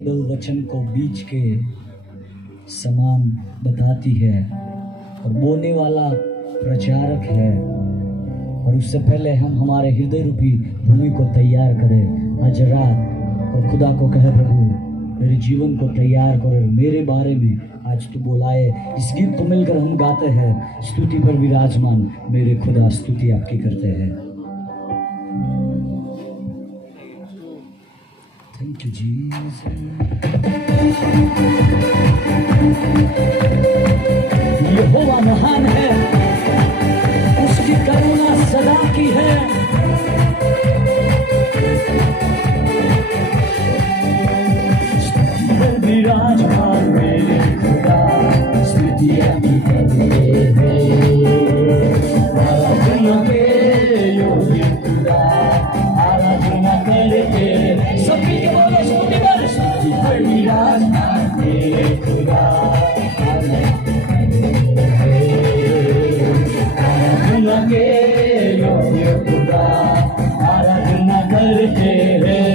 दो वचन को बीज के समान बताती है और बोने वाला प्रचारक है। और उससे पहले हम हमारे हृदय रूपी भूमि को तैयार करें आज रात और खुदा को कहे, प्रभु मेरे जीवन को तैयार करो, मेरे बारे में आज तू बुलाए। इस गीत को मिलकर हम गाते हैं, स्तुति पर विराजमान मेरे खुदा, स्तुति आपकी करते हैं। Thank you Jesus. यहोवा महान है, उसकी करुणा सदा की है। स्तुति पर विराजमान मेरे खुदा, स्तुति आपकी करते हैं। आराधना के योग्य खुदा, आराधना करते सभी के बोलो स्तुति पर विराजमान मेरे खुदा, आराधना के योग्य खुदा, आराधना करते हैं।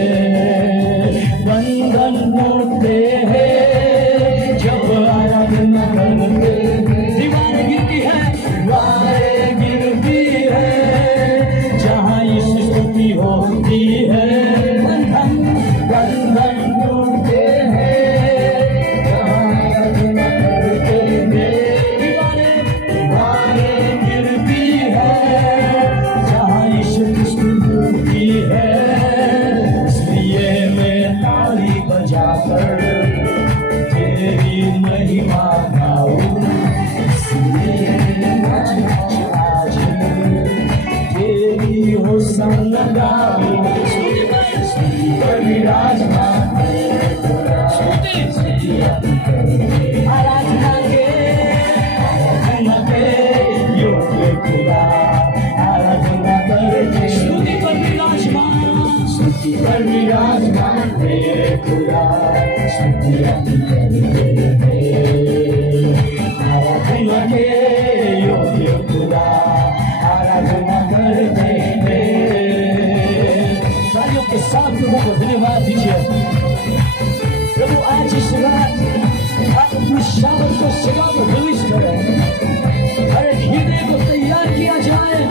बंधन होते हैं जब आराधना करते हैं, दीवारें गिरती है, दीवारें गिरती है जहाँ यीशु स्तुति होती है। बंधन टूटते हैं जहाँ आराधना करते हैं, दीवारें गिरती है जहाँ यीशु की स्तुति होती है। इसलिए मैं ताली बजाकर तेरी महिमा गाऊं, इसलिए आज तेरी होशाना गाऊं। स्तुति पर विराजमान स्तुति आराधना के योग्य खुदा, आराधना करते। स्तुति पर विराजमान, स्तुति पर विराजमान मेरे खुदा, स्तुति आपकी करते हैं। आराधना के योग्य खुदा, आराधना करते हैं। तालियों के साथ प्रभु को धन्यवाद दीजिए। प्रभु आज इस रात आप अपनी शामत को सेवा को रिलीज करें, हर एक हृदय को तैयार किया जाए।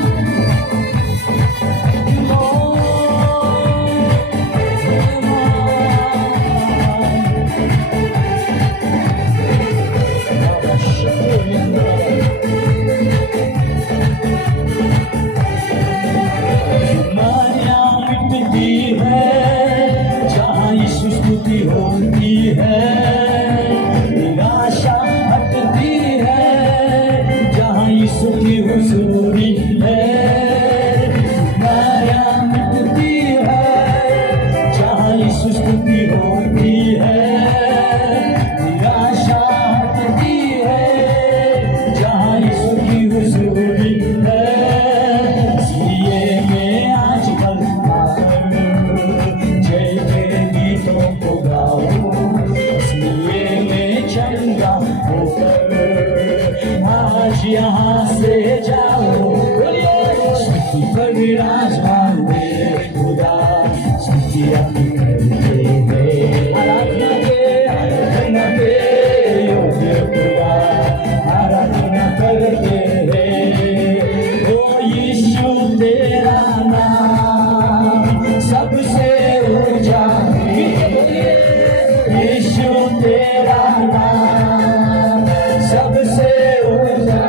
होती है, निराशा हटती है जहाँ यीशु की हुजूरी है। माया मिटती है जहाँ यीशु स्तुति होती है, निराशा हटती है जहाँ यीशु की हुजूरी है। इसलिए मैं आजकल जय के गीतों को आज यहाँ से जाओ, स्तुति पर विराजमान मेरे खुदा, स्तुति आपकी करते हैं। आराधना के योग्य खुदा, आराधना करते हैं। ओ यीशु तेरा नाम सबसे ऊंचा, यीशु तेरा नाम सबसे ऊंचा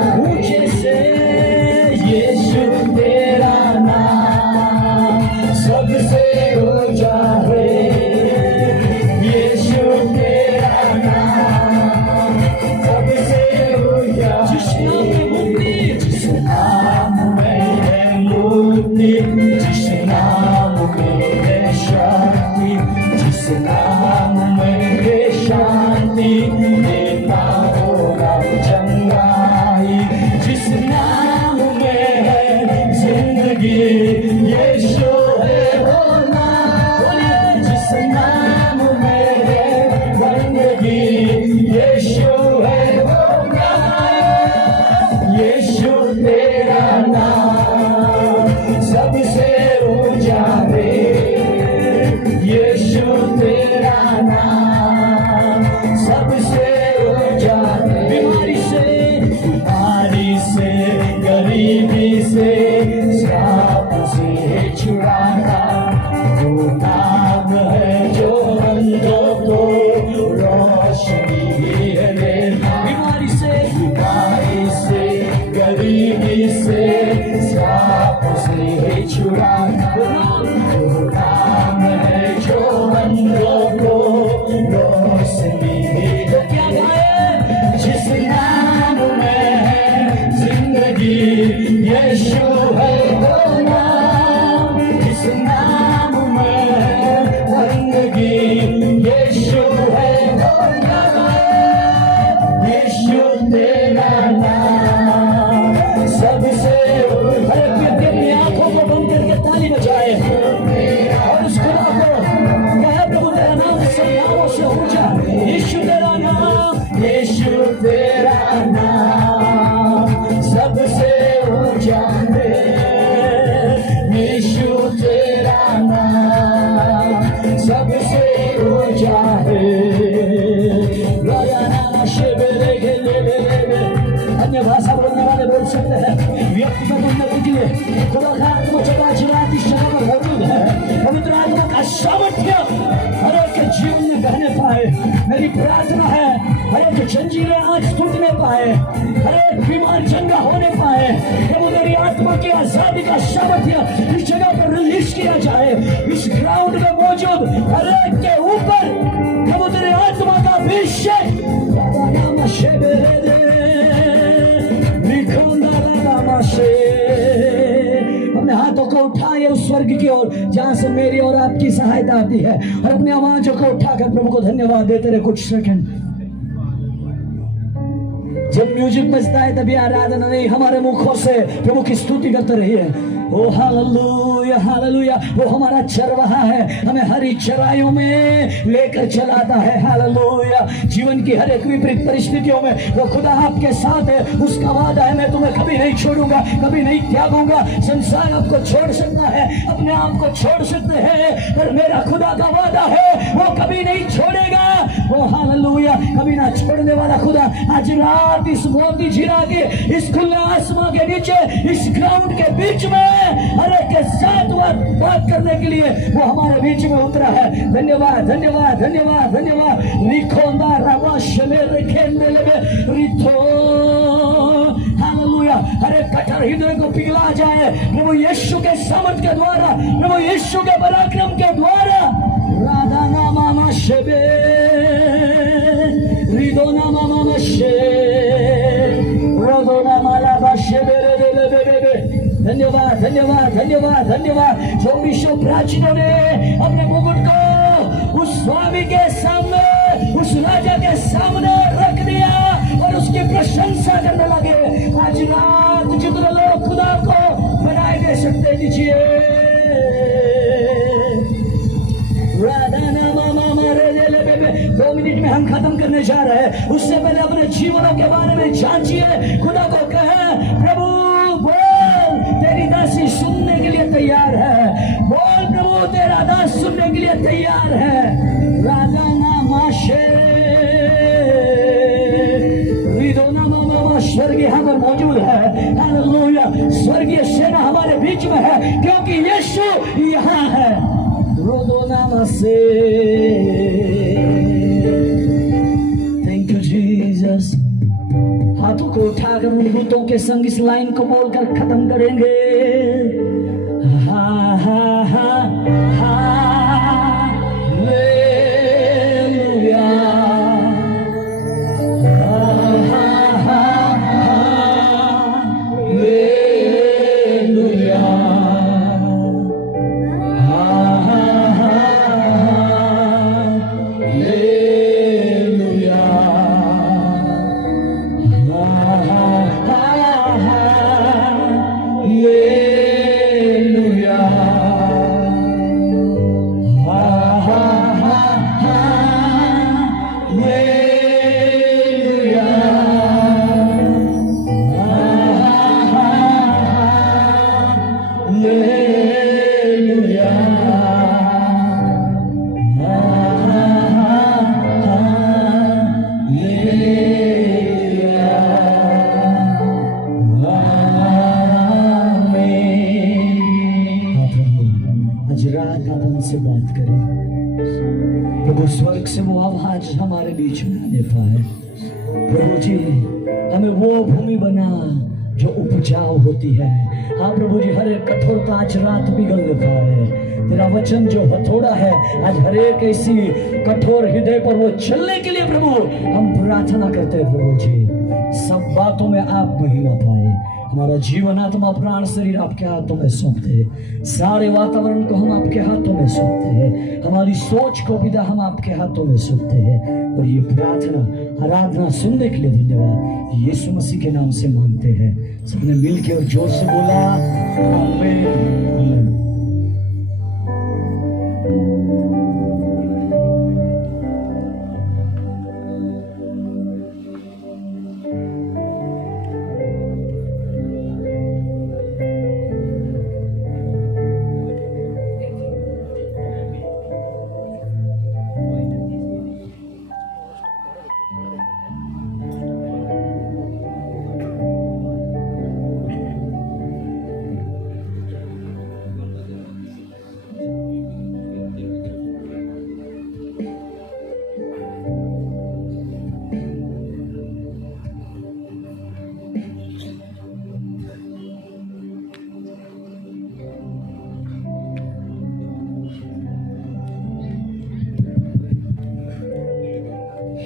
बहने पाए। मेरी प्रार्थना है हर एक जंजीरें आज टूटने पाए, हर एक बीमार चंगा होने पाए। प्रभु मेरी आत्मा की आजादी का शब्द इस जगह पर रिलीज किया जाए। इस ग्राउंड में मौजूद हर एक के ऊपर प्रभु तेरी आत्मा का अभिषेक। अपने हाथों को उठाए उस स्वर्ग की ओर जहां से मेरी और आपकी सहायता आती है, और अपनी आवाजों को उठाकर प्रभु को धन्यवाद देते रहे कुछ सेकंड। जब म्यूजिक बजता है तभी आराधना नहीं, हमारे मुखों से प्रभु की स्तुति करते रहिए। ओ हालेलुया हालेलुया। वो हमारा चरवाहा है, हमें हरी चराइयों में लेकर चलाता है। हालेलुया। जीवन की हर एक विपरीत परिस्थितियों में वो खुदा आपके साथ है। उसका वादा है, मैं तुम्हें कभी नहीं छोड़ूंगा, कभी नहीं त्यागूंगा। संसार आपको छोड़ सकता है, अपने आप को छोड़ सकते हैं, पर मेरा खुदा का वादा है वो कभी नहीं छोड़ेगा। ओ हालेलुया। कभी ना छोड़ने वाला खुदा आज रात इस मोती झीरा के इस खुले आसमां के नीचे इस ग्राउंड के बीच में हर एक के साथ बात करने के लिए वो हमारे बीच में उतरा है। धन्यवाद धन्यवाद धन्यवाद धन्यवाद। रिखोंदा रावाशले रेखेंदले रिथो। हालेलुया। हर एक कठोर हृदय को पिघला जाए प्रभु यीशु के सामर्थ के द्वारा, प्रभु यीशु के पराक्रम के द्वारा। राधा नामा शेबे रिदोना मामा शे रोदोना माला शेबे। धन्यवाद धन्यवाद धन्यवाद धन्यवाद। जो विश्व प्राचीनों ने अपने मुकुट को उस स्वामी के सामने, उस राजा के सामने रख दिया और उसकी प्रशंसा करने लगे। आज रात जितने लोग खुदा को बनाए दे सकते दीजिए। राधा मामा मारे 2 मिनट में हम खत्म करने जा रहे हैं। उससे पहले अपने जीवनों के बारे में जांचिए, खुदा को कहे प्रभु बोल, तेरी दासी सुनने के लिए तैयार है। बोल प्रभु, तेरा दास सुनने के लिए तैयार है। राधा नामा स्वर्ग यहाँ पर मौजूद है। हालेलुया। स्वर्गीय सेना हमारे बीच में है क्योंकि यीशु यहाँ है। रोदोनामा से थैंक यू जीसस। हाथों को उठाकर उन भूतों के संग इस लाइन को बोलकर खत्म करेंगे। हा हा हा हालेलुया। हा हा हा हालेलुया। से बात करें प्रभु, स्वर्ग से वो आवाज हमारे बीच में आने पाए। प्रभु जी, हमें वो भूमि बना जो उपजाऊ होती है। हाँ प्रभु जी, हर एक कठोरता आज रात पिघल पाए। तेरा वचन जो हथौड़ा है आज हर एक ऐसी कठोर हृदय पर वो चलने के लिए प्रभु हम प्रार्थना करते हैं। प्रभु जी, सब बातों में आप महिमा पाए। हमारा जीवन, आत्मा, प्राण, शरीर आपके हाथों में सौंपते हैं। सारे वातावरण को हम आपके हाथों में सौंपते हैं। हमारी सोच को पिता हम आपके हाथों में सौंपते हैं। और ये प्रार्थना, आराधना सुनने के लिए धन्यवाद यीशु मसीह के नाम से मांगते हैं। सबने मिलकर और जोर से बोला आमीन।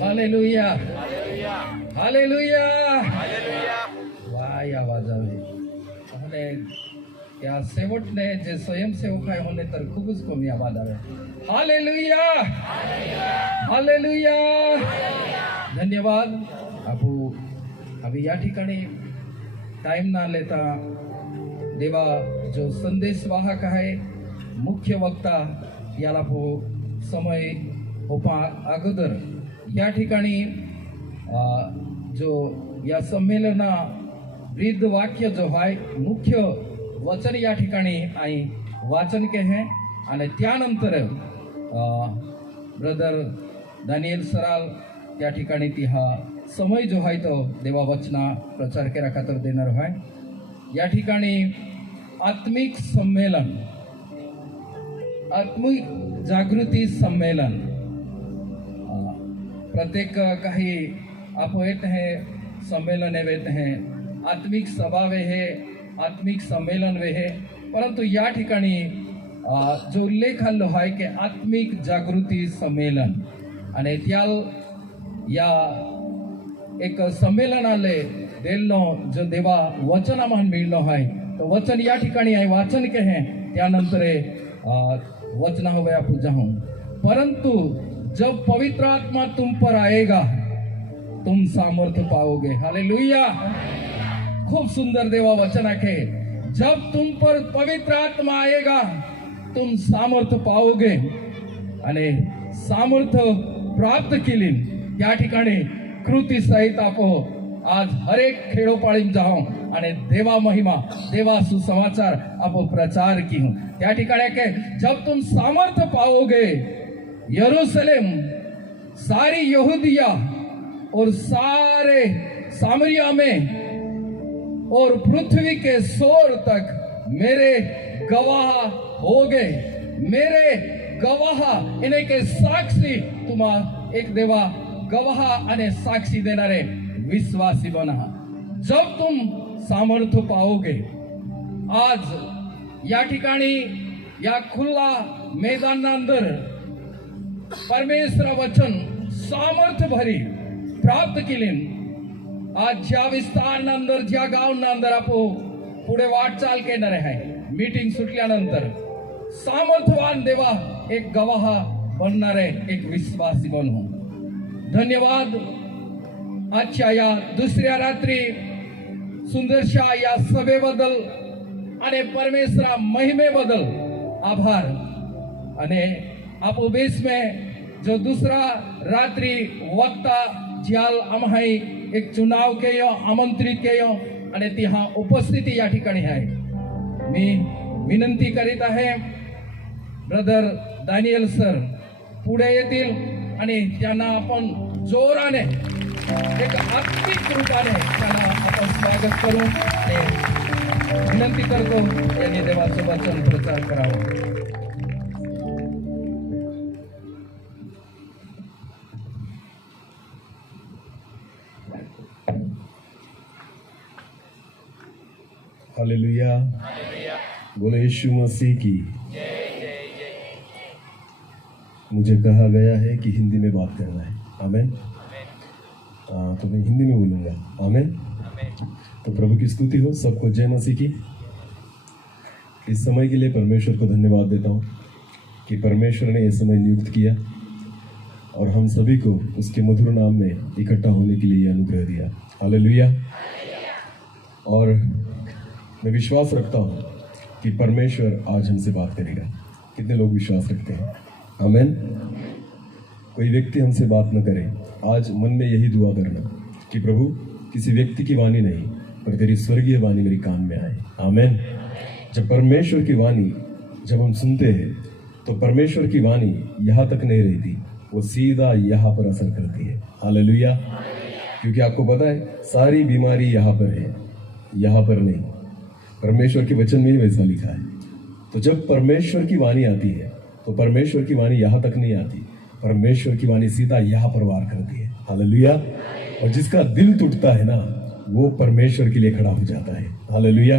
हालेलुया, हालेलुया, वाह आवाज આવે અને ત્યાં સેવકને જે સ્વયંસેવક आहे મને तर खूपच कमी आवाज આવે हालेलुया, हालेलुया. धन्यवाद. अभी या ठिकाणी टाइम ना लेता देवा जो संदेश वाहक आहे मुख्य वक्ता याला समय होपा अगोदर या ठिकाणी जो या संमेलना वृद्ध वाक्य जो है मुख्य वचन या ठिकाणी आई वाचन के हैं आणि त्यानंतर ब्रदर दानियल सराल त्या ठिकाणी ती हा समय जो है तो देवा वचना प्रचार केला खातर देणार है. या ठिकाणी आत्मिक संमेलन, आत्मिक जागृती संमेलन प्रत्येक काही आप येत हैं सम्मेलन वेत हैं आत्मिक सभा वे है आत्मिक सम्मेलन वे है परंतु या ठिकाणी जो उल्लेख आलो आहे की आत्मिक जागृती संमेलन आणि त्या या एक संमेलनाले देलनो जो देवा वचन आम्हाला मिळलो आहे तो वचन या ठिकाणी आहे वाचन के हैं त्यानंतर वचना हो गया पूजा हूं. परंतु जब पवित्र आत्मा तुम पर आएगा तुम सामर्थ्य पाओगे. हालेलुया. खूब सुंदर देवा वचन है. जब तुम पर पवित्र आत्मा आएगा तुम सामर्थ्य पाओगे आणि सामर्थ्य प्राप्त केली त्या ठिकाणी कृती सहित आपण आज हर एक खेडोपाळीत जाऊं आणि देवा महिमा देवा सुसमाचार आपण प्रचार की हूं. त्या ठिकाणी के जब तुम सामर्थ्य पाओगे यरूशलेम सारी यहूदिया और सारे सामरिया में और पृथ्वी के सोर तक मेरे गवाह होगे. मेरे गवाह इन्हें के साक्षी तुम्हा एक देवा गवाह आणि साक्षी देणारे विश्वासी बना. जब तुम सामर्थ्य पाओगे आज या ठिकाणी या खुला मैदान अंदर परमेश्वर वचन सामर्थ्य भरी प्राप्त केली. आज ज्या विस्तार अंदर ज्या गाव अंदर आपण पुढे वाटचाल करणार आहे मीटिंग सुटल्यानंतर सामर्थ्यवान देवा एक गवाह बनणारे एक विश्वासी बनू. धन्यवाद. आजच्या या दुसऱ्या रात्री सुंदरशा या सभेबद्दल आणि परमेश्वरा महिमेबद्दल आभार. आणि आप बेस में जो दूसरा रात्रि वक्ता ज्याल आम्ही एक चुनाव केयो आमंत्रित केयो आणि ती हा उपस्थिती या ठिकाणी आहे. मी विनंती करीत आहे ब्रदर दानियल सर पुढे येतील आणि त्यांना आपण जोराने एक आत्मिक रूपाने त्यांना आपण स्वागत करू विनंती करतो यांनी देवाचं वचन प्रचार करावं. हालेलुया. बोले यीशु मसीह की. मुझे कहा गया है कि हिंदी में बात करना है. आमेन. तो मैं हिंदी में बोलूँगा. आमेन. तो प्रभु की स्तुति हो. सबको जय मसीह की. इस समय के लिए परमेश्वर को धन्यवाद देता हूँ कि परमेश्वर ने यह समय नियुक्त किया और हम सभी को उसके मधुर नाम में इकट्ठा होने के लिए अनुग्रह दिया. हालेलुया. और मैं विश्वास रखता हूँ कि परमेश्वर आज हमसे बात करेगा. कितने लोग विश्वास रखते हैं? आमेन. कोई व्यक्ति हमसे बात न करे, आज मन में यही दुआ करना कि प्रभु किसी व्यक्ति की वाणी नहीं पर तेरी स्वर्गीय वाणी मेरे कान में आए. आमेन. जब परमेश्वर की वाणी जब हम सुनते हैं तो परमेश्वर की वाणी यहाँ तक नहीं रहती, वो सीधा यहाँ पर असर करती है. हालेलुया. क्योंकि आपको पता है सारी बीमारी यहाँ पर है, यहाँ पर नहीं. परमेश्वर के वचन में ही वैसा लिखा है. तो जब परमेश्वर की वाणी आती है तो परमेश्वर की वाणी यहाँ तक नहीं आती, परमेश्वर की वाणी सीधा यहाँ पर वार करती है. हालेलुया. और जिसका दिल टूटता है ना वो परमेश्वर के लिए खड़ा हो जाता है. हालेलुया.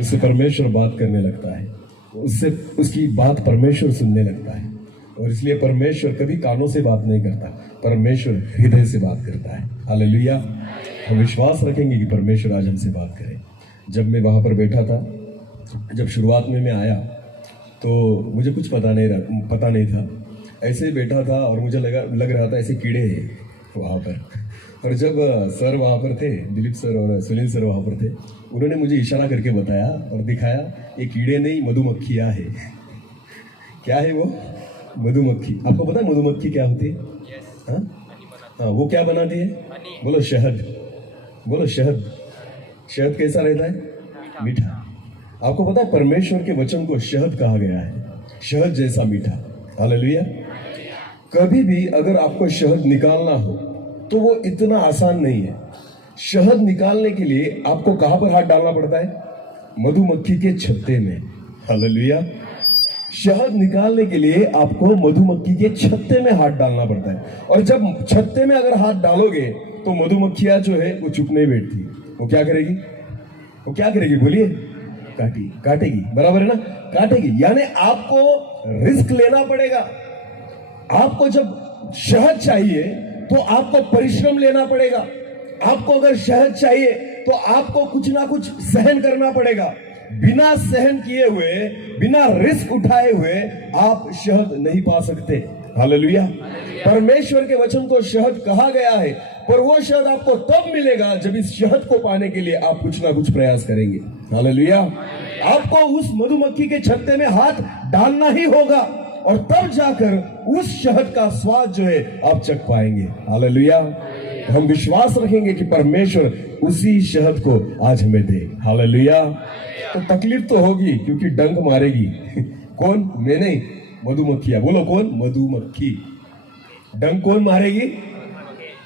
उससे परमेश्वर बात करने लगता है, उससे उसकी बात परमेश्वर सुनने लगता है. और इसलिए परमेश्वर कभी कानों से बात नहीं करता, परमेश्वर हृदय से बात करता है। हालेलुया। हम विश्वास रखेंगे कि परमेश्वर आज हमसे बात करे। जब मैं वहाँ पर बैठा था, जब शुरुआत में मैं आया तो मुझे कुछ पता नहीं था। ऐसे ही बैठा था और मुझे लग रहा था ऐसे कीड़े हैं वहाँ पर। और जब सर वहाँ पर थे, दिलीप सर और सुनील सर वहाँ पर थे, उन्होंने मुझे इशारा करके बताया और दिखाया, ये कीड़े नहीं मधुमक्खियाँ है। क्या है वो? मधुमक्खी। आपको पता है मधुमक्खी क्या होती है? हाँ, वो क्या बनाती है? बोलो शहद। बोलो शहद। शहद कैसा रहता है? मीठा। आपको पता है परमेश्वर के वचन को शहद कहा गया है, शहद जैसा मीठा। हालेलुया। कभी भी अगर आपको शहद निकालना हो तो वो इतना आसान नहीं है। शहद निकालने के लिए आपको कहां पर हाथ डालना पड़ता है? मधुमक्खी के छत्ते में। हालेलुया। शहद निकालने के लिए आपको मधुमक्खी के छत्ते में हाथ डालना पड़ता है। और जब छत्ते में अगर हाथ डालोगे तो मधुमक्खियां जो है वो चुप नहीं बैठती। वो क्या करेगी? वो क्या करेगी? बोलिए। काटेगी। बराबर है ना? काटेगी। यानी आपको रिस्क लेना पड़ेगा। आपको जब शहद चाहिए तो आपको परिश्रम लेना पड़ेगा। आपको अगर शहद चाहिए तो आपको कुछ ना कुछ सहन करना पड़ेगा। बिना सहन किए हुए, बिना रिस्क उठाए हुए आप शहद नहीं पा सकते। हालेलुया। परमेश्वर के वचन को शहद कहा गया है, पर वो शहद आपको तब मिलेगा जब इस शहद को पाने के लिए आप कुछ ना कुछ प्रयास करेंगे। हालेलुया। आपको उस मधुमक्खी के छत्ते में हाथ डालना ही होगा और तब जाकर उस शहद का स्वाद जो है आप चख पाएंगे। हालेलुया। हम विश्वास रखेंगे कि परमेश्वर उसी शहद को आज हमें दे। हालेलुया। तो तकलीफ तो होगी क्योंकि डंक मारेगी। कौन? मैं नहीं, मधुमक्खियां। बोलो कौन? मधुमक्खी। डंक कौन मारेगी?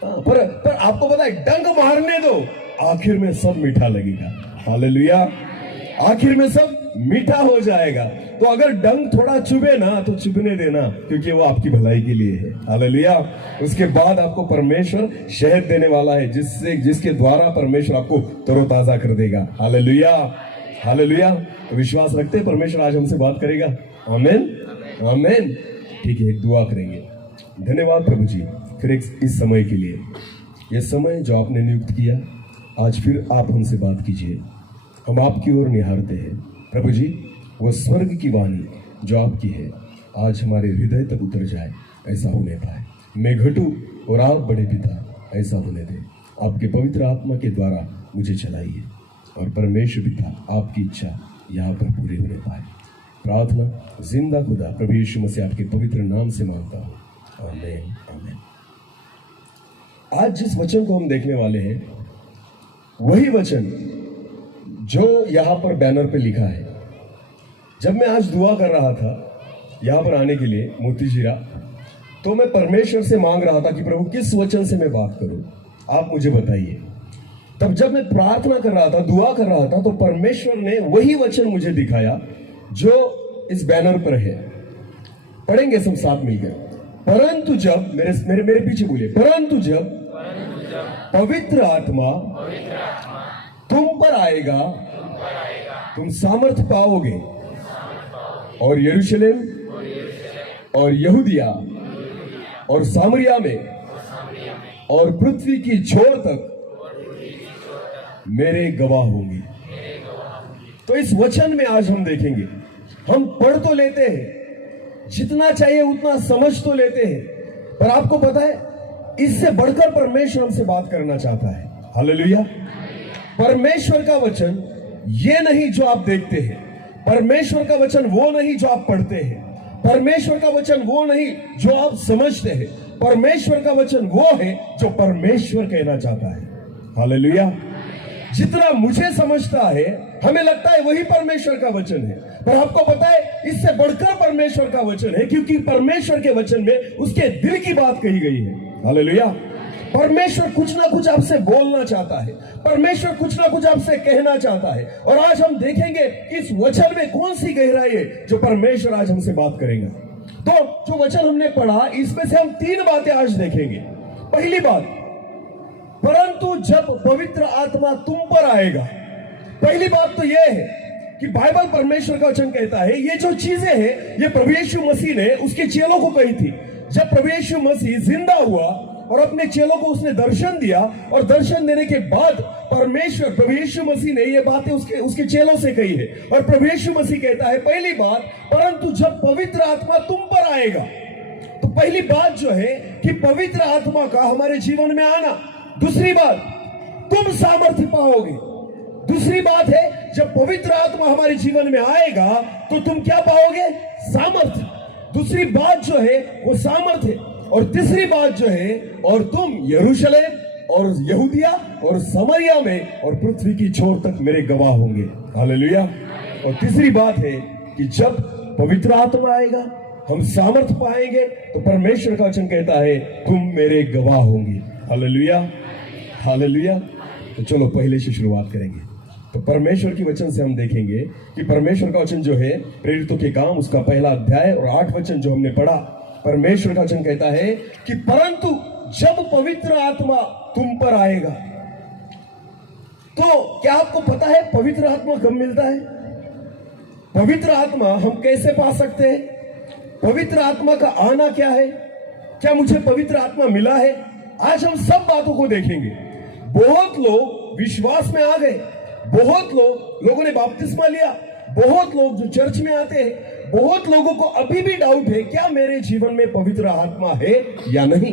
पर आपको पता है, डंक मारने दो, आखिर में सब मीठा लगेगा। हालेलुया। आखिर में सब मीठा हो जाएगा। तो अगर डंक थोड़ा चुभे ना तो चुभने देना, क्योंकि वो आपकी भलाई के लिए है। हालेलुया। उसके बाद आपको परमेश्वर शहद देने वाला है, जिसके द्वारा परमेश्वर आपको तरोताजा कर देगा। हालेलुया। हालेलुया। तो विश्वास रखते हैं परमेश्वर आज हमसे बात करेगा। आमीन। आमीन। ठीक है, एक दुआ करेंगे। धन्यवाद प्रभु जी फिर इस समय के लिए, यह समय जो आपने नियुक्त किया, आज फिर आप हमसे बात कीजिए। हम आपकी ओर निहारते हैं प्रभु जी। वो स्वर्ग की वाणी जो आपकी है आज हमारे हृदय तक उतर जाए, ऐसा होने पाए। मैं घटूं और आप बड़े पिता ऐसा होने दें। आपके पवित्र आत्मा के द्वारा मुझे चलाइए और परमेश्वर पिता आपकी इच्छा यहाँ पर पूरी होने पाए। प्रार्थना जिंदा खुदा प्रभु यीशु मसीह आपके पवित्र नाम से मांगता हूँ। आमीन। आमीन। आज जिस वचन को हम देखने वाले हैं वही वचन जो यहाँ पर बैनर पे लिखा है। जब मैं आज दुआ कर रहा था यहाँ पर आने के लिए मोतीजीरा, तो मैं परमेश्वर से मांग रहा था कि प्रभु किस वचन से मैं बात करूं, आप मुझे बताइए। तब जब मैं प्रार्थना कर रहा था, दुआ कर रहा था, तो परमेश्वर ने वही वचन मुझे दिखाया जो इस बैनर पर है। पढ़ेंगे सब साथ मिलकर। परंतु जब मेरे पीछे बोलिए, परंतु जब पवित्र आत्मा तुम पर आएगा तुम सामर्थ पाओगे और यरूशलेम और यहूदिया और सामरिया में और पृथ्वी की छोर तक मेरे गवाह होंगे। तो इस वचन में आज हम देखेंगे, हम पढ़ तो लेते हैं, जितना चाहिए उतना समझ तो लेते हैं, पर आपको पता है इससे बढ़कर परमेश्वर हमसे बात करना चाहता है। हालेलुया। परमेश्वर का वचन ये नहीं जो आप देखते हैं, परमेश्वर का वचन वो नहीं जो आप पढ़ते हैं, परमेश्वर का वचन वो नहीं जो आप समझते हैं, परमेश्वर का वचन वो है जो परमेश्वर कहना चाहता है। हालेलुया। जितना मुझे समझता है, हमें लगता है वही परमेश्वर का वचन है, पर आपको पता है इससे बढ़कर परमेश्वर का वचन है, क्योंकि परमेश्वर के वचन में उसके दिल की बात कही गई है। हालेलुया। परमेश्वर कुछ ना कुछ आपसे बोलना चाहता है, परमेश्वर कुछ ना कुछ आपसे कहना चाहता है। और आज हम देखेंगे इस वचन में कौन सी गहराई है जो परमेश्वर आज हमसे बात करेगा। तो जो वचन हमने पढ़ा, इसमें से हम 3 बातें आज देखेंगे। पहली बात, परंतु जब पवित्र आत्मा तुम पर आएगा। पहली बात तो यह है कि बाइबल परमेश्वर का वचन कहता है ये जो चीजें हैं ये प्रभु यीशु मसीह ने उसके चेलों को कही थी। जब प्रभु यीशु मसीह जिंदा हुआ और अपने चेलों को उसने दर्शन दिया, और दर्शन देने के बाद परमेश्वर प्रभु यीशु मसीह ने ये बातें उसके चेलों से कही है। और प्रभु यीशु मसीह कहता है पहली बात, परंतु जब पवित्र आत्मा तुम पर आएगा। तो पहली बात जो है कि पवित्र आत्मा का हमारे जीवन में आना। दूसरी बात, तुम सामर्थ्य पाओगे। दूसरी बात है, जब पवित्र आत्मा हमारे जीवन में आएगा तो तुम क्या पाओगे? सामर्थ्य। दूसरी बात जो है वो सामर्थ्य है। और तीसरी बात जो है, और तुम यरूशलेम और यहूदिया और समरिया में और पृथ्वी की छोर तक मेरे गवाह होंगे। हालेलुया। और तीसरी बात है कि जब पवित्र आत्मा आएगा, हम सामर्थ पाएंगे, तो परमेश्वर का वचन कहता है तुम मेरे गवाह होंगे। Hallelujah, hallelujah. तो चलो पहले से शुरुआत करेंगे। तो परमेश्वर की वचन से हम देखेंगे कि परमेश्वर का वचन जो है प्रेरितों के काम उसका पहला अध्याय और 8 वचन जो हमने पढ़ा, परमेश्वर का वचन कहता है कि परंतु जब पवित्र आत्मा तुम पर आएगा। तो क्या आपको पता है पवित्र आत्मा कब मिलता है? पवित्र आत्मा हम कैसे पा सकते हैं? पवित्र आत्मा का आना क्या है? क्या मुझे पवित्र आत्मा मिला है? आज हम सब बातों को देखेंगे। बहुत लोग विश्वास में आ गए, बहुत लोगों ने बपतिस्मा लिया, बहुत लोग जो चर्च में आते हैं, बहुत लोगों को अभी भी डाउट है क्या मेरे जीवन में पवित्र आत्मा है या नहीं।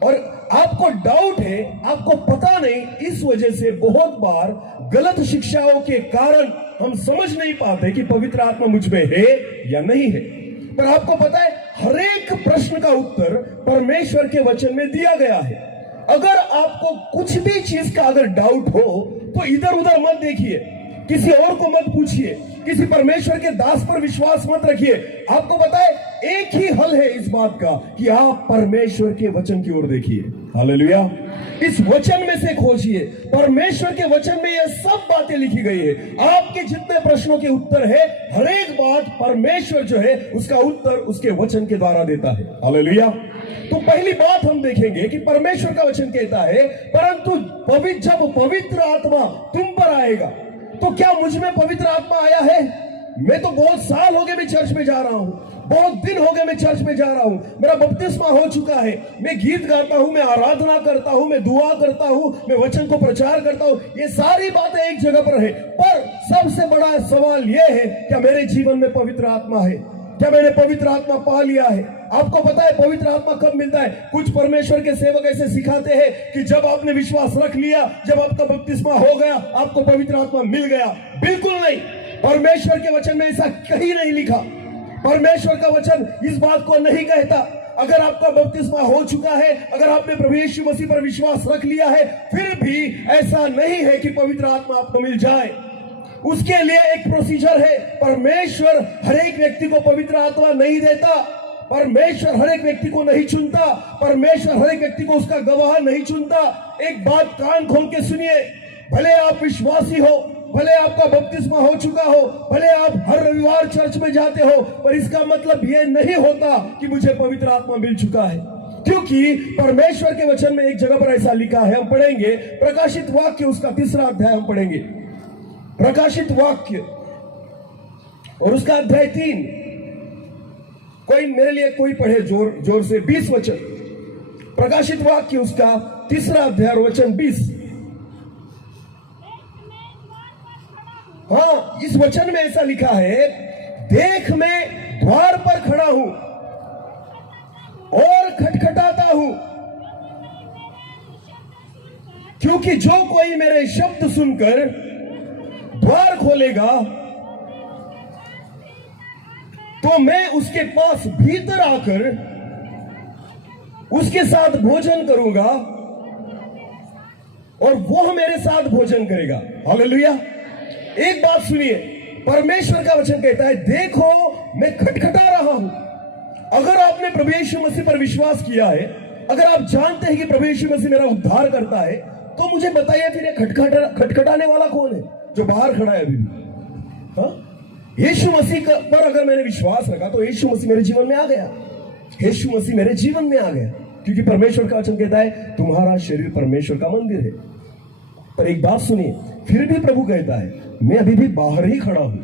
और आपको डाउट है, आपको पता नहीं, इस वजह से बहुत बार गलत शिक्षाओं के कारण हम समझ नहीं पाते कि पवित्र आत्मा मुझ में है या नहीं है। पर आपको पता है हर एक प्रश्न का उत्तर परमेश्वर के वचन में दिया गया है। अगर आपको कुछ भी चीज का अगर डाउट हो तो इधर उधर मत देखिए, किसी और को मत पूछिए, किसी परमेश्वर के दास पर विश्वास मत रखिए। आपको पता है एक ही हल है इस बात का कि आप परमेश्वर के वचन की ओर देखिए। हालेलुया। इस वचन में से खोजिए। परमेश्वर के वचन में ये सब बातें लिखी गई है। आपके जितने प्रश्नों के उत्तर है, हर एक बात परमेश्वर जो है उसका उत्तर उसके वचन के द्वारा देता है। हालेलुया। तो पहली बात हम देखेंगे कि परमेश्वर का वचन कहता है परंतु जब पवित्र आत्मा तुम पर आएगा। तो क्या मुझ में पवित्र आत्मा आया है? मैं तो बहुत साल हो गए मैं चर्च में जा रहा हूं, बहुत दिन हो गए मैं चर्च में जा रहा हूं, मेरा बपतिस्मा हो चुका है, मैं गीत गाता हूं, मैं आराधना करता हूं, मैं दुआ करता हूं, मैं वचन को प्रचार करता हूं। ये सारी बातें एक जगह पर है, पर सबसे बड़ा सवाल यह है क्या मेरे जीवन में पवित्र आत्मा है? क्या मैंने पवित्र आत्मा पा लिया है? आपको पता है पवित्र आत्मा कब मिलता है? कुछ परमेश्वर के सेवक ऐसे सिखाते हैं कि जब आपने विश्वास रख लिया, जब आपका बपतिस्मा हो गया, आपको पवित्र आत्मा मिल गया। बिल्कुल नहीं, परमेश्वर के वचन में ऐसा कहीं नहीं लिखा। परमेश्वर का वचन इस बात को नहीं कहता। अगर आपका बपतिस्मा हो चुका है, अगर आपने प्रभु यीशु मसीह पर विश्वास रख लिया है, फिर भी ऐसा नहीं है कि पवित्र आत्मा आपको मिल जाए। उसके लिए एक प्रोसीजर है। परमेश्वर हर एक व्यक्ति को पवित्र आत्मा नहीं देता, परमेश्वर हर एक व्यक्ति को नहीं चुनता, परमेश्वर हर एक व्यक्ति को उसका गवाह नहीं चुनता। एक बात कान खोल के सुनिए, भले आप विश्वासी हो, भले आपका बपतिस्मा हो चुका हो, भले आप हर रविवार चर्च में जाते हो, पर इसका मतलब यह नहीं होता कि मुझे पवित्र आत्मा मिल चुका है। क्योंकि परमेश्वर के वचन में एक जगह पर ऐसा लिखा है, हम पढ़ेंगे प्रकाशित वाक्य उसका 3 अध्याय हम पढ़ेंगे, प्रकाशित वाक्य और उसका अध्याय 3। कोई मेरे लिए कोई पढ़े जोर से, 20 वचन। प्रकाशित वाक्य उसका 3 अध्याय वचन 20। हाँ, इस वचन में ऐसा लिखा है, देख मैं द्वार पर खड़ा हूं और खटखटाता हूं, क्योंकि जो कोई मेरे शब्द सुनकर द्वार खोलेगा तो मैं उसके पास भीतर आकर उसके साथ भोजन करूंगा और वह मेरे साथ भोजन करेगा। हालेलुया। एक बात सुनिए, परमेश्वर का वचन कहता है, देखो मैं खटखटा रहा हूं। अगर आपने प्रभु यीशु मसीह पर विश्वास किया है, अगर आप जानते हैं कि प्रभु यीशु मसीह मेरा उद्धार करता है, तो मुझे बताइए फिर ये खटखटाने वाला कौन है जो बाहर खड़ा है अभी भी? हाँ, यीशु मसीह पर अगर मैंने विश्वास रखा तो यीशु मसीह मेरे जीवन में आ गया, यीशु मसीह मेरे जीवन में आ गया, क्योंकि परमेश्वर का वचन कहता है तुम्हारा शरीर परमेश्वर का मंदिर है। पर एक बात सुनिए, फिर भी प्रभु कहता है मैं अभी भी बाहर ही खड़ा हूं।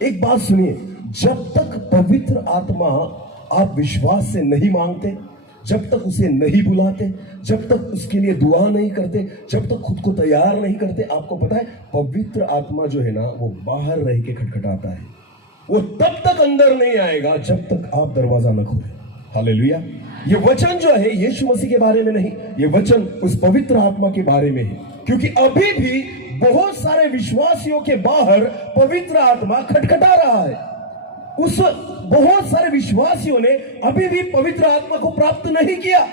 एक बात सुनिए, जब तक पवित्र आत्मा आप विश्वास से नहीं मांगते, जब तक उसे नहीं बुलाते, जब तक उसके लिए दुआ नहीं करते, जब तक खुद को तैयार नहीं करते, आपको पता है पवित्र आत्मा जो है ना वो बाहर रह के खटखटाता है। वो तब तक अंदर नहीं आएगा जब तक आप दरवाजा न खोलें। हालेलुया। ये वचन जो है यीशु मसीह के बारे में नहीं, ये वचन उस पवित्र आत्मा के बारे में है, क्योंकि अभी भी बहुत सारे विश्वासियों के बाहर पवित्र आत्मा खटखटा रहा है। उस बहुत सारे विश्वासियों ने अभी भी पवित्र आत्मा को प्राप्त नहीं किया,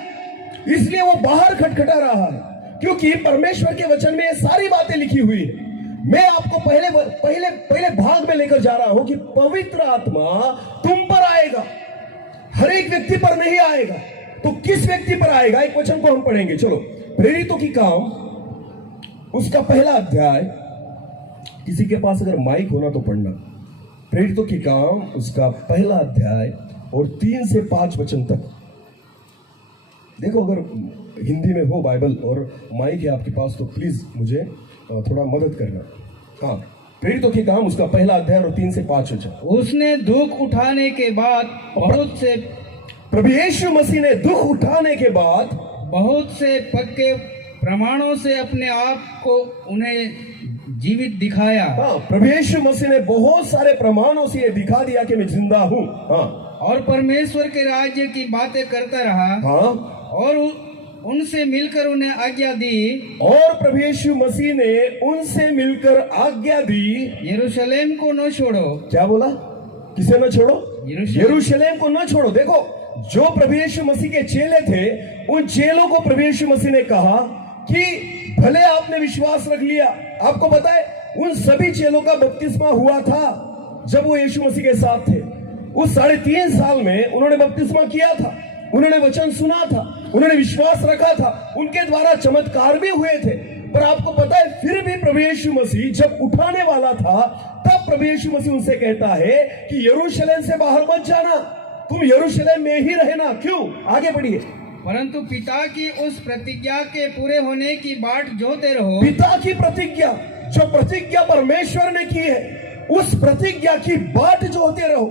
इसलिए वो बाहर खटखटा रहा है, क्योंकि परमेश्वर के वचन में ये सारी बातें लिखी हुई है। मैं आपको पहले भाग में लेकर जा रहा हूं कि पवित्र आत्मा तुम पर आएगा, हर एक व्यक्ति पर नहीं आएगा। तो किस व्यक्ति पर आएगा, एक वचन को हम पढ़ेंगे। चलो, प्रेरितों की काम उसका पहला अध्याय, किसी के पास अगर माइक होना तो पढ़ना। प्रेरितों की काम उसका पहला अध्याय और 3 से 5 वचन तक। देखो, अगर हिंदी में हो बाइबल और माइक है आपके पास तो प्लीज मुझे थोड़ा मदद करना। हाँ, प्रेरितों की काम उसका पहला अध्याय और 3 से 5 वचन। उसने दुख उठाने के बाद बहुत से, प्रभु यीशु मसीह ने दुख उठाने के बाद बहुत से पक्के प्रमाणों से अपने आप को उन्हें जीवित दिखाया। हाँ, प्रभु यीशु मसीह ने बहुत सारे प्रमाणों से ये दिखा दिया कि मैं जिंदा हूँ। हाँ, और परमेश्वर के राज्य की बातें करता रहा। हाँ, और उनसे मिलकर उन्हें आज्ञा दी। और प्रभु यीशु मसीह ने उनसे मिलकर आज्ञा दी, यरूशलेम को न छोड़ो। क्या बोला? किसे न छोड़ो? यरूशलेम। यरूशलेम को न छोड़ो। देखो, जो प्रभु यीशु मसीह के चेले थे, उन चेलों को प्रभु यीशु मसीह ने कहा कि भले आपने विश्वास रख लिया। आपको पता है उन सभी चेलों का बपतिस्मा हुआ था जब वो यीशु मसीह के साथ थे। उस 3.5 साल में उन्होंने बपतिस्मा किया था, उन्होंने वचन सुना था, उन्होंने विश्वास रखा था, उनके द्वारा चमत्कार भी हुए थे। पर आपको पता है फिर भी प्रभु यीशु मसीह जब उठाने वाला था, तब प्रभु यीशु मसीह उनसे कहता है कि यरूशलेम से बाहर मत जाना, तुम यरूशलेम में ही रहना। क्यों? आगे बढ़िए। परंतु पिता की उस प्रतिज्ञा के पूरे होने की बाट जोते रहो। पिता की प्रतिज्ञा, जो प्रतिज्ञा परमेश्वर ने की है, उस प्रतिज्ञा की बाट जोते रहो,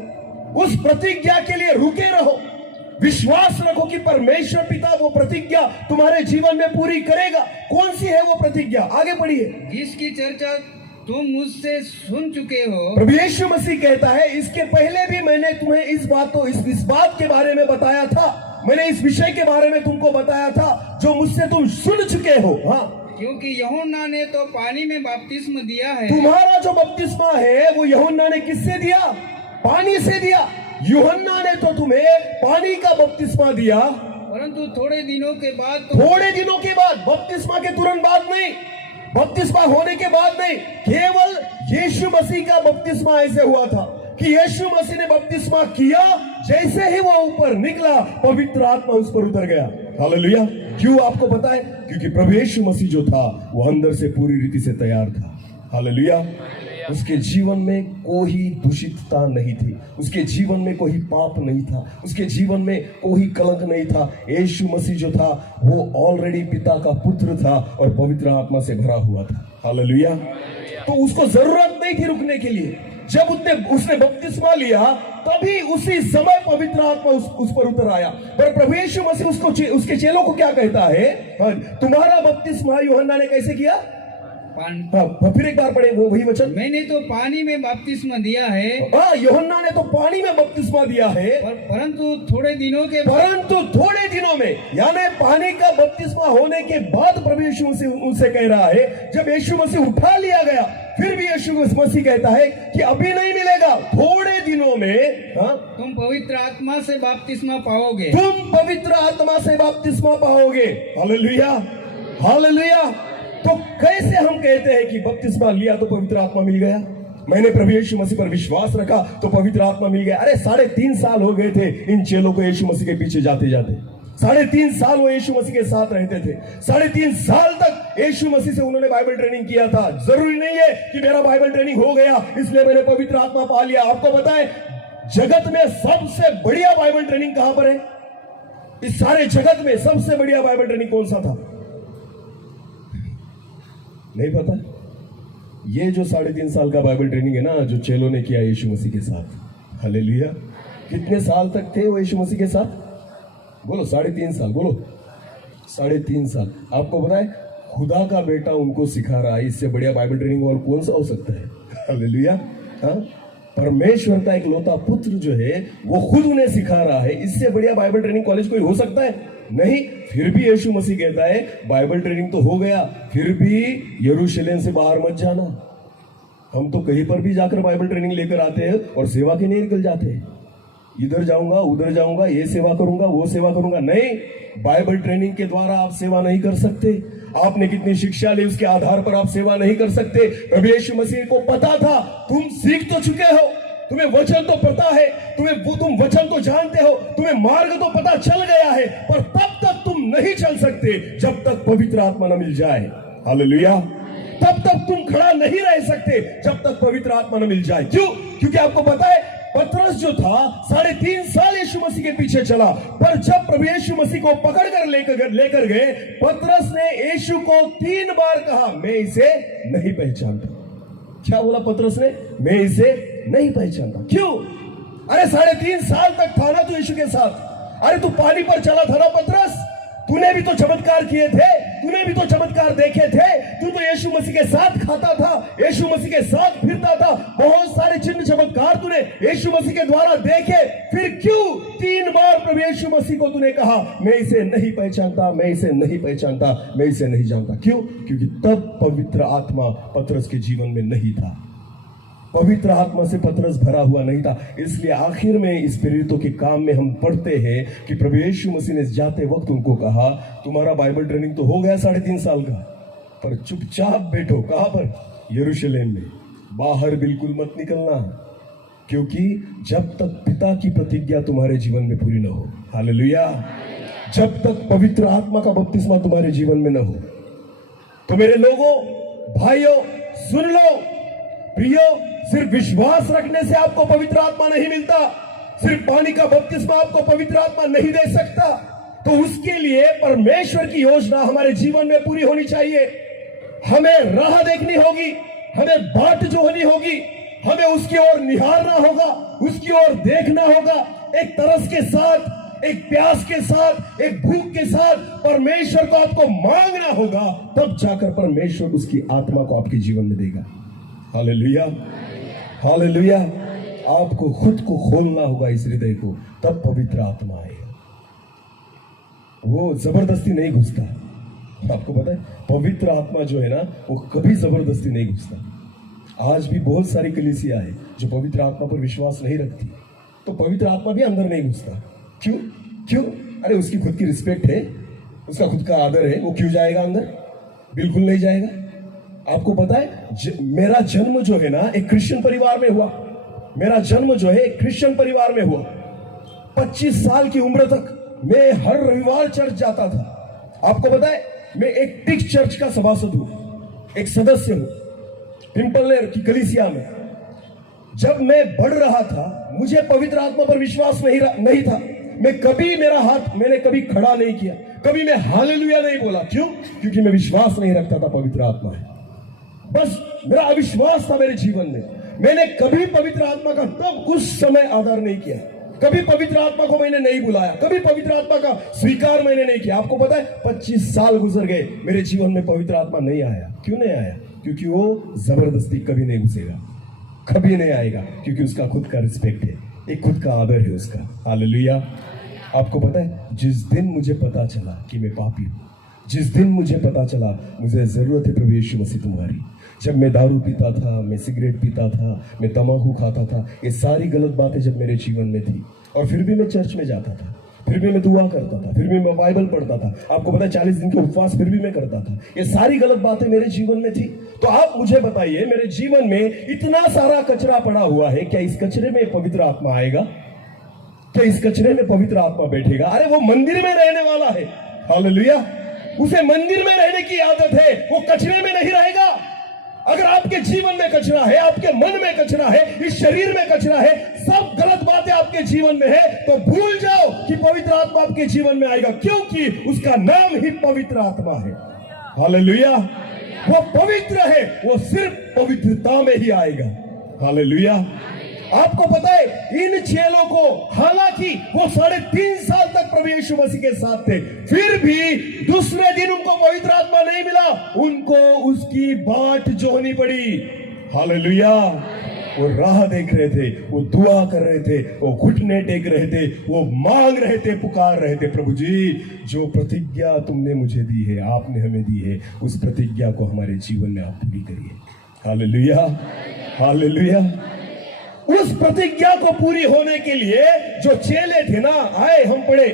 उस प्रतिज्ञा के लिए रुके रहो। विश्वास रखो कि परमेश्वर पिता वो प्रतिज्ञा तुम्हारे जीवन में पूरी करेगा। कौन सी है वो प्रतिज्ञा? आगे बढ़िए। जिसकी चर्चा तुम मुझसे सुन चुके हो। प्रभु यीशु मसीह कहता है, इसके पहले भी मैंने तुम्हें इस बात के बारे में बताया था, मैंने इस विषय के बारे में तुमको बताया था जो मुझसे तुम सुन चुके हो। हाँ, क्योंकि यूहन्ना ने तो पानी में बपतिस्मा दिया है। तुम्हारा जो बपतिस्मा है वो यूहन्ना ने किससे दिया? पानी से दिया। यूहन्ना ने तो तुम्हें पानी का बपतिस्मा दिया, परंतु थोड़े दिनों के बाद थोड़े दिनों के बाद, बपतिस्मा के तुरंत बाद नहीं, बपतिस्मा होने के बाद नहीं, केवल यीशु मसीह का बपतिस्मा ऐसे हुआ था कि यीशु मसीह ने बपतिस्मा किया, जैसे ही वो ऊपर निकला पवित्र आत्मा उस पर उतर गया। हालेलुया। क्यों? आपको पता है, क्योंकि प्रभु यीशु मसीह जो था वो अंदर से पूरी रीति से तैयार था। हालेलुया। उसके जीवन में कोई दूषितता नहीं थी, उसके जीवन में कोई पाप नहीं था, उसके जीवन में कोई कलंक नहीं था। यीशु मसीह जो था वो ऑलरेडी पिता का पुत्र था और पवित्र आत्मा से भरा हुआ था। हालेलुया। तो उसको जरूरत नहीं थी रुकने के लिए। जब उसने बपतिस्मा लिया तभी उसी समय पवित्र आत्मा उस पर उतर आया। पर प्रभु यीशु मसीह उसके चेलों को क्या कहता है? तुम्हारा बपतिस्मा यूहन्ना ने कैसे किया? फिर एक बार पढ़े वही वचन। मैंने तो पानी में बपतिस्मा दिया है। यूहन्ना ने तो पानी में बपतिस्मा दिया है, परंतु थोड़े दिनों में, यानी पानी का बपतिस्मा होने के बाद प्रभु यीशु मसीह उनसे कह रहा है, जब यीशु मसीह उठा लिया गया, फिर भी यीशु मसीह कहता है कि अभी नहीं मिलेगा, थोड़े दिनों में तुम पवित्र आत्मा से बपतिस्मा पाओगे। तुम पवित्र आत्मा से बपतिस्मा पाओगे। Hallelujah, hallelujah. तो कैसे हम कहते हैं कि बपतिस्मा लिया तो पवित्र आत्मा मिल गया, मैंने प्रभु यीशु मसीह पर विश्वास रखा तो पवित्र आत्मा मिल गया? अरे 3.5 साल हो गए थे इन चेलों को यीशु मसीह के पीछे जाते जाते। 3.5 साल वो यीशु मसीह के साथ रहते थे। 3.5 साल तक यीशु मसीह से उन्होंने बाइबल ट्रेनिंग किया था। जरूरी नहीं है कि मेरा बाइबल ट्रेनिंग हो गया इसलिए मैंने पवित्र आत्मा पा लिया। आपको बताएं, जगत में सबसे बढ़िया बाइबल ट्रेनिंग कहां पर है? इस सारे जगत में सबसे बढ़िया बाइबल ट्रेनिंग कौन सा था? नहीं पता? ये जो 3.5 साल का बाइबल ट्रेनिंग है ना, जो चेलों ने किया यीशु मसीह के साथ। हालेलुया। कितने साल तक थे वो यीशु मसीह के साथ? बोलो 3.5 साल। बोलो 3.5 साल। आपको पता है खुदा का बेटा उनको सिखा रहा है, इससे बढ़िया बाइबल ट्रेनिंग और कौन सा हो सकता है? हालेलुया। हाँ, परमेश्वर का एक लौता पुत्र जो है वो खुद उन्हें सिखा रहा है, इससे बढ़िया बाइबल ट्रेनिंग कॉलेज कोई हो सकता है? नहीं। फिर भी यीशु मसीह कहता है बाइबल ट्रेनिंग तो हो गया, फिर भी यरूशलेम से बाहर मत जाना। हम तो कहीं पर भी जाकर बाइबल ट्रेनिंग लेकर आते हैं और सेवा के नहीं निकल जाते हैं। इधर जाऊंगा उधर जाऊंगा, ये सेवा करूंगा वो सेवा करूंगा। नहीं, बाइबल ट्रेनिंग के द्वारा आप सेवा नहीं कर सकते। आपने कितनी शिक्षा ली उसके आधार पर आप सेवा नहीं कर सकते। प्रभु यीशु मसीह को पता था तुम सीख तो चुके हो, तुम्हें वचन तो पता है, तुम वचन तो जानते हो, तुम्हें मार्ग तो पता चल गया है, पर तब तक तुम नहीं चल सकते जब तक पवित्र आत्मा न मिल जाए। हालेलुया। तब तक तुम खड़ा नहीं रह सकते जब तक पवित्र आत्मा न मिल जाए। क्यों? क्योंकि आपको पता है पतरस जो था 3.5 साल यीशु मसीह के पीछे चला, पर जब प्रभु यीशु मसीह को पकड़कर लेकर गए, पतरस ने यीशु को 3 बार कहा मैं इसे नहीं पहचानता। क्या बोला पतरस ने? मैं इसे नहीं पहचानता। क्यों? अरे 3.5 साल तक था ना तू यीशु के साथ। अरे तू पानी पर चला था ना पतरस, तूने भी तो चमत्कार किए थे, तूने भी तो चमत्कार देखे थे। तू तो यीशु मसीह के साथ खाता था, यीशु मसीह के साथ फिरता था, बहुत सारे चिन्ह चमत्कार तूने यीशु मसीह के द्वारा देखे। फिर क्यों 3 बार प्रभु यीशु मसीह को तूने कहा मैं इसे नहीं पहचानता, मैं इसे नहीं पहचानता, मैं इसे नहीं जानता? क्यों? क्योंकि तब पवित्र आत्मा पतरस के जीवन में नहीं था। पवित्र आत्मा से पतरस भरा हुआ नहीं था। इसलिए आखिर में इस प्रेरितों के काम में हम पढ़ते हैं कि प्रभु यीशु मसीह ने जाते वक्त उनको कहा तुम्हारा बाइबल ट्रेनिंग तो हो गया 3.5 साल का, पर चुपचाप बैठो। कहां पर? यरूशलेम में। बाहर बिल्कुल मत निकलना, क्योंकि जब तक पिता की प्रतिज्ञा तुम्हारे जीवन में पूरी न हो, हालेलुया, जब तक पवित्र आत्मा का बपतिस्मा तुम्हारे जीवन में न हो। तो मेरे लोगों, भाइयों, सुन लो प्रियो, सिर्फ विश्वास रखने से आपको पवित्र आत्मा नहीं मिलता, सिर्फ पानी का बपतिस्मा आपको पवित्र आत्मा नहीं दे सकता। तो उसके लिए परमेश्वर की योजना हमारे जीवन में पूरी होनी चाहिए। हमें राह देखनी होगी, हमें बाट जोहनी होगी, हमें उसकी ओर निहारना होगा, उसकी ओर देखना होगा, एक तरस के साथ, एक प्यास के साथ, एक भूख के साथ परमेश्वर को आपको मांगना होगा, तब जाकर परमेश्वर उसकी आत्मा को आपके जीवन में देगा। Hallelujah, hallelujah. आपको खुद को खोलना होगा इस हृदय को, तब पवित्र आत्मा आएगा। वो जबरदस्ती नहीं घुसता। आपको पता है पवित्र आत्मा जो है ना वो कभी जबरदस्ती नहीं घुसता। आज भी बहुत सारी कलीसिया है जो पवित्र आत्मा पर विश्वास नहीं रखती, तो पवित्र आत्मा भी अंदर नहीं घुसता। क्यों? क्यों? अरे उसकी खुद की रिस्पेक्ट है, उसका खुद का आदर है, वो क्यों जाएगा अंदर? बिल्कुल नहीं जाएगा। आपको पता है मेरा जन्म जो है ना एक क्रिश्चियन परिवार में हुआ। मेरा जन्म जो है एक क्रिश्चियन परिवार में हुआ। 25 साल की उम्र तक मैं हर रविवार चर्च जाता था। आपको पता है मैं एक टिक चर्च का सभासद हूं, एक सदस्य हूं पिंपलनेर की कलीसिया में। जब मैं बढ़ रहा था मुझे पवित्र आत्मा पर विश्वास नहीं था। मैंने कभी खड़ा नहीं किया, कभी मैं हालेलुया नहीं बोला। क्यों? क्योंकि मैं विश्वास नहीं रखता था पवित्र आत्मा है। बस मेरा अविश्वास था मेरे जीवन में। मैंने कभी पवित्र आत्मा का तब उस समय आदर नहीं किया, कभी पवित्र आत्मा को मैंने नहीं बुलाया, कभी पवित्र आत्मा का स्वीकार मैंने नहीं किया। आपको पता है 25 साल गुजर गए, मेरे जीवन में पवित्र आत्मा नहीं आया। क्यों नहीं आया? क्योंकि वो जबरदस्ती कभी नहीं घुसेगा, कभी नहीं आएगा, क्योंकि उसका खुद का रिस्पेक्ट है, एक खुद का आदर है उसका। हालेलुया। आपको पता है जिस दिन मुझे पता चला कि मैं पापी हूं, जिस दिन मुझे पता चला मुझे जरूरत है प्रभु यीशु मसीह तुम्हारी, जब मैं दारू पीता था, मैं सिगरेट पीता था, मैं तंबाकू खाता था, ये सारी गलत बातें जब मेरे जीवन में थी, और फिर भी मैं चर्च में जाता था, फिर भी मैं दुआ करता था, फिर भी मैं बाइबल पढ़ता था। आपको पता है 40 दिन के उपवास फिर भी मैं करता था। ये सारी गलत बातें मेरे जीवन में थी। तो आप मुझे बताइए मेरे जीवन में इतना सारा कचरा पड़ा हुआ है, क्या इस कचरे में पवित्र आत्मा आएगा? क्या इस कचरे में पवित्र आत्मा बैठेगा? अरे वो मंदिर में रहने वाला है, हालेलुया। उसे मंदिर में रहने की आदत है, वो कचरे में नहीं रहेगा। अगर आपके जीवन में कचरा है, आपके मन में कचरा है, इस शरीर में कचरा है, सब गलत बातें आपके जीवन में है, तो भूल जाओ कि पवित्र आत्मा आपके जीवन में आएगा, क्योंकि उसका नाम ही पवित्र आत्मा है। हालेलुया। वो पवित्र है, वो सिर्फ पवित्रता में ही आएगा। हालेलुया। आपको पता है इन चेलों को, हालांकि वो 3.5 साल तक प्रभु यीशु मसीह के साथ थे, फिर भी दूसरे दिन उनको पवित्र आत्मा नहीं मिला, उनको उसकी बाट जोहनी पड़ी। हालेलुया। वो राह देख रहे थे, वो दुआ कर रहे थे, वो घुटने टेक रहे थे, वो मांग रहे थे, पुकार रहे थे, प्रभु जी जो प्रतिज्ञा तुमने मुझे दी है, आपने हमें दी है, उस प्रतिज्ञा को हमारे जीवन में आप पूरी करिए। Hallelujah, hallelujah. उस प्रतिज्ञा को पूरी होने के लिए जो चेले थे ना, आए, हम पढ़े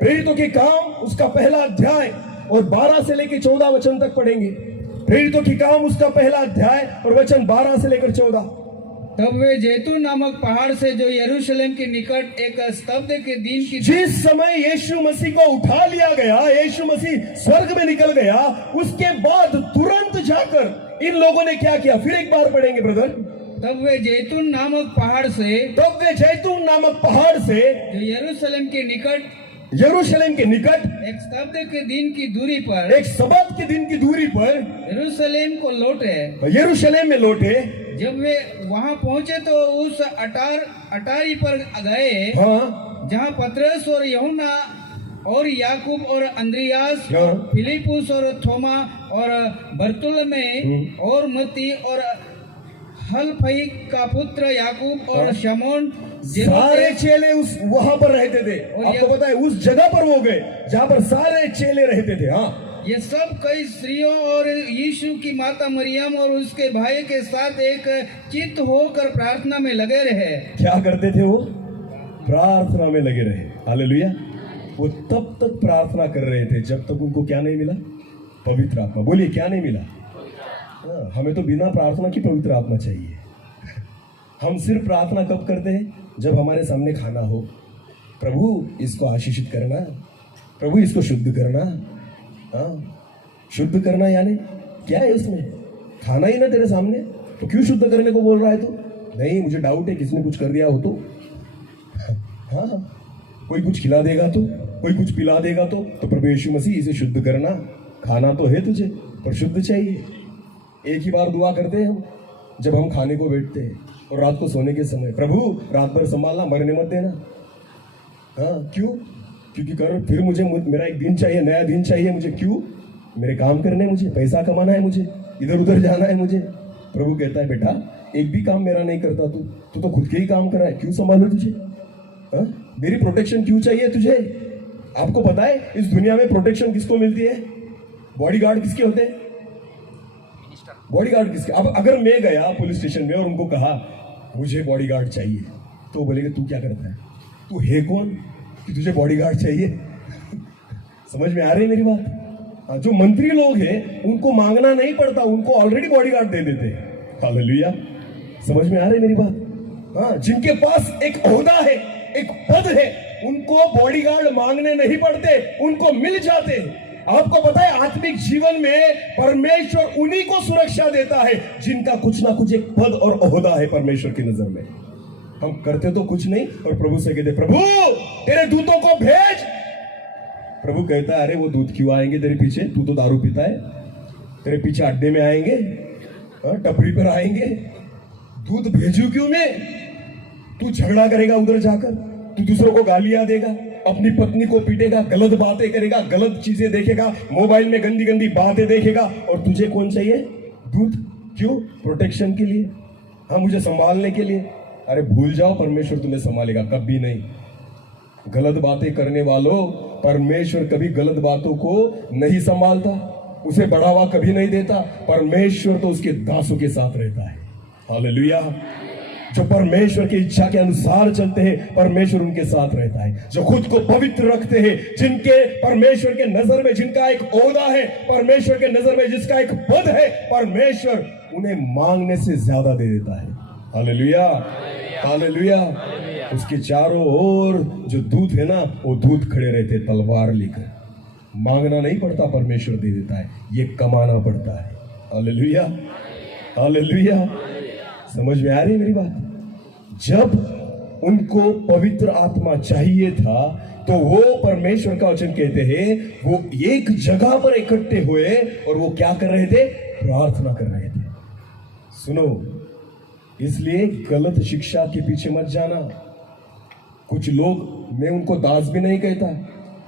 प्रेरितों के काम उसका पहला अध्याय और 12 से लेकर 14 वचन तक पढ़ेंगे। प्रेरितों के काम उसका पहला अध्याय और वचन 12 से लेकर 14। तब वे जैतून नामक पहाड़ से जो यरूशलेम के निकट एक स्तब्ध के दिन की, जिस समय यीशु मसीह को उठा लिया गया, यीशु मसीह स्वर्ग में निकल गया, उसके बाद तुरंत जाकर इन लोगों ने क्या किया, फिर एक बार पढ़ेंगे ब्रदर। तब वे जैतून नामक पहाड़ से, तब वे जैतून नामक पहाड़ से जो यरूशलेम के निकट, यरूशलेम के निकट एक स्तब्ध के दिन की दूरी पर, एक सबत के दिन की दूरी पर यरूशलेम को लौटे। यरूशलेम में लौटे। जब वे वहां पहुंचे तो उस अटारी पर गए, हाँ, जहां पतरस और यूहन्ना और याकूब और अंद्रियास, हाँ, फिलिपुस और थोमा और बरतुलमै और मत्ती और हलफई का पुत्र याकूब और शमौन, सारे चेले उस वहां पर रहते थे। आपको पता है उस जगह पर वो गए जहां पर सारे चेले रहते थे। हाँ, ये सब कई स्त्रियों और यीशु की माता मरियम और उसके भाई के साथ एक चित्त होकर प्रार्थना में लगे रहे। क्या करते थे वो? प्रार्थना में लगे रहे। हालेलुया। वो तब तक प्रार्थना कर रहे थे जब तक उनको क्या नहीं मिला, पवित्र आत्मा। बोलिए क्या नहीं मिला? हाँ, हमें तो बिना प्रार्थना की पवित्र आत्मा चाहिए। हम सिर्फ प्रार्थना कब करते हैं? जब हमारे सामने खाना हो, प्रभु इसको आशीषित करना, प्रभु इसको शुद्ध करना। हाँ, शुद्ध करना यानी क्या है उसमें? खाना ही ना तेरे सामने, तो क्यों शुद्ध करने को बोल रहा है तू? नहीं, मुझे डाउट है किसने कुछ कर दिया हो तो। हाँ, कोई कुछ खिला देगा तो, कोई कुछ पिला देगा तो प्रभु यीशु मसीह इसे शुद्ध करना। खाना तो है तुझे, पर शुद्ध चाहिए। एक ही बार दुआ करते हैं हम जब हम खाने को बैठते हैं और रात को सोने के समय, प्रभु रात भर संभालना, मरने मत देना। हाँ, क्यों? क्योंकि कर फिर मुझे मेरा एक दिन चाहिए, नया दिन चाहिए मुझे। क्यों? मेरे काम करने, मुझे पैसा कमाना है, मुझे इधर उधर जाना है मुझे। प्रभु कहता है बेटा एक भी काम मेरा नहीं करता तू तो खुद के ही काम कर रहा है, क्यों संभालू तुझे? हाँ, मेरी प्रोटेक्शन क्यों चाहिए तुझे? आपको पता है इस दुनिया में प्रोटेक्शन किसको मिलती है? बॉडीगार्ड किसके होते हैं? बॉडीगार्ड किसके? अब अगर मैं गया पुलिस स्टेशन में और उनको कहा मुझे बॉडीगार्ड चाहिए, तो बोलेंगे तू क्या करता है, तू है कौन कि तुझे बॉडीगार्ड चाहिए? समझ में आ रही है मेरी बात? हाँ, जो मंत्री लोग हैं उनको मांगना नहीं पड़ता, उनको ऑलरेडी बॉडीगार्ड दे देते हैं। हालेलुया। समझ में आ रही मेरी बात? हाँ, जिनके पास एक ओहदा है, एक पद है, उनको बॉडीगार्ड मांगने नहीं पड़ते, उनको मिल जाते हैं। आपको पता है आत्मिक जीवन में परमेश्वर उन्हीं को सुरक्षा देता है जिनका कुछ ना कुछ एक पद और ओहदा है परमेश्वर की नजर में। हम करते तो कुछ नहीं और प्रभु से कहते प्रभु तेरे दूतों को भेज। प्रभु कहता है अरे वो दूत क्यों आएंगे तेरे पीछे? तू तो दारू पीता है, तेरे पीछे अड्डे में आएंगे, टपरी पर आएंगे, दूत भेजू क्यों मैं? तू झगड़ा करेगा उधर जाकर, तू दूसरों को गालियां देगा, अपनी पत्नी को पीटेगा, गलत बातें करेगा, गलत चीजें देखेगा, मोबाइल में गंदी गंदी बातें देखेगा, और तुझे कौन चाहिए? दूत। क्यों? प्रोटेक्शन के लिए। हाँ, मुझे संभालने के लिए। अरे भूल जाओ, परमेश्वर तुम्हें संभालेगा कभी नहीं। गलत बातें करने वालों, परमेश्वर कभी गलत बातों को नहीं संभालता, उसे बढ़ावा कभी नहीं देता। परमेश्वर तो उसके दासों के साथ रहता है। हालेलुया। जो परमेश्वर की इच्छा के अनुसार चलते हैं, परमेश्वर उनके साथ रहता है। जो खुद को पवित्र रखते हैं, जिनके परमेश्वर के नजर में जिनका एक ओहदा है, परमेश्वर के नजर में जिसका एक पद है, परमेश्वर उन्हें मांगने से ज्यादा दे देता है। Hallelujah, hallelujah. उसके चारों ओर जो दूत है ना, वो दूत खड़े रहते तलवार लेकर। मांगना नहीं पड़ता, परमेश्वर दे देता है, ये कमाना पड़ता है। Hallelujah, hallelujah. समझ में आ रही है मेरी बात? जब उनको पवित्र आत्मा चाहिए था तो वो परमेश्वर का वचन कहते हैं वो एक जगह पर इकट्ठे हुए और वो क्या कर रहे थे? प्रार्थना कर रहे थे। सुनो, इसलिए गलत शिक्षा के पीछे मत जाना। कुछ लोग, मैं उनको दास भी नहीं कहता,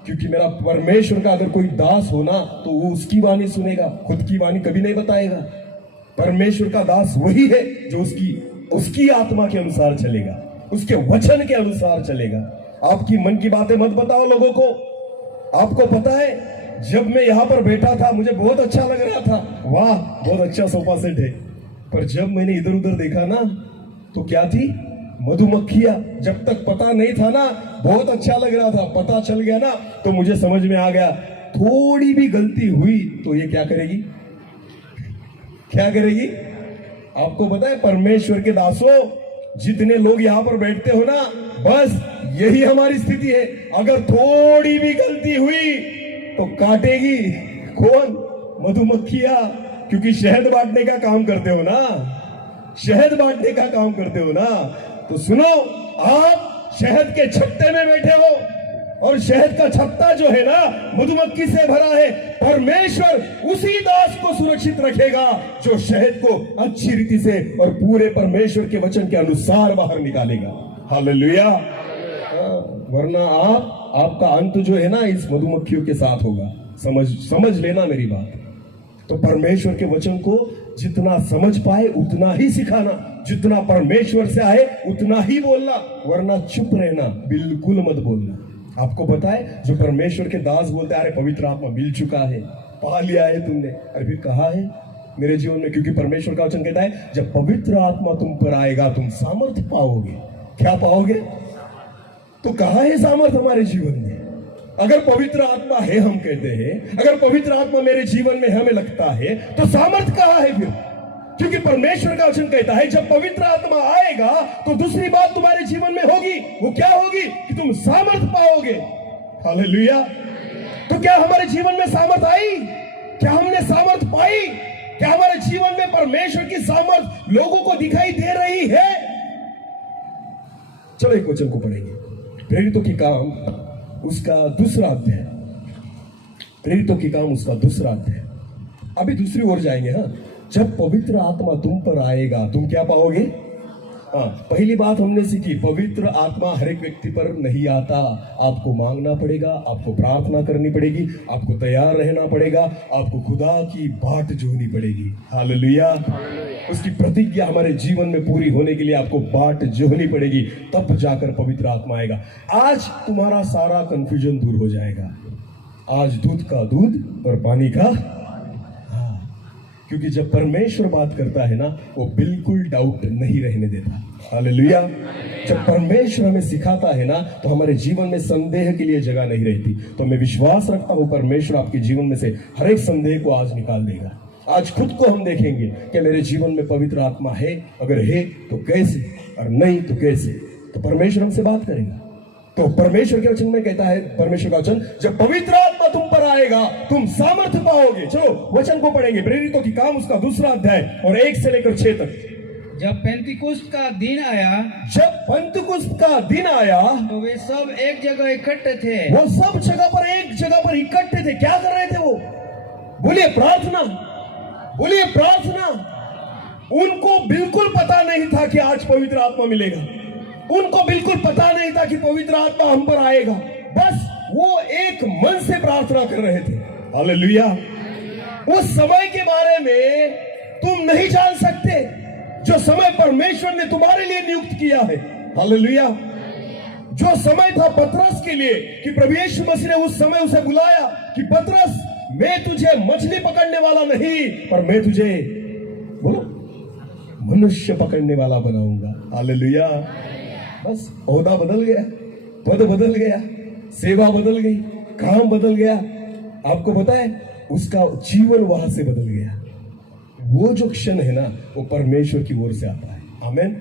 क्योंकि मेरा परमेश्वर का अगर कोई दास होना तो वो उसकी वाणी सुनेगा, खुद की वाणी कभी नहीं बताएगा। परमेश्वर का दास वही है जो उसकी आत्मा के अनुसार चलेगा, उसके वचन के अनुसार चलेगा। आपकी मन की बातें मत बताओ लोगों को। आपको पता है, जब मैं यहां पर बैठा था मुझे बहुत अच्छा लग रहा था, वाह बहुत अच्छा सोफा सेट है, पर जब मैंने इधर उधर देखा ना तो क्या थी? मधुमक्खियां। जब तक पता नहीं था ना बहुत अच्छा लग रहा था, पता चल गया ना तो मुझे समझ में आ गया थोड़ी भी गलती हुई तो ये क्या करेगी? क्या करेगी? आपको पता है, परमेश्वर के दासों, जितने लोग यहां पर बैठते हो ना, बस यही हमारी स्थिति है। अगर थोड़ी भी गलती हुई तो काटेगी कौन? मधुमक्खियां, क्योंकि शहद बांटने का काम करते हो ना, शहद बांटने का काम करते हो ना। तो सुनो, आप शहद के छत्ते में बैठे हो और शहद का छत्ता जो है ना मधुमक्खी से भरा है। परमेश्वर उसी दास को सुरक्षित रखेगा जो शहद को अच्छी रीति से और पूरे परमेश्वर के वचन के अनुसार बाहर निकालेगा। हालेलुया। वरना आपका अंत जो है ना इस मधुमक्खियों के साथ होगा। समझ लेना मेरी बात। तो परमेश्वर के वचन को जितना समझ पाए उतना ही सिखाना, जितना परमेश्वर से आए उतना ही बोलना, वरना चुप रहना, बिल्कुल मत बोलना। आपको पता है, जो परमेश्वर के दास बोलते हैं, अरे पवित्र आत्मा मिल चुका है, पा लिया है तुमने, अरे फिर कहा है मेरे जीवन में? क्योंकि परमेश्वर का वचन कहता है जब पवित्र आत्मा तुम पर आएगा तुम सामर्थ्य पाओगे। क्या पाओगे? तो कहा है सामर्थ्य हमारे जीवन में? अगर पवित्र आत्मा है, हम कहते हैं, अगर पवित्र आत्मा मेरे जीवन में हमें लगता है तो सामर्थ्य कहाँ है फिर? क्योंकि परमेश्वर का वचन कहता है जब पवित्र आत्मा आएगा तो दूसरी बात तुम्हारे जीवन में होगी। वो क्या होगी? कि तुम सामर्थ्य पाओगे। हालेलुया। तो क्या हमारे जीवन में सामर्थ्य आई? क्या हमने सामर्थ्य पाई? क्या हमारे जीवन में परमेश्वर की सामर्थ्य लोगों को दिखाई दे रही है? चलो एक वचन को पढ़ेंगे, प्रेरितों की काम उसका दूसरा अध्याय। प्रेरितों की काम उसका दूसरा अध्याय। अभी दूसरी ओर जाएंगे। हाँ, जब पवित्र आत्मा तुम पर आएगा तुम क्या पाओगे? हाँ, पहली बात हमने सीखी, पवित्र आत्मा हर एक व्यक्ति पर नहीं आता। आपको मांगना पड़ेगा, आपको प्रार्थना करनी पड़ेगी, आपको तैयार रहना पड़ेगा, आपको खुदा की बाट जोहनी पड़ेगी। हालेलुया। उसकी प्रतिज्ञा हमारे जीवन में पूरी होने के लिए आपको बाट जोहनी पड़ेगी, तब जाकर पवित्र आत्मा आएगा। आज तुम्हारा सारा कंफ्यूजन दूर हो जाएगा। आज दूध का दूध और पानी का, क्योंकि जब परमेश्वर बात करता है ना वो बिल्कुल डाउट नहीं रहने देता। हालेलुया। जब परमेश्वर हमें सिखाता है ना तो हमारे जीवन में संदेह के लिए जगह नहीं रहती। तो मैं विश्वास रखता हूं परमेश्वर आपके जीवन में से हर एक संदेह को आज निकाल देगा। आज खुद को हम देखेंगे कि मेरे जीवन में पवित्र आत्मा है, अगर है तो कैसे, और नहीं तो कैसे। तो परमेश्वर हमसे बात करेगा। तो परमेश्वर के वचन में कहता है, परमेश्वर का वचन, जब पवित्र आत्मा तुम पर आएगा तुम सामर्थ्य पाओगे। चलो वचन को पढ़ेंगे, प्रेरितों की काम उसका दूसरा अध्याय और 1 से लेकर 6 तक। जब पेंतिकुस्त का दिन आया, जब पेंतिकुस्त का दिन आया तो वे सब एक जगह इकट्ठे थे। वो सब जगह पर एक जगह पर इकट्ठे थे। क्या कर रहे थे वो? बोलिए प्रार्थना, बोलिए प्रार्थना। उनको बिल्कुल पता नहीं था कि आज पवित्र आत्मा मिलेगा। उनको बिल्कुल पता नहीं था कि पवित्र आत्मा हम पर आएगा। बस वो एक मन से प्रार्थना कर रहे थे। हालेलुया। उस समय के बारे में तुम नहीं जान सकते जो समय परमेश्वर ने तुम्हारे लिए नियुक्त किया है। हालेलुया। जो समय था पतरस के लिए कि प्रभु यीशु मसीह ने उस समय उसे बुलाया कि पतरस, मैं तुझे मछली पकड़ने वाला नहीं पर मैं तुझे, बोलो, मनुष्य पकड़ने वाला बनाऊंगा। हालेलुया। बस ओहदा बदल गया, पद बदल गया, सेवा बदल गई, काम बदल गया। आपको पता है उसका जीवन वहां से बदल गया। वो जो क्षण है ना वो परमेश्वर की ओर से आता है। आमीन।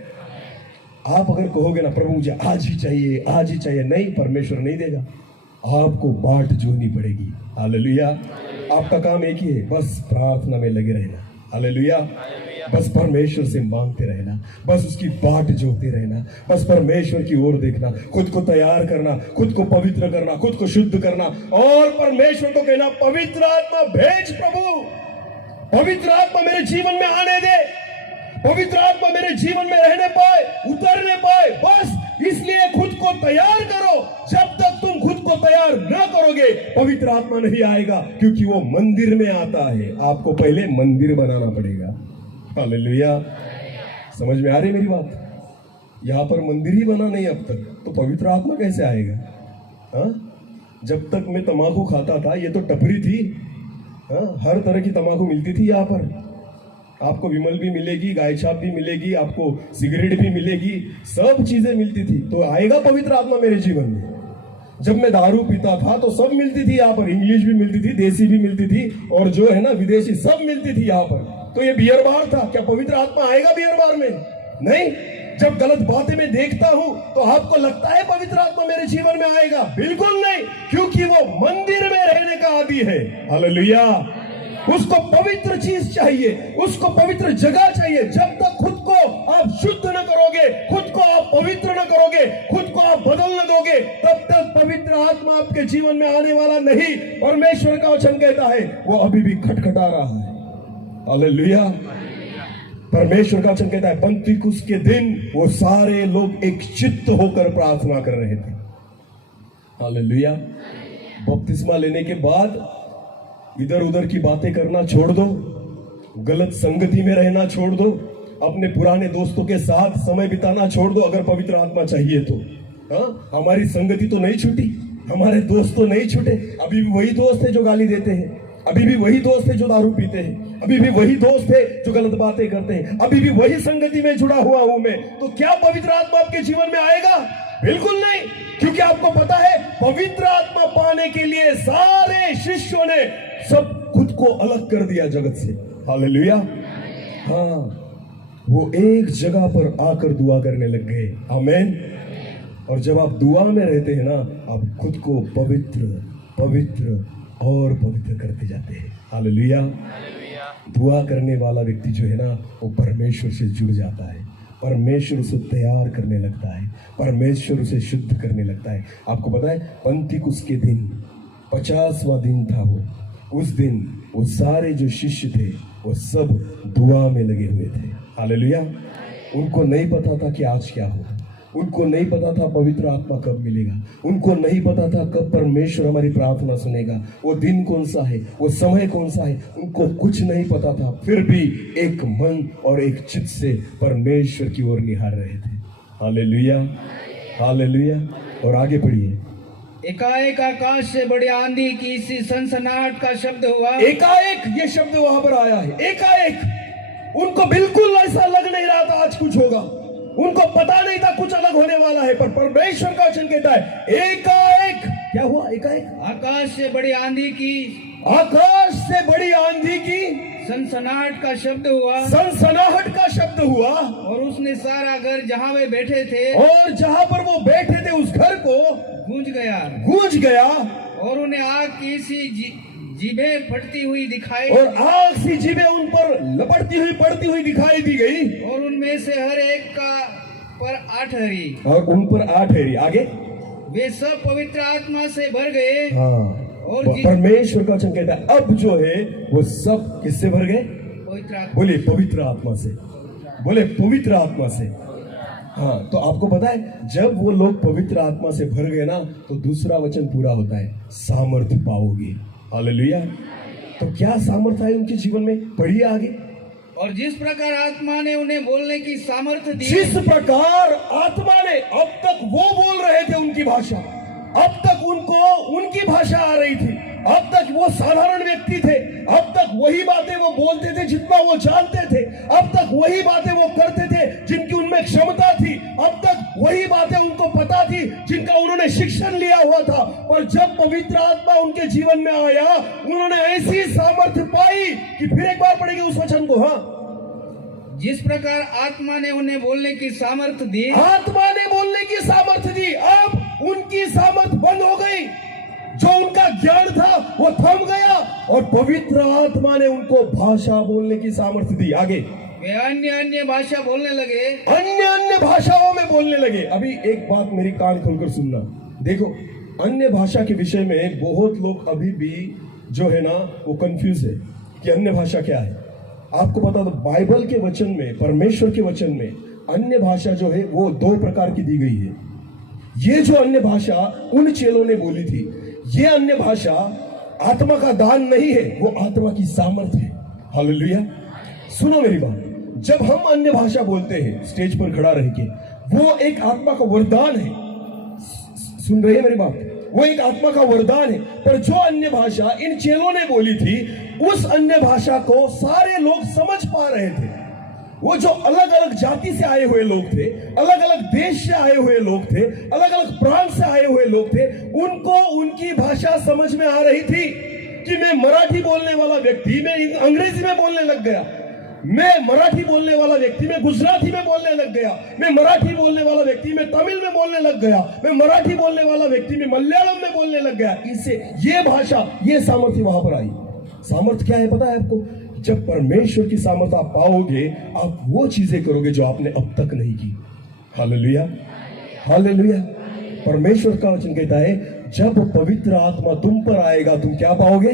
आप अगर कहोगे ना प्रभु मुझे आज ही चाहिए, आज ही चाहिए, नहीं, परमेश्वर नहीं देगा। आपको बाट जोहनी पड़ेगी। हालेलुया। आपका काम एक ही है, बस प्रार्थना में लगे रहना। हालेलुया। बस परमेश्वर से मांगते रहना, बस उसकी बाट जोहते रहना, बस परमेश्वर की ओर देखना, खुद को तैयार करना, खुद को पवित्र करना, खुद को शुद्ध करना और परमेश्वर को कहना, पवित्र आत्मा भेज प्रभु, पवित्र आत्मा मेरे जीवन में आने दे। पवित्र आत्मा मेरे जीवन में रहने पाए, उतरने पाए, बस इसलिए खुद को तैयार करो। जब तक तुम खुद को तैयार ना करोगे पवित्र आत्मा नहीं आएगा, क्योंकि वो मंदिर में आता है। आपको पहले मंदिर बनाना पड़ेगा। हालेलुया, समझ में आ रही मेरी बात? यहां पर मंदिर ही बना नहीं अब तक, तो पवित्र आत्मा कैसे आएगा? हाँ, जब तक मैं तंबाकू खाता था, ये तो टपरी थी, हाँ, हर तरह की तंबाकू मिलती थी यहाँ पर। आपको विमल भी मिलेगी, गाय छाप भी मिलेगी, आपको सिगरेट भी मिलेगी, सब चीजें मिलती थी। तो आएगा पवित्र आत्मा मेरे जीवन में? जब मैं दारू पीता था तो सब मिलती थी यहाँ पर, इंग्लिश भी मिलती थी, देसी भी मिलती थी, और जो है ना विदेशी, सब मिलती थी यहाँ पर। तो ये बियर बार था, क्या पवित्र आत्मा आएगा बियर बार में? नहीं। जब गलत बातें मैं देखता हूं तो आपको लगता है पवित्र आत्मा मेरे जीवन में आएगा? बिल्कुल नहीं, क्योंकि वो मंदिर में रहने का आदी है। हालेलुया, उसको पवित्र चीज चाहिए, उसको पवित्र जगह चाहिए। जब तक खुद को आप शुद्ध न करोगे, खुद को आप पवित्र न करोगे, खुद को आप बदल न दोगे, तब तक पवित्र आत्मा आपके जीवन में आने वाला नहीं। परमेश्वर का वचन कहता है वो अभी भी खटखटा रहा है। हालेलुया, परमेश्वर का वचन कहता है पंतीकुस्त के दिन वो सारे लोग एक चित्त होकर प्रार्थना कर रहे थे। हालेलुया, बपतिस्मा लेने के बाद इधर उधर की बातें करना छोड़ दो, गलत संगति में रहना छोड़ दो, अपने पुराने दोस्तों के साथ समय बिताना छोड़ दो अगर पवित्र आत्मा चाहिए तो। हाँ, हमारी संगति तो नहीं छूटी, हमारे दोस्त तो नहीं छूटे, अभी भी वही दोस्त है जो गाली देते हैं, अभी भी वही दोस्त है जो दारू पीते हैं, अभी भी वही दोस्त है जो गलत बातें करते हैं, अभी भी वही संगति में जुड़ा हुआ हूं मैं। तो क्या पवित्र आत्मा आपके जीवन में आएगा? बिल्कुल नहीं, क्योंकि आपको पता है पवित्र आत्मा पाने के लिए सारे शिष्यों ने सब खुद को अलग कर दिया जगत से। हालेलुया, हाँ, वो एक जगह पर आकर दुआ करने लग गए। आमीन। और जब आप दुआ में रहते हैं ना, आप खुद को पवित्र पवित्र और पवित्र करते जाते हैं। हालेलुया, दुआ करने वाला व्यक्ति जो है ना, वो परमेश्वर से जुड़ जाता है, परमेश्वर उसे तैयार करने लगता है, परमेश्वर उसे शुद्ध करने लगता है। आपको पता है पंतीकुस्त के दिन 50वां दिन था वो, उस दिन वो सारे जो शिष्य थे वो सब दुआ में लगे हुए थे। हालेलुया, उनको नहीं पता था कि आज क्या होगा, उनको नहीं पता था पवित्र आत्मा कब मिलेगा, उनको नहीं पता था कब परमेश्वर हमारी प्रार्थना सुनेगा, वो दिन कौन सा है, वो समय कौन सा है, उनको कुछ नहीं पता था। फिर भी एक मन और एक चित्त से परमेश्वर की ओर निहार रहे थे। Hallelujah, hallelujah. और आगे पढ़िए। एकाएक आकाश से बड़ी आंधी की सी सनसनाहट का शब्द हुआ। एकाएक ये शब्द वहां पर आया है, एकाएक। उनको बिल्कुल ऐसा लग नहीं रहा था आज कुछ होगा, उनको पता नहीं था कुछ अलग होने वाला है, पर परमेश्वर का वचन कहता है एकाएक क्या हुआ? एकाएक आकाश से बड़ी आंधी की, आकाश से बड़ी आंधी की सनसनाहट का शब्द हुआ, सनसनाहट का शब्द हुआ, और उसने सारा घर जहां वे बैठे थे, और जहां पर वो बैठे थे उस घर को गूंज गया, और उन्हें आग की सी जीभें फटती हुई दिखाई, और आग सी जीभें उन पर लपटती हुई पड़ती हुई दिखाई दी गई, और उनमें से हर एक का पर 8 हरी, और उन पर 8 हरी। आगे वे सब पवित्र आत्मा से भर गए। हाँ, और परमेश्वर का वचन कहता है अब जो है वो सब किससे भर गए? पवित्र आत्मा। बोले पवित्र आत्मा से, बोले पवित्र आत्मा से। हाँ, तो आपको पता है जब वो लोग पवित्र आत्मा से भर गए ना, तो दूसरा वचन पूरा होता है, सामर्थ्य पाओगे। हालेलुया। तो क्या सामर्थ्य है उनके जीवन में? पढ़िए आगे। और जिस प्रकार आत्मा ने उन्हें बोलने की सामर्थ्य दी, जिस प्रकार आत्मा ने, अब तक वो बोल रहे थे उनकी भाषा, अब तक उनको उनकी भाषा आ रही थी, अब तक वो साधारण व्यक्ति थे, अब तक वही बातें वो बोलते थे जितना वो जानते थे, अब तक वही बातें वो करते थे जिनकी उनमें क्षमता थी, अब तक वही बातें उनको पता थी जिनका उन्होंने शिक्षण लिया हुआ था। पर जब पवित्र आत्मा उनके जीवन में आया, उन्होंने ऐसी सामर्थ्य पाई कि, फिर एक बार पढ़ेंगे उस वचन को। हाँ, जिस प्रकार आत्मा ने उन्हें बोलने की सामर्थ्य दी, आत्मा ने बोलने की सामर्थ्य दी, अब उनकी सामर्थ्य बंद हो गई, जो उनका ज्ञान था वो थम गया, और पवित्र आत्मा ने उनको भाषा बोलने की सामर्थ्य दी। आगे वे अन्य अन्य भाषा बोलने लगे, अन्य अन्य भाषाओं में बोलने लगे। अभी एक बात मेरी कान खोलकर सुनना, देखो अन्य भाषा के विषय में बहुत लोग अभी भी जो है ना वो कंफ्यूज है कि अन्य भाषा क्या है। आपको पता तो बाइबल के वचन में, परमेश्वर के वचन में अन्य भाषा जो है वो 2 प्रकार की दी गई है। ये जो अन्य भाषा उन चेलों ने बोली थी, ये अन्य भाषा आत्मा का दान नहीं है, वो आत्मा की सामर्थ्य है। हालेलुया। सुनो मेरी बात, जब हम अन्य भाषा बोलते हैं स्टेज पर खड़ा रह के, वो एक आत्मा का वरदान है। सुन रही है मेरी बात? वो एक आत्मा का वरदान है। पर जो अन्य भाषा इन चेलों ने बोली थी, उस अन्य भाषा को सारे लोग समझ पा रहे थे। वो जो अलग अलग जाति से आए हुए लोग थे, अलग अलग देश से आए हुए लोग थे, अलग अलग प्रांत से आए हुए लोग थे, उनको उनकी भाषा समझ में आ रही थी। कि मैं मराठी बोलने वाला व्यक्ति मैं अंग्रेजी में बोलने लग गया, मैं मराठी बोलने वाला व्यक्ति मैं गुजराती में बोलने लग गया, मैं मराठी बोलने वाला व्यक्ति मैं तमिल में बोलने लग गया, मैं मराठी बोलने वाला व्यक्ति मैं मलयालम में बोलने लग गया। इससे ये भाषा, ये सामर्थ्य वहां पर आई। सामर्थ्य क्या है पता है आपको? जब परमेश्वर की सामर्थ्य आप पाओगे, आप वो चीजें करोगे जो आपने अब तक नहीं की। Hallelujah, hallelujah. परमेश्वर का वचन कहता है, जब पवित्र आत्मा तुम पर आएगा, तुम क्या पाओगे?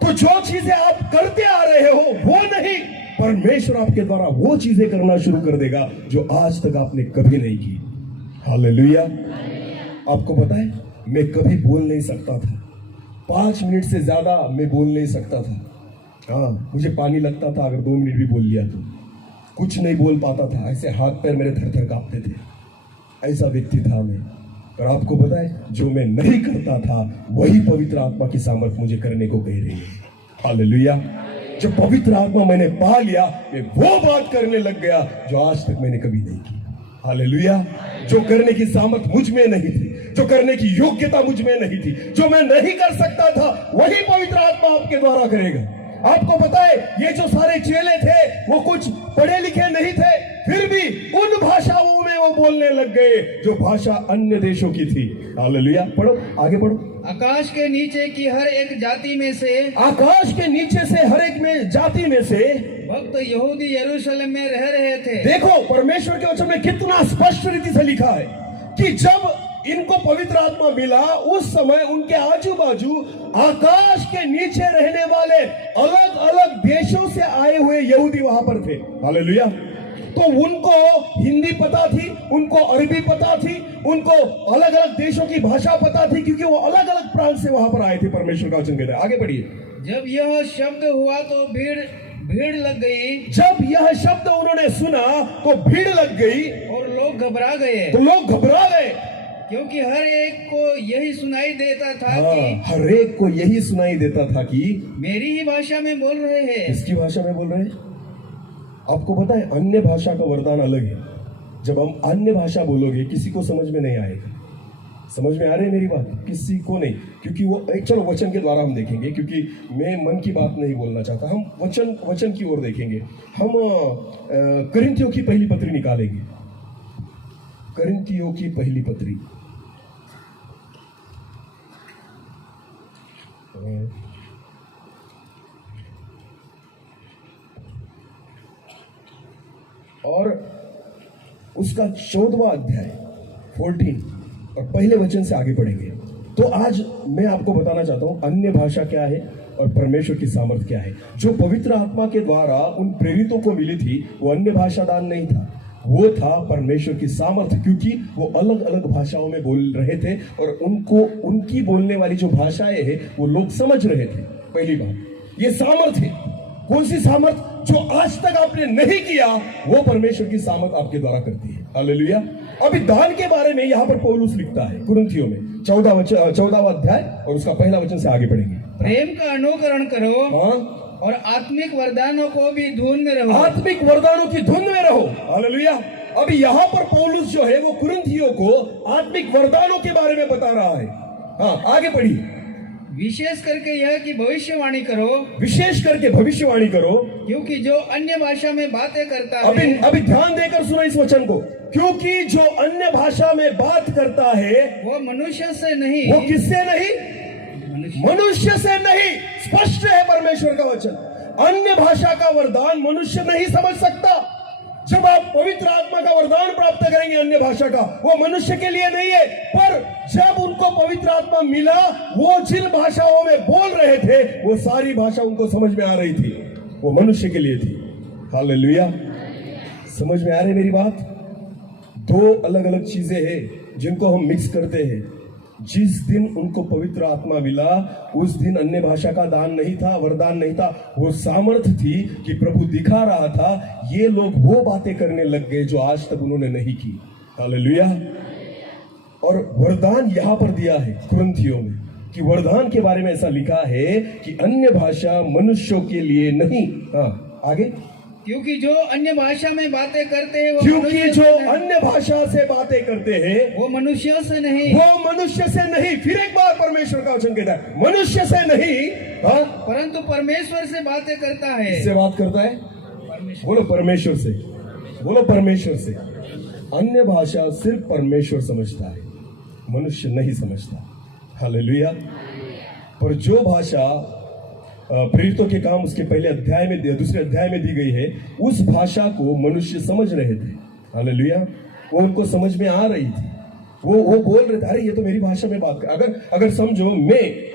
तो जो चीजें आप करते आ रहे हो वो नहीं, परमेश्वर आपके द्वारा वो चीजें करना शुरू कर देगा जो आज तक आपने कभी नहीं की। हालेलुया। आपको पता है, मैं कभी बोल नहीं सकता था, 5 मिनट से ज्यादा मैं बोल नहीं सकता था। हाँ, मुझे पानी लगता था अगर 2 मिनट भी बोल लिया तो। कुछ नहीं बोल पाता था, ऐसे हाथ पैर मेरे थर थर कांपते थे। ऐसा व्यक्ति था मैं। पर आपको पता है, जो मैं नहीं करता था वही पवित्र आत्मा की सामर्थ्य मुझे करने को कह रही है। हालेलुया। जो पवित्र आत्मा मैंने पा लिया, मैं वो बात करने लग गया जो आज तक मैंने कभी नहीं की। हालेलुया। जो करने की सामर्थ्य मुझ में नहीं थी, जो करने की योग्यता मुझ में नहीं थी, जो मैं नहीं कर सकता था, वही पवित्र आत्मा आपके द्वारा करेगा। आपको पता है, ये जो सारे चेले थे वो कुछ पढ़े लिखे नहीं थे, फिर भी उन भाषाओं में वो बोलने लग गए जो भाषा अन्य देशों की थी। हालेलुया। पढ़ो, आगे पढ़ो। आकाश के नीचे की हर एक जाति में से, आकाश के नीचे से हर एक में जाति में से भक्त यहूदी यरूशलेम में रह रहे थे। देखो, परमेश्वर के वचन में कितना स्पष्ट रीति से लिखा है कि जब इनको पवित्र आत्मा मिला, उस समय उनके आजू बाजू आकाश के नीचे रहने वाले अलग अलग देशों से आए हुए यहूदी वहां पर थे। हालेलुया। तो उनको हिंदी पता थी, उनको अरबी पता थी, उनको अलग अलग देशों की भाषा पता थी, क्योंकि वो अलग अलग प्रांत से वहां पर आए थे। परमेश्वर का वचन कहता है, आगे बढ़िए। जब यह शब्द हुआ तो भीड़ लग गई। जब यह शब्द उन्होंने सुना तो भीड़ लग गई और लोग घबरा गए। तो लोग घबरा गए, क्योंकि हर एक को यही सुनाई देता था कि हर एक को यही सुनाई देता था कि मेरी ही भाषा में बोल रहे हैं। इसकी भाषा में बोल रहे हैं। आपको पता है, अन्य भाषा का वरदान अलग है। जब हम अन्य भाषा बोलोगे, किसी को समझ में नहीं आएगा। समझ में आ रही है मेरी बात? किसी को नहीं, क्योंकि वो चलो वचन के द्वारा हम देखेंगे, क्योंकि मैं मन की बात नहीं बोलना चाहता। हम वचन की ओर देखेंगे। हम करिन्थियों की पहली पत्री निकालेंगे। करिन्थियों की पहली पत्री, और उसका 14वां अध्याय 14 और पहले वचन से आगे पढ़ेंगे। तो आज मैं आपको बताना चाहता हूं अन्य भाषा क्या है और परमेश्वर की सामर्थ्य क्या है। जो पवित्र आत्मा के द्वारा उन प्रेरितों को मिली थी, वो अन्य भाषा दान नहीं था, वो था परमेश्वर की सामर्थ्य, क्योंकि वो अलग अलग भाषाओं में बोल रहे थे और उनको उनकी बोलने वाली जो भाषाएं हैं वो लोग समझ रहे थे। पहली बात, ये सामर्थ्य है। कौन सी सामर्थ्य? जो आज तक आपने नहीं किया, वो परमेश्वर की सामर्थ्य आपके द्वारा करती है। हालेलुया। अभी दान के बारे में यहाँ पर पौलुस लिखता है कुरिन्थियों में 14वां अध्याय और उसका पहला वचन से आगे पढ़ेंगे। प्रेम का अनुकरण करो। हाँ, और आत्मिक वरदानों को भी धुन में रहो। आत्मिक वरदानों की धुन में रहो। हालेलुया। अभी यहाँ पर पौलुस जो है वो कुरिन्थियों को आत्मिक वरदानों के बारे में बता रहा है। हाँ, आगे पढ़िए। विशेष करके यह कि भविष्यवाणी करो। विशेष करके भविष्यवाणी करो, क्योंकि जो अन्य भाषा में बातें करता है। अभी ध्यान देकर सुनो इस वचन को। क्योंकि जो अन्य भाषा में बात करता है वो मनुष्य से नहीं। वो किससे नहीं? मनुष्य से नहीं। स्पष्ट है परमेश्वर का वचन। अन्य भाषा का वरदान मनुष्य नहीं समझ सकता। जब आप पवित्र आत्मा का वरदान प्राप्त करेंगे अन्य भाषा का, वो मनुष्य के लिए नहीं है। पर जब उनको पवित्र आत्मा मिला, वो जिन भाषाओं में बोल रहे थे वो सारी भाषा उनको समझ में आ रही थी। वो मनुष्य के लिए थी। हालेलुया। समझ में आ रही मेरी बात? दो अलग अलग चीजें हैं जिनको हम मिक्स करते हैं। जिस दिन उनको पवित्र आत्मा मिला उस दिन अन्य भाषा का दान नहीं था, वरदान नहीं था, वो सामर्थ्य थी कि प्रभु दिखा रहा था ये लोग वो बातें करने लग गए जो आज तक उन्होंने नहीं की। हालेलुया। और वरदान यहां पर दिया है कुरिन्थियों में कि वरदान के बारे में ऐसा लिखा है कि अन्य भाषा मनुष्यों के लिए नहीं। हाँ आगे। क्योंकि जो अन्य भाषा में बातें करते हैं क्योंकि जो अन्य भाषा से बातें करते हैं वो मनुष्यों से नहीं, वो मनुष्य से नहीं। फिर एक बार परमेश्वर का वचन कहता है मनुष्य से नहीं, हाँ, परंतु परमेश्वर से बातें करता है। किससे बात करता है? बोलो परमेश्वर से, बोलो परमेश्वर से। अन्य भाषा सिर्फ परमेश्वर समझता है, मनुष्य नहीं समझता। हालेलुया। पर जो भाषा प्रेरितों के काम उसके पहले अध्याय में, दूसरे अध्याय में दी गई है, उस भाषा को मनुष्य समझ रहे थे। हालेलुया। वो उनको समझ में आ रही थी। वो बोल रहे थे अरे ये तो मेरी भाषा में बात कर। अगर समझो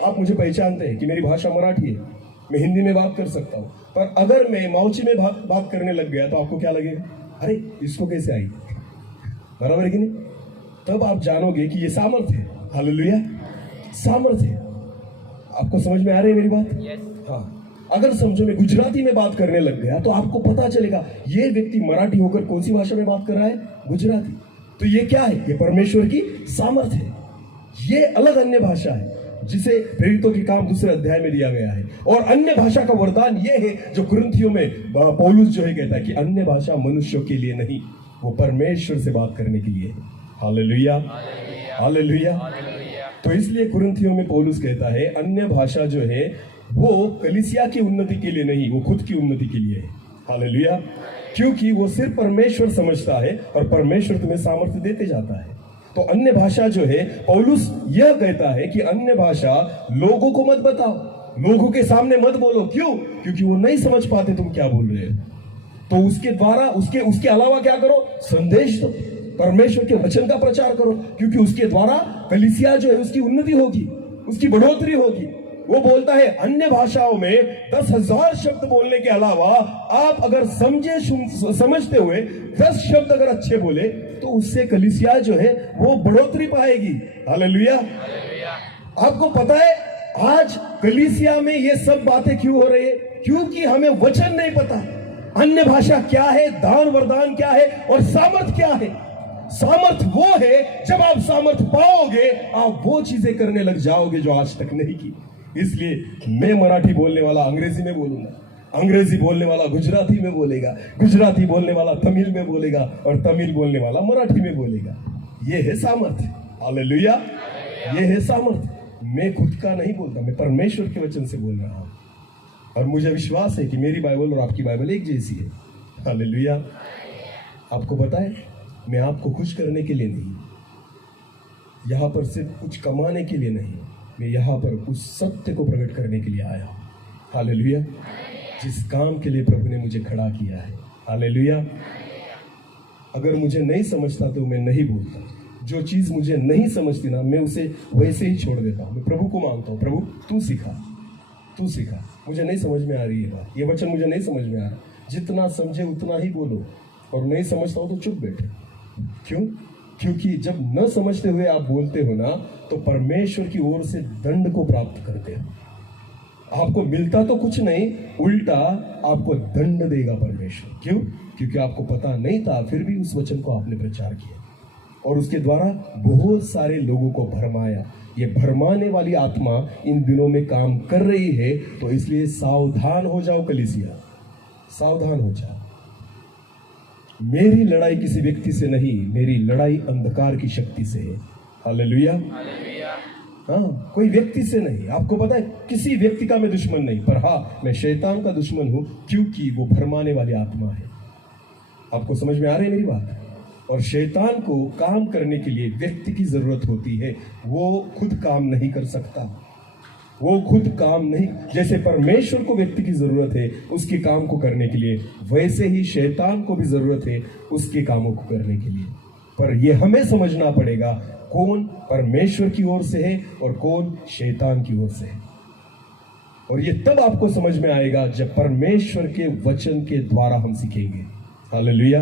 आप मुझे पहचानते हैं कि मेरी भाषा मराठी है, मैं हिंदी में बात कर सकता हूँ, पर अगर मैं माउची में बात करने लग गया तो आपको क्या लगेगा? अरे इसको कैसे आई? बराबर है कि नहीं? तब आप जानोगे कि ये सामर्थ्य है। हालेलुया। सामर्थ्य है। आपको समझ में आ रही है मेरी बात? हाँ। अगर समझो मैं गुजराती में बात करने लग गया तो आपको पता चलेगा ये व्यक्ति मराठी होकर कौन सी भाषा में बात कर रहा है? गुजराती। तो ये क्या है? ये परमेश्वर की सामर्थ्य है। ये अलग अन्य भाषा है जिसे प्रेरितों के काम दूसरे अध्याय में दिया गया है। और अन्य भाषा का वरदान ये है जो कुरिन्थियों में पौलुस जो है कहता है कि अन्य भाषा मनुष्यों के लिए नहीं, वो परमेश्वर से बात करने के लिए है। हालेलुया। हालेलुया। तो इसलिए कुरिन्थियों में पौलुस कहता है अन्य भाषा जो है वो कलीसिया की उन्नति के लिए नहीं, वो खुद की उन्नति के लिए है। हालेलुया। क्योंकि वो सिर्फ परमेश्वर समझता है और परमेश्वर तुम्हें सामर्थ्य देते जाता है। तो अन्य भाषा जो है, पौलुस यह कहता है कि अन्य भाषा लोगों को मत बताओ, लोगों के सामने मत बोलो। क्यों? क्योंकि वो नहीं समझ पाते तुम क्या बोल रहे हो। तो उसके द्वारा उसके अलावा क्या करो? संदेश दो, परमेश्वर के वचन का प्रचार करो, क्योंकि उसके द्वारा कलीसिया जो है उसकी उन्नति होगी, उसकी बढ़ोतरी होगी। वो बोलता है अन्य भाषाओं में 10,000 शब्द बोलने के अलावा आप अगर समझते हुए 10 शब्द अगर अच्छे बोले तो उससे कलीसिया जो है वो बढ़ोतरी पाएगी। हालेलुया। आपको पता है आज कलीसिया में ये सब बातें क्यों हो रही है? क्योंकि हमें वचन नहीं पता, अन्य भाषा क्या है, दान वरदान क्या है और सामर्थ क्या है। सामर्थ वो है जब आप सामर्थ पाओगे आप वो चीजें करने लग जाओगे जो आज तक नहीं की। इसलिए मैं मराठी बोलने वाला अंग्रेजी में बोलूंगा, अंग्रेजी बोलने वाला गुजराती में बोलेगा, गुजराती बोलने वाला तमिल में बोलेगा और तमिल बोलने वाला मराठी में बोलेगा। ये है सामर्थ्य। हालेलुया। ये है सामर्थ्य। मैं खुद का नहीं बोलता, मैं परमेश्वर के वचन से बोल रहा हूं और मुझे विश्वास है कि मेरी बाइबल और आपकी बाइबल एक जैसी है। हालेलुया। आपको पता है मैं आपको खुश करने के लिए नहीं, यहां पर सिर्फ कुछ कमाने के लिए नहीं, मैं यहाँ पर उस सत्य को प्रकट करने के लिए आया हूँ। हालेलुया। जिस काम के लिए प्रभु ने मुझे खड़ा किया है। हालेलुया। अगर मुझे नहीं समझता तो मैं नहीं बोलता, जो चीज़ मुझे नहीं समझती ना मैं उसे वैसे ही छोड़ देता हूँ। मैं प्रभु को मांगता हूँ, प्रभु तू सिखा, तू सिखा। मुझे नहीं समझ में आ रही है बात, ये वचन मुझे नहीं समझ में आ रहा। जितना समझे उतना ही बोलो और नहीं समझता हो तो चुप बैठे। क्यों? क्योंकि जब न समझते हुए आप बोलते हो ना तो परमेश्वर की ओर से दंड को प्राप्त करते हो। आपको मिलता तो कुछ नहीं, उल्टा आपको दंड देगा परमेश्वर। क्यों? क्योंकि आपको पता नहीं था फिर भी उस वचन को आपने प्रचार किया और उसके द्वारा बहुत सारे लोगों को भरमाया। ये भरमाने वाली आत्मा इन दिनों में काम कर रही है। तो इसलिए सावधान हो जाओ कलीसिया, सावधान हो जाओ। मेरी लड़ाई किसी व्यक्ति से नहीं, मेरी लड़ाई अंधकार की शक्ति से है। हालेलुया। हाँ, कोई व्यक्ति से नहीं। आपको पता है किसी व्यक्ति का मैं दुश्मन नहीं, पर हाँ मैं शैतान का दुश्मन हूं क्योंकि वो भरमाने वाली आत्मा है। आपको समझ में आ रही है मेरी बात? और शैतान को काम करने के लिए व्यक्ति की जरूरत होती है। वो खुद काम नहीं कर सकता, वो खुद काम नहीं। जैसे परमेश्वर को व्यक्ति की जरूरत है उसके काम को करने के लिए, वैसे ही शैतान को भी जरूरत है उसके कामों को करने के लिए। पर यह हमें समझना पड़ेगा कौन परमेश्वर की ओर से है और कौन शैतान की ओर से है। और ये तब आपको समझ में आएगा जब परमेश्वर के वचन के द्वारा हम सीखेंगे। हालेलुया।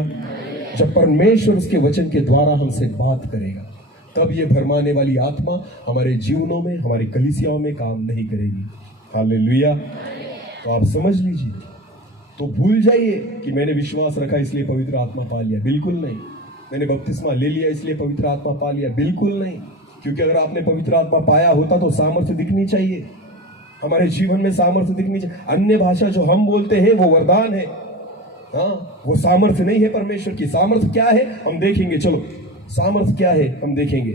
जब परमेश्वर उसके वचन के द्वारा हमसे बात करेगा, तब ये भरमाने वाली आत्मा हमारे जीवनों में, हमारी कलीसियाओं में काम नहीं करेगी। हालेलुया। तो आप समझ लीजिए, तो भूल जाइए कि मैंने विश्वास रखा इसलिए पवित्र आत्मा पा लिया, बिल्कुल नहीं। मैंने बपतिस्मा ले लिया इसलिए पवित्र आत्मा पा लिया, बिल्कुल नहीं। क्योंकि अगर आपने पवित्र आत्मा पाया होता तो सामर्थ्य दिखनी चाहिए, हमारे जीवन में सामर्थ्य दिखनी चाहिए। अन्य भाषा जो हम बोलते हैं वो वरदान है, हाँ, वो सामर्थ्य नहीं है परमेश्वर की। सामर्थ्य क्या है हम देखेंगे, चलो सामर्थ्य क्या है हम देखेंगे।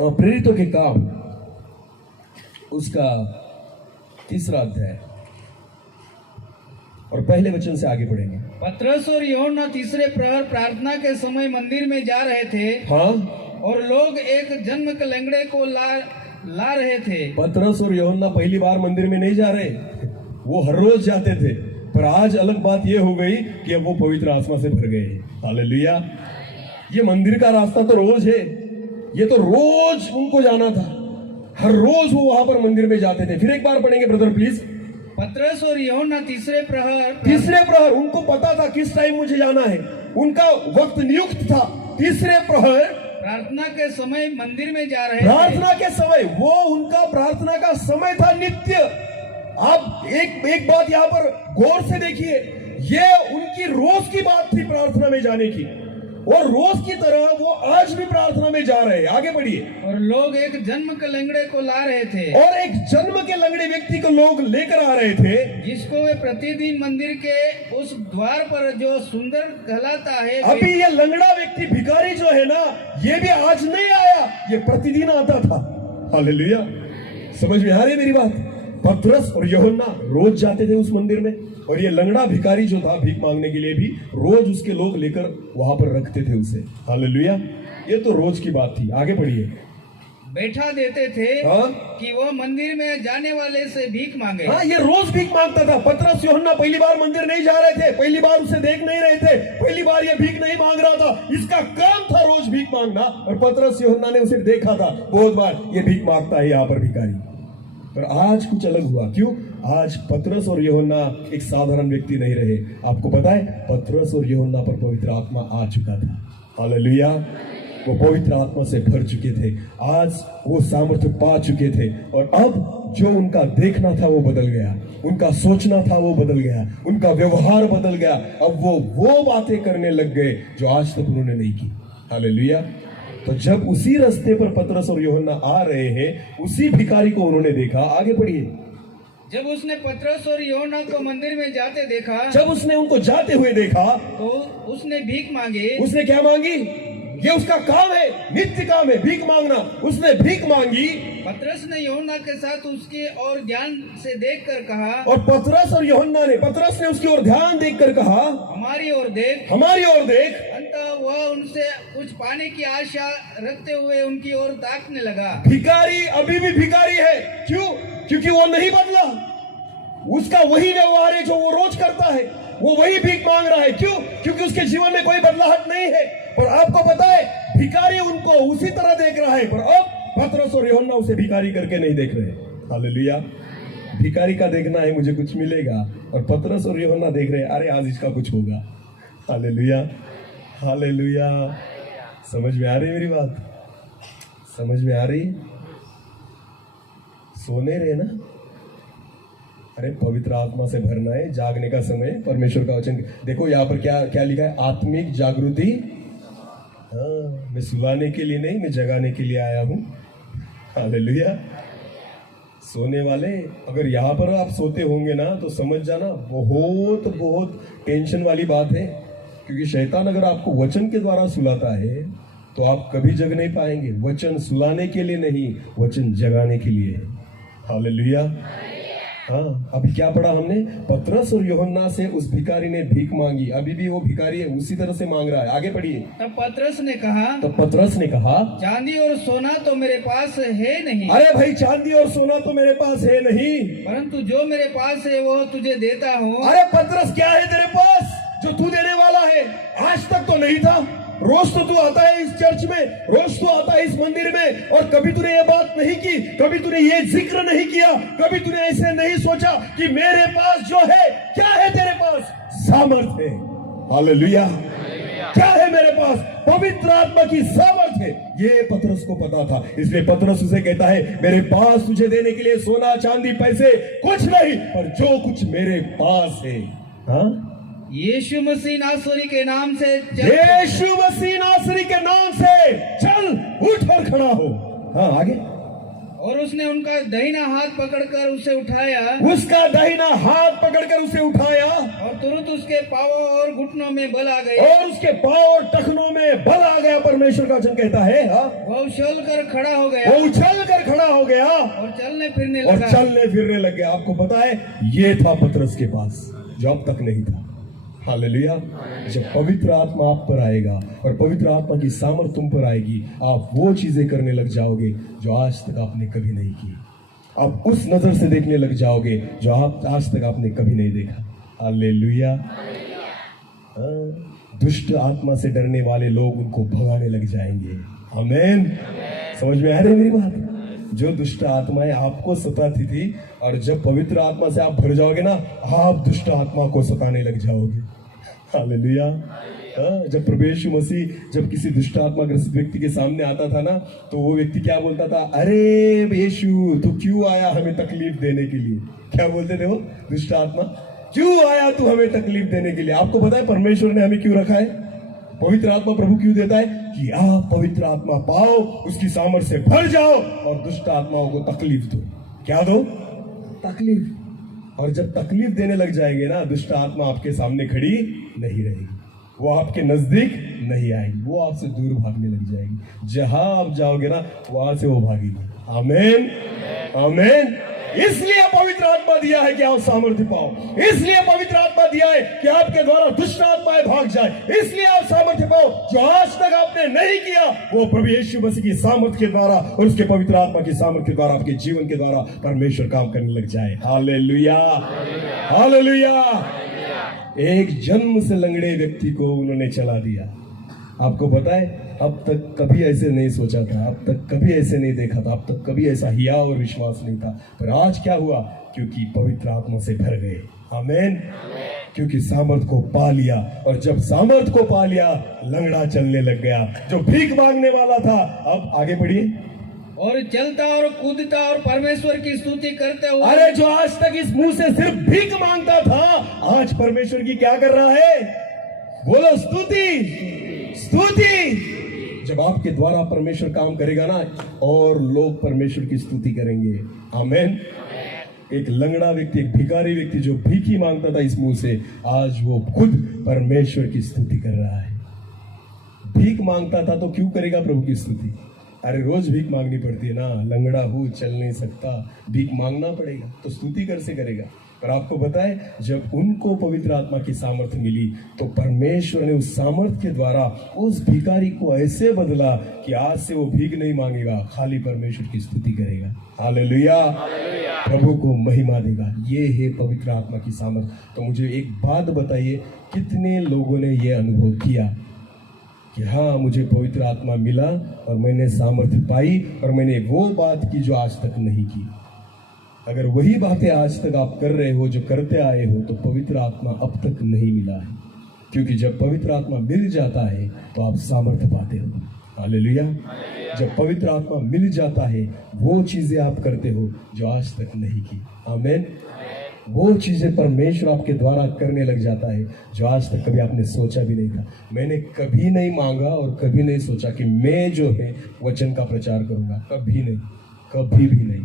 प्रेरितों के काम उसका 3रा अध्याय और पहले वचन से आगे बढ़ेंगे। पतरस और यूहन्ना तीसरे प्रहर प्रार्थना के समय मंदिर में जा रहे थे, हाँ, और लोग एक जन्म के लंगड़े को ला रहे थे। पतरस और यूहन्ना पहली बार मंदिर में नहीं जा रहे, वो हर रोज जाते थे, पर आज अलग बात ये हो गई कि अब वो पवित्र आत्मा से भर गए। हालेलुया। ये मंदिर का रास्ता तो रोज है, ये तो रोज उनको जाना था, हर रोज वो वहां पर मंदिर में जाते थे। फिर एक बार पढ़ेंगे ब्रदर प्लीज। पतरस और यूहन्ना तीसरे प्रहर, उनको पता था किस टाइम मुझे जाना है, उनका वक्त नियुक्त था। तीसरे प्रहर प्रार्थना के समय मंदिर में जा रहे प्रार्थना के समय, वो उनका प्रार्थना का समय था नित्य। आप एक बात यहाँ पर गौर से देखिए, ये उनकी रोज की बात थी प्रार्थना में जाने की, और रोज की तरह वो आज भी प्रार्थना में जा रहे हैं। आगे बढ़िए। और लोग एक जन्म के लंगड़े को ला रहे थे, और एक जन्म के लंगड़े व्यक्ति को लोग लेकर आ रहे थे, जिसको वे प्रतिदिन मंदिर के उस द्वार पर जो सुंदर कहलाता है। अभी ये लंगड़ा व्यक्ति भिखारी जो है ना, ये भी आज नहीं आया, ये प्रतिदिन आता था। हालेलुया। समझ में आ रही है मेरी बात? पतरस और यूहन्ना रोज जाते थे उस मंदिर में, और ये लंगड़ा भिखारी जो था भीख मांगने के लिए भी रोज उसके लोग लेकर वहां पर रखते थे उसे। हालेलुया। ये तो रोज की बात थी। आगे बढ़िए। बैठा देते थे, हाँ? कि वो मंदिर में जाने वाले से भीख मांगे। हाँ, ये रोज भीख मांगता था। पतरस यूहन्ना पहली बार मंदिर नहीं जा रहे थे, पहली बार उसे देख नहीं रहे थे, पहली बार ये भीख नहीं मांग रहा था, इसका काम था रोज भीख मांगना। और पतरस यूहन्ना ने उसे देखा था बहुत बार, ये भीख मांगता है यहाँ पर भिखारी। पर आज कुछ अलग हुआ। क्यों? आज पतरस और यूहन्ना एक साधारण व्यक्ति नहीं रहे। आपको पता है, पतरस और यूहन्ना पर पवित्र आत्मा आ चुका था। हालेलुया। वो पवित्र आत्मा से भर चुके थे, आज वो सामर्थ्य पा चुके थे, और अब जो उनका देखना था वो बदल गया, उनका सोचना था वो बदल गया, उनका व्यवहार बदल गया। अब वो बातें करने लग गए जो आज तक उन्होंने नहीं की। हालेलुया। तो जब उसी रास्ते पर पतरस और यूहन्ना आ रहे हैं, उसी भिखारी को उन्होंने देखा। आगे पढ़िए। जब उसने पतरस और यूहन्ना को मंदिर में जाते देखा, जब उसने उनको जाते हुए देखा, तो उसने भीख मांगी। उसने क्या मांगी? ये उसका काम है, नित्य काम है भीख मांगना। उसने भीख मांगी। पतरस ने यूहन्ना के साथ उसकी ओर ध्यान से देखकर कहा, और पतरस ने उसकी ओर ध्यान देखकर कहा, हमारी ओर देख, हमारी ओर देख। अंततः वह उनसे कुछ पाने की आशा रखते हुए उनकी ओर ताकने लगा। भिखारी अभी भी भिखारी है। क्यों? क्योंकि वो नहीं बदला। उसका वही व्यवहार है जो वो रोज करता है, वो वही भीख मांग रहा है। क्यों? क्योंकि उसके जीवन में कोई बदलाहट नहीं है। और आपको पता है, भिखारी उनको उसी तरह देख रहा है, पर अब पतरस और यूहन्ना उसे भिखारी करके नहीं देख रहे। हालेलुया। भिखारी का देखना है मुझे कुछ मिलेगा, और पतरस और यूहन्ना देख रहे हैं, अरे आज इसका कुछ होगा। हालेलुया। हालेलुया। समझ में आ रही मेरी बात? समझ में आ रही? सोने रहे ना? अरे पवित्र आत्मा से भरना है, जागने का समय, परमेश्वर का वचन। देखो यहाँ पर क्या क्या लिखा है? आत्मिक जागृति। हाँ, मैं सुलाने के लिए नहीं, मैं जगाने के लिए आया हूँ। हालेलुया। सोने वाले, अगर यहाँ पर आप सोते होंगे ना, तो समझ जाना बहुत बहुत टेंशन वाली बात है। क्योंकि शैतान अगर आपको वचन के द्वारा सुलाता है तो आप कभी जग नहीं पाएंगे। वचन सुलाने के लिए नहीं, वचन जगाने के लिए है। हालेलुया। हाँ, अभी क्या पढ़ा हमने? पतरस और यूहन्ना से उस भिखारी ने भीख मांगी। अभी भी वो भिखारी है, उसी तरह से मांग रहा है। आगे पढ़िए। तब पतरस ने कहा, चांदी और सोना तो मेरे पास है नहीं। अरे भाई, चांदी और सोना तो मेरे पास है नहीं, परंतु जो मेरे पास है वो तुझे देता हूँ। अरे पतरस, क्या है तेरे पास जो तू देने वाला है? आज तक तो नहीं था, रोज तो तू आता है इस चर्च में, रोज तो आता है इस मंदिर में, और कभी तूने ये बात नहीं की, कभी तूने ये जिक्र नहीं किया, कभी तूने ऐसे नहीं सोचा कि मेरे पास जो है, क्या है तेरे पास? सामर्थ है। हालेलुया। क्या है मेरे पास? पवित्र आत्मा की सामर्थ है। ये पतरस को पता था, इसलिए पतरस उसे कहता है, मेरे पास तुझे देने के लिए सोना चांदी पैसे कुछ नहीं, पर जो कुछ मेरे पास है, हाँ, यीशु मसीह नासरी के नाम से यीशु मसीह नासरी के नाम से चल, उठ और खड़ा हो। हाँ, आगे। और उसने उनका दाहिना हाथ पकड़कर उसे उठाया, उसका दाहिना हाथ पकड़कर उसे उठाया, और तुरंत उसके पांवों और घुटनों में बल आ गए, और उसके पांव और टखनों में बल आ गया। परमेश्वर का वचन कहता है, हाँ, वह उछल कर खड़ा हो गया, वो उछल कर खड़ा हो गया और चलने फिरने और लगा। चलने फिरने लग गया। आपको पता है, ये था पतरस के पास जो अब तक नहीं था। हालेलुया। जब पवित्र आत्मा आप पर आएगा और पवित्र आत्मा की सामर्थ तुम पर आएगी, आप वो चीजें करने लग जाओगे जो आज तक आपने कभी नहीं की। आप उस नजर से देखने लग जाओगे जो आप आज तक आपने कभी नहीं देखा। हालेलुया। दुष्ट आत्मा से डरने वाले लोग उनको भगाने लग जाएंगे। आमीन। समझ में आ रही मेरी बात? जो दुष्ट आत्माएं आपको सताती थी, और जब पवित्र आत्मा से आप भर जाओगे ना, आप दुष्ट आत्मा को सताने लग जाओगे। हालेलुया। जब प्रभु यीशु मसीह जब किसी दुष्ट आत्मा ग्रसित व्यक्ति के सामने आता था ना, तो वो व्यक्ति क्या बोलता था? अरे यीशु, तू क्यों आया हमें तकलीफ देने के लिए? क्या बोलते थे वो दुष्ट आत्मा? क्यों आया तू हमें तकलीफ देने के लिए? आपको पता है परमेश्वर ने हमें क्यों रखा है? पवित्र आत्मा प्रभु क्यों देता है? कि आप पवित्र आत्मा पाओ, उसकी सामर्थ्य से भर जाओ और दुष्ट आत्माओं को तकलीफ दो। क्या दो? तकलीफ। और जब तकलीफ देने लग जाएंगे ना, दुष्ट आत्मा आपके सामने खड़ी नहीं रहेगी, वो आपके नजदीक नहीं आएगी, वो आपसे दूर भागने लग जाएगी। जहां आप जाओगे ना, वहां से वो भागेगी। आमीन, आमीन। इसलिए पवित्र आत्मा दिया है कि आप सामर्थ्य पाओ, इसलिए पवित्र आत्मा दिया है कि आपके द्वारा दुष्ट आत्माएं भाग जाए, इसलिए आप सामर्थ्य पाओ। जो आज तक आपने नहीं किया, वो प्रभु यीशु मसीह की सामर्थ्य के द्वारा और उसके पवित्र आत्मा की सामर्थ्य के द्वारा, आपके जीवन के द्वारा परमेश्वर काम करने लग जाए। Hallelujah, hallelujah. एक जन्म से लंगड़े व्यक्ति को उन्होंने चला दिया। आपको पता है, अब तक कभी ऐसे नहीं सोचा था, अब तक कभी ऐसे नहीं देखा था, अब तक कभी ऐसा हिया और विश्वास नहीं था, पर आज क्या हुआ? क्योंकि पवित्र आत्मा से भर गए। आमीन। क्योंकि सामर्थ को पा लिया, और जब सामर्थ को पा लिया, लंगड़ा चलने लग गया। जो भीख मांगने वाला था, अब आगे बढ़िए, और चलता और कूदता और परमेश्वर की स्तुति करते हुए। अरे जो आज तक इस मुंह से सिर्फ भीख मांगता था, आज परमेश्वर की क्या कर रहा है? बोलो स्तुति, स्तुति। जब आपके द्वारा परमेश्वर काम करेगा ना, और लोग परमेश्वर की स्तुति करेंगे। आमीन। एक लंगड़ा व्यक्ति, एक भिखारी व्यक्ति जो भीख ही मांगता था इस मुंह से, आज वो खुद परमेश्वर की स्तुति कर रहा है। भीख मांगता था तो क्यों करेगा प्रभु की स्तुति? अरे रोज भीख मांगनी पड़ती है ना, लंगड़ा हूँ, चल नहीं सकता, भीख मांगना पड़ेगा, तो स्तुति कैसे करेगा? पर आपको पता है, जब उनको पवित्र आत्मा की सामर्थ्य मिली, तो परमेश्वर ने उस सामर्थ्य के द्वारा उस भिखारी को ऐसे बदला कि आज से वो भीख नहीं मांगेगा, खाली परमेश्वर की स्तुति करेगा। हालेलुया। प्रभु को महिमा देगा। ये है पवित्र आत्मा की सामर्थ्य। तो मुझे एक बात बताइए, कितने लोगों ने ये अनुभव किया कि हाँ, मुझे पवित्र आत्मा मिला और मैंने सामर्थ्य पाई और मैंने वो बात की जो आज तक नहीं की? अगर वही बातें आज तक आप कर रहे हो, जो करते आए हो, तो पवित्र आत्मा अब तक नहीं मिला है। क्योंकि जब पवित्र आत्मा मिल जाता है तो आप सामर्थ्य पाते हो। हालेलुया। जब पवित्र आत्मा मिल जाता है, वो चीजें आप करते हो जो आज तक नहीं की। आमीन। वो चीजें परमेश्वर आपके द्वारा करने लग जाता है जो आज तक कभी आपने सोचा भी नहीं था। मैंने कभी नहीं मांगा और कभी नहीं सोचा कि मैं जो है वचन का प्रचार करूंगा, कभी नहीं, कभी भी नहीं।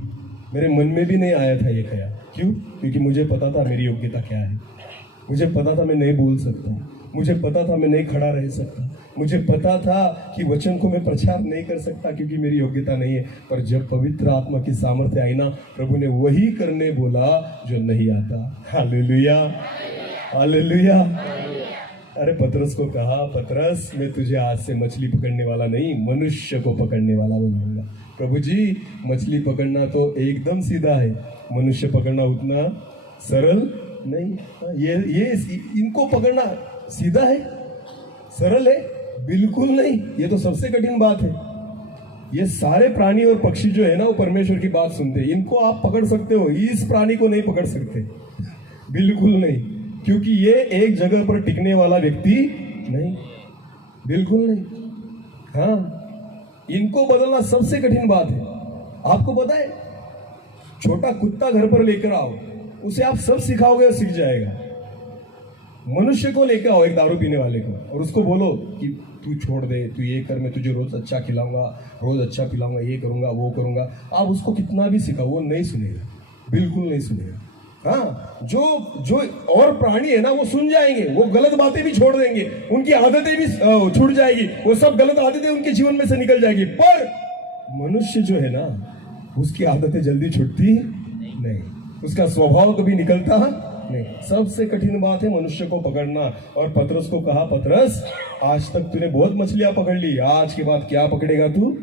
मेरे मन में भी नहीं आया था ये ख्याल। क्यों? क्योंकि मुझे पता था मेरी योग्यता क्या है, मुझे पता था मैं नहीं बोल सकता, मुझे पता था मैं नहीं खड़ा रह सकता, मुझे पता था कि वचन को मैं प्रचार नहीं कर सकता क्योंकि मेरी योग्यता नहीं है। पर जब पवित्र आत्मा की सामर्थ्य आई ना, प्रभु ने वही करने बोला जो नहीं आता। Hallelujah, hallelujah. अरे पतरस को कहा, पतरस मैं तुझे आज से मछली पकड़ने वाला नहीं, मनुष्य को पकड़ने वाला बनाऊंगा। प्रभु जी, मछली पकड़ना तो एकदम सीधा है, मनुष्य पकड़ना उतना सरल नहीं। ये इनको पकड़ना सीधा है, सरल है, बिल्कुल नहीं, ये तो सबसे कठिन बात है। ये सारे प्राणी और पक्षी जो है ना वो परमेश्वर की बात सुनते हैं। इनको आप पकड़ सकते हो, इस प्राणी को नहीं पकड़ सकते, बिल्कुल नहीं, क्योंकि ये एक जगह पर टिकने वाला व्यक्ति नहीं, बिल्कुल नहीं। हाँ, इनको बदलना सबसे कठिन बात है। आपको पता है, छोटा कुत्ता घर पर लेकर आओ, उसे आप सब सिखाओगे और सीख जाएगा। मनुष्य को लेकर आओ, एक दारू पीने वाले को, और उसको बोलो कि तू छोड़ दे, तू ये कर, मैं तुझे रोज अच्छा खिलाऊंगा, रोज अच्छा पिलाऊंगा, ये करूंगा, वो करूंगा। आप उसको कितना भी सिखाओ, वो नहीं सुनेगा, बिल्कुल नहीं सुनेगा। हाँ, जो और प्राणी है ना वो सुन जाएंगे, वो गलत बातें भी छोड़ देंगे, उनकी आदतें भी छूट जाएगी, वो सब गलत आदतें उनके जीवन में से निकल जाएगी। पर मनुष्य जो है ना, उसकी आदतें जल्दी छूटती नहीं, उसका स्वभाव कभी निकलता नहीं। सबसे कठिन बात है मनुष्य को पकड़ना। और पतरस को कहा, पतरस आज तक तूने बहुत मछलियां पकड़ ली, आज के बाद क्या पकड़ेगा तू?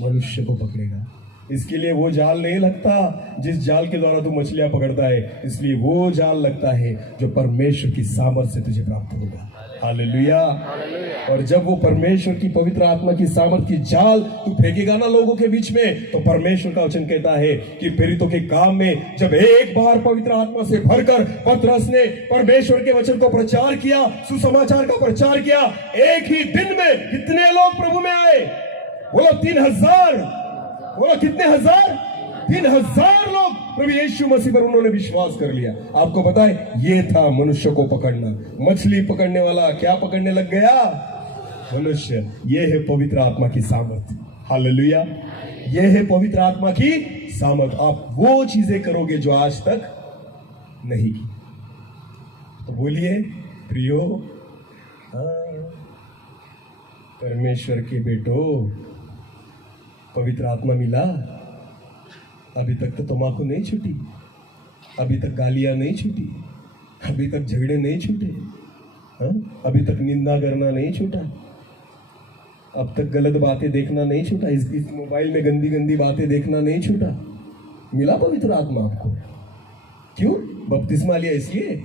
मनुष्य को पकड़ेगा। इसके लिए वो जाल नहीं लगता जिस जाल के द्वारा तू मछलियां पकड़ता है, इसलिए वो जाल लगता है जो परमेश्वर की सामर्थ से तुझे प्राप्त होगा। हालेलुया। और जब वो परमेश्वर की पवित्र आत्मा की सामर्थ की जाल तू फेंकेगा ना लोगों के बीच में, तो परमेश्वर का वचन कहता है कि प्रेरितों के काम में जब एक बार पवित्र आत्मा से भरकर पतरस ने परमेश्वर के वचन को प्रचार किया, सुसमाचार का प्रचार किया, एक ही दिन में कितने लोग प्रभु में आए? बोलो 3000। बोलो कितने हजार? 3000 लोग प्रभु यीशु मसीह पर उन्होंने विश्वास कर लिया। आपको पता है, ये था मनुष्य को पकड़ना। मछली पकड़ने वाला क्या पकड़ने लग गया? मनुष्य। ये है पवित्र आत्मा की सामर्थ। हालेलुया। ये है पवित्र आत्मा की सामर्थ। आप वो चीजें करोगे जो आज तक नहीं की। तो बोलिए प्रियो, परमेश्वर के बेटो, पवित्र आत्मा मिला। अभी तक तो तम्बाकू नहीं छूटी, अभी तक गालियां नहीं छूटी, अभी तक झगड़े नहीं छूटे, अभी तक निंदा करना नहीं छूटा, अब तक गलत बातें देखना नहीं छूटा, इस मोबाइल में गंदी गंदी बातें देखना नहीं छूटा। मिला पवित्र आत्मा आपको? क्यों? बपतिस्मा लिया इसलिए?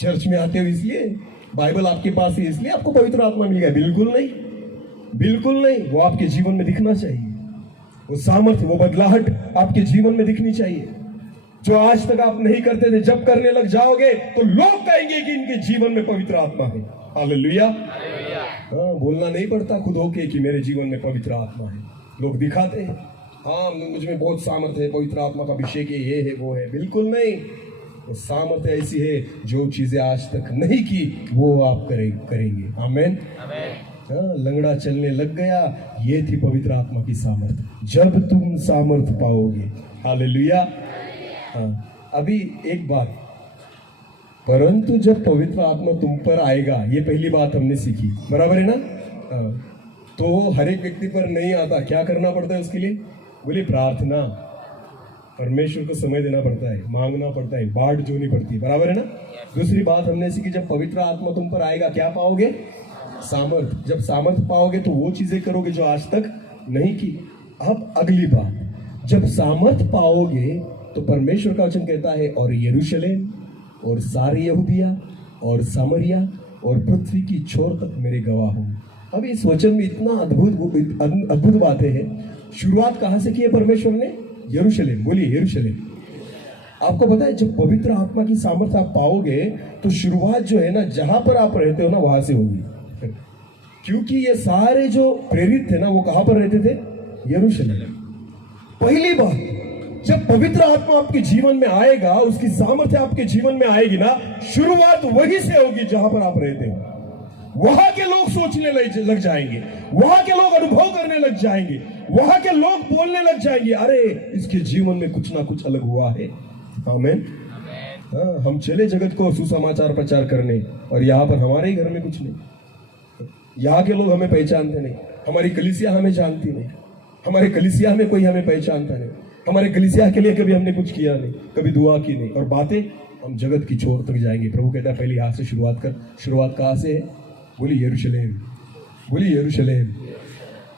चर्च में आते हो इसलिए? बाइबल आपके पास है इसलिए आपको पवित्र आत्मा मिल गया? बिल्कुल नहीं, बिल्कुल नहीं। वो आपके जीवन में दिखना चाहिए, वो सामर्थ्य, वो बदलाहट आपके जीवन में दिखनी चाहिए जो आज तक आप नहीं करते थे। जब करने लग जाओगे तो लोग कहेंगे कि इनके जीवन में पवित्र आत्मा है। हालेलुया। हाँ, बोलना नहीं पड़ता खुद होके कि मेरे जीवन में पवित्र आत्मा है। लोग दिखाते हैं, हाँ मुझ में बहुत सामर्थ्य है, पवित्र आत्मा का अभिषेक है, ये है वो है। बिल्कुल नहीं। वो सामर्थ्य ऐसी है, जो चीजें आज तक नहीं की वो आप करेंगे। आमीन। लंगड़ा चलने लग गया, ये थी पवित्र आत्मा की सामर्थ। जब तुम सामर्थ पाओगे। हालेलुया। हाँ, अभी एक बात, परंतु जब पवित्र आत्मा तुम पर आएगा, ये पहली बात हमने सीखी, बराबर है ना? हाँ, तो हर एक व्यक्ति पर नहीं आता। क्या करना पड़ता है उसके लिए? बोले प्रार्थना, परमेश्वर को समय देना पड़ता है, मांगना पड़ता है, बाट जोनी पड़ती है, बराबर है ना? दूसरी बात हमने सीखी, जब पवित्र आत्मा तुम पर आएगा क्या पाओगे? सामर्थ। जब सामर्थ पाओगे तो वो चीजें करोगे जो आज तक नहीं की। अब अगली बात, जब सामर्थ पाओगे तो परमेश्वर का वचन कहता है, और यरूशलेम और सारी यहूदिया और सामरिया और पृथ्वी की छोर तक मेरे गवाह हो। अब इस वचन में इतना अद्भुत बातें हैं। शुरुआत कहां से की है परमेश्वर ने? यरूशलेम। बोलिए यरूशलेम। आपको पता है, जब पवित्र आत्मा की सामर्थ आप पाओगे तो शुरुआत जो है ना, जहां पर आप रहते हो ना वहां से होगी। क्योंकि ये सारे जो प्रेरित थे ना, वो कहां पर रहते थे? यरूशलेम। पहली बात, जब पवित्र आत्मा आपके जीवन में आएगा, उसकी सामर्थ्य आपके जीवन में आएगी ना, शुरुआत वहीं से होगी जहां पर आप रहते हो। वहां के लोग सोचने लग जाएंगे, वहां के लोग अनुभव करने लग जाएंगे, वहां के लोग बोलने लग जाएंगे, अरे इसके जीवन में कुछ ना कुछ अलग हुआ है। आमीन। हाँ, हम चले जगत को सुसमाचार प्रचार करने, और यहाँ पर हमारे ही घर में कुछ नहीं। यहाँ के लोग हमें पहचानते नहीं, हमारी कलीसिया हमें जानती नहीं, हमारे कलीसिया में कोई हमें पहचानता नहीं, हमारे कलीसिया के लिए कभी हमने कुछ किया नहीं, कभी दुआ की नहीं, और बातें हम जगत की छोर तक जाएंगे। प्रभु कहता है पहले यहाँ से शुरुआत कर। शुरुआत कहाँ से है? बोली यरूशलेम। बोली यरूशलेम।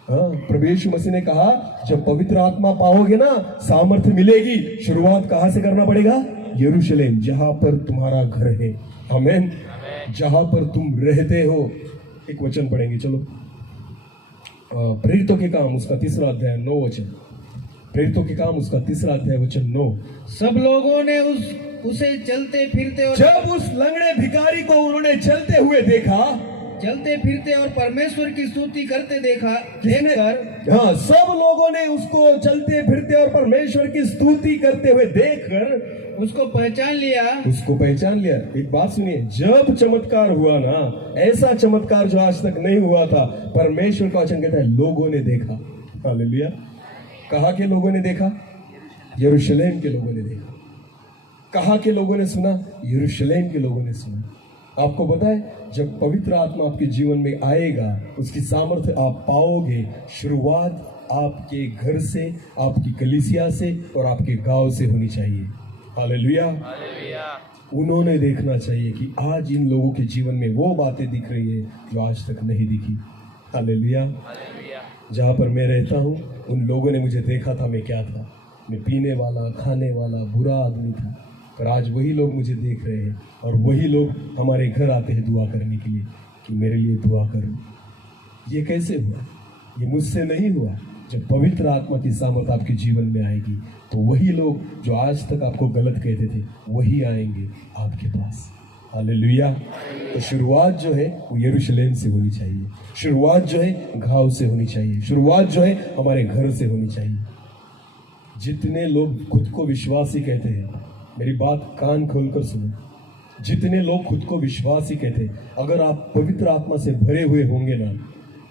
हाँ, प्रभु यीशु मसीह ने कहा, जब पवित्र आत्मा पाओगे ना, सामर्थ्य मिलेगी, शुरुआत कहाँ से करना पड़ेगा? यरूशलेम, जहां पर तुम्हारा घर है। आमीन। जहां पर तुम रहते हो। एक वचन पढ़ेंगे, चलो। प्रेरितों के काम उसका 3 अध्याय 9 वचन। प्रेरितों के काम उसका 3 अध्याय वचन 9। सब लोगों ने उसे चलते फिरते और जब उस लंगड़े भिखारी को उन्होंने चलते हुए देखा, चलते फिरते और परमेश्वर की स्तुति करते देखकर, हाँ, सब लोगों ने उसको चलते फिरते और परमेश्वर की स्तुति करते हुए देखकर उसको पहचान लिया। एक बात सुनिए, जब चमत्कार हुआ ना, ऐसा चमत्कार जो आज तक नहीं हुआ था, परमेश्वर का वचन कहता है लोगों ने देखा। हालेलुया। कहाँ के लोगों ने देखा? यरूशलेम के लोगों ने देखा। कहाँ के लोगों ने सुना? यरूशलेम के लोगों ने सुना। आपको पता है, जब पवित्र आत्मा आपके जीवन में आएगा, उसकी सामर्थ्य आप पाओगे। शुरुआत आपके घर से, आपकी कलीसिया से और आपके गांव से होनी चाहिए। हालेलुया। उन्होंने देखना चाहिए कि आज इन लोगों के जीवन में वो बातें दिख रही है जो आज तक नहीं दिखी। हालेलुया। जहाँ पर मैं रहता हूँ, उन लोगों ने मुझे देखा था मैं क्या था। मैं पीने वाला, खाने वाला, बुरा आदमी था, पर आज वही लोग मुझे देख रहे हैं और वही लोग हमारे घर आते हैं दुआ करने के लिए कि मेरे लिए दुआ करो। ये कैसे हुआ? ये मुझसे नहीं हुआ। जब पवित्र आत्मा की सामर्थ आपके जीवन में आएगी तो वही लोग जो आज तक आपको गलत कहते थे वही आएंगे आपके पास। हालेलुया। तो शुरुआत जो है वो यरूशलेम से होनी चाहिए। शुरुआत जो है गांव से होनी चाहिए। शुरुआत जो है हमारे घर से होनी चाहिए। जितने लोग खुद को विश्वासी कहते हैं, मेरी बात कान खोलकर सुनो, जितने लोग खुद को विश्वासी कहते हैं, अगर आप पवित्र आत्मा से भरे हुए होंगे ना,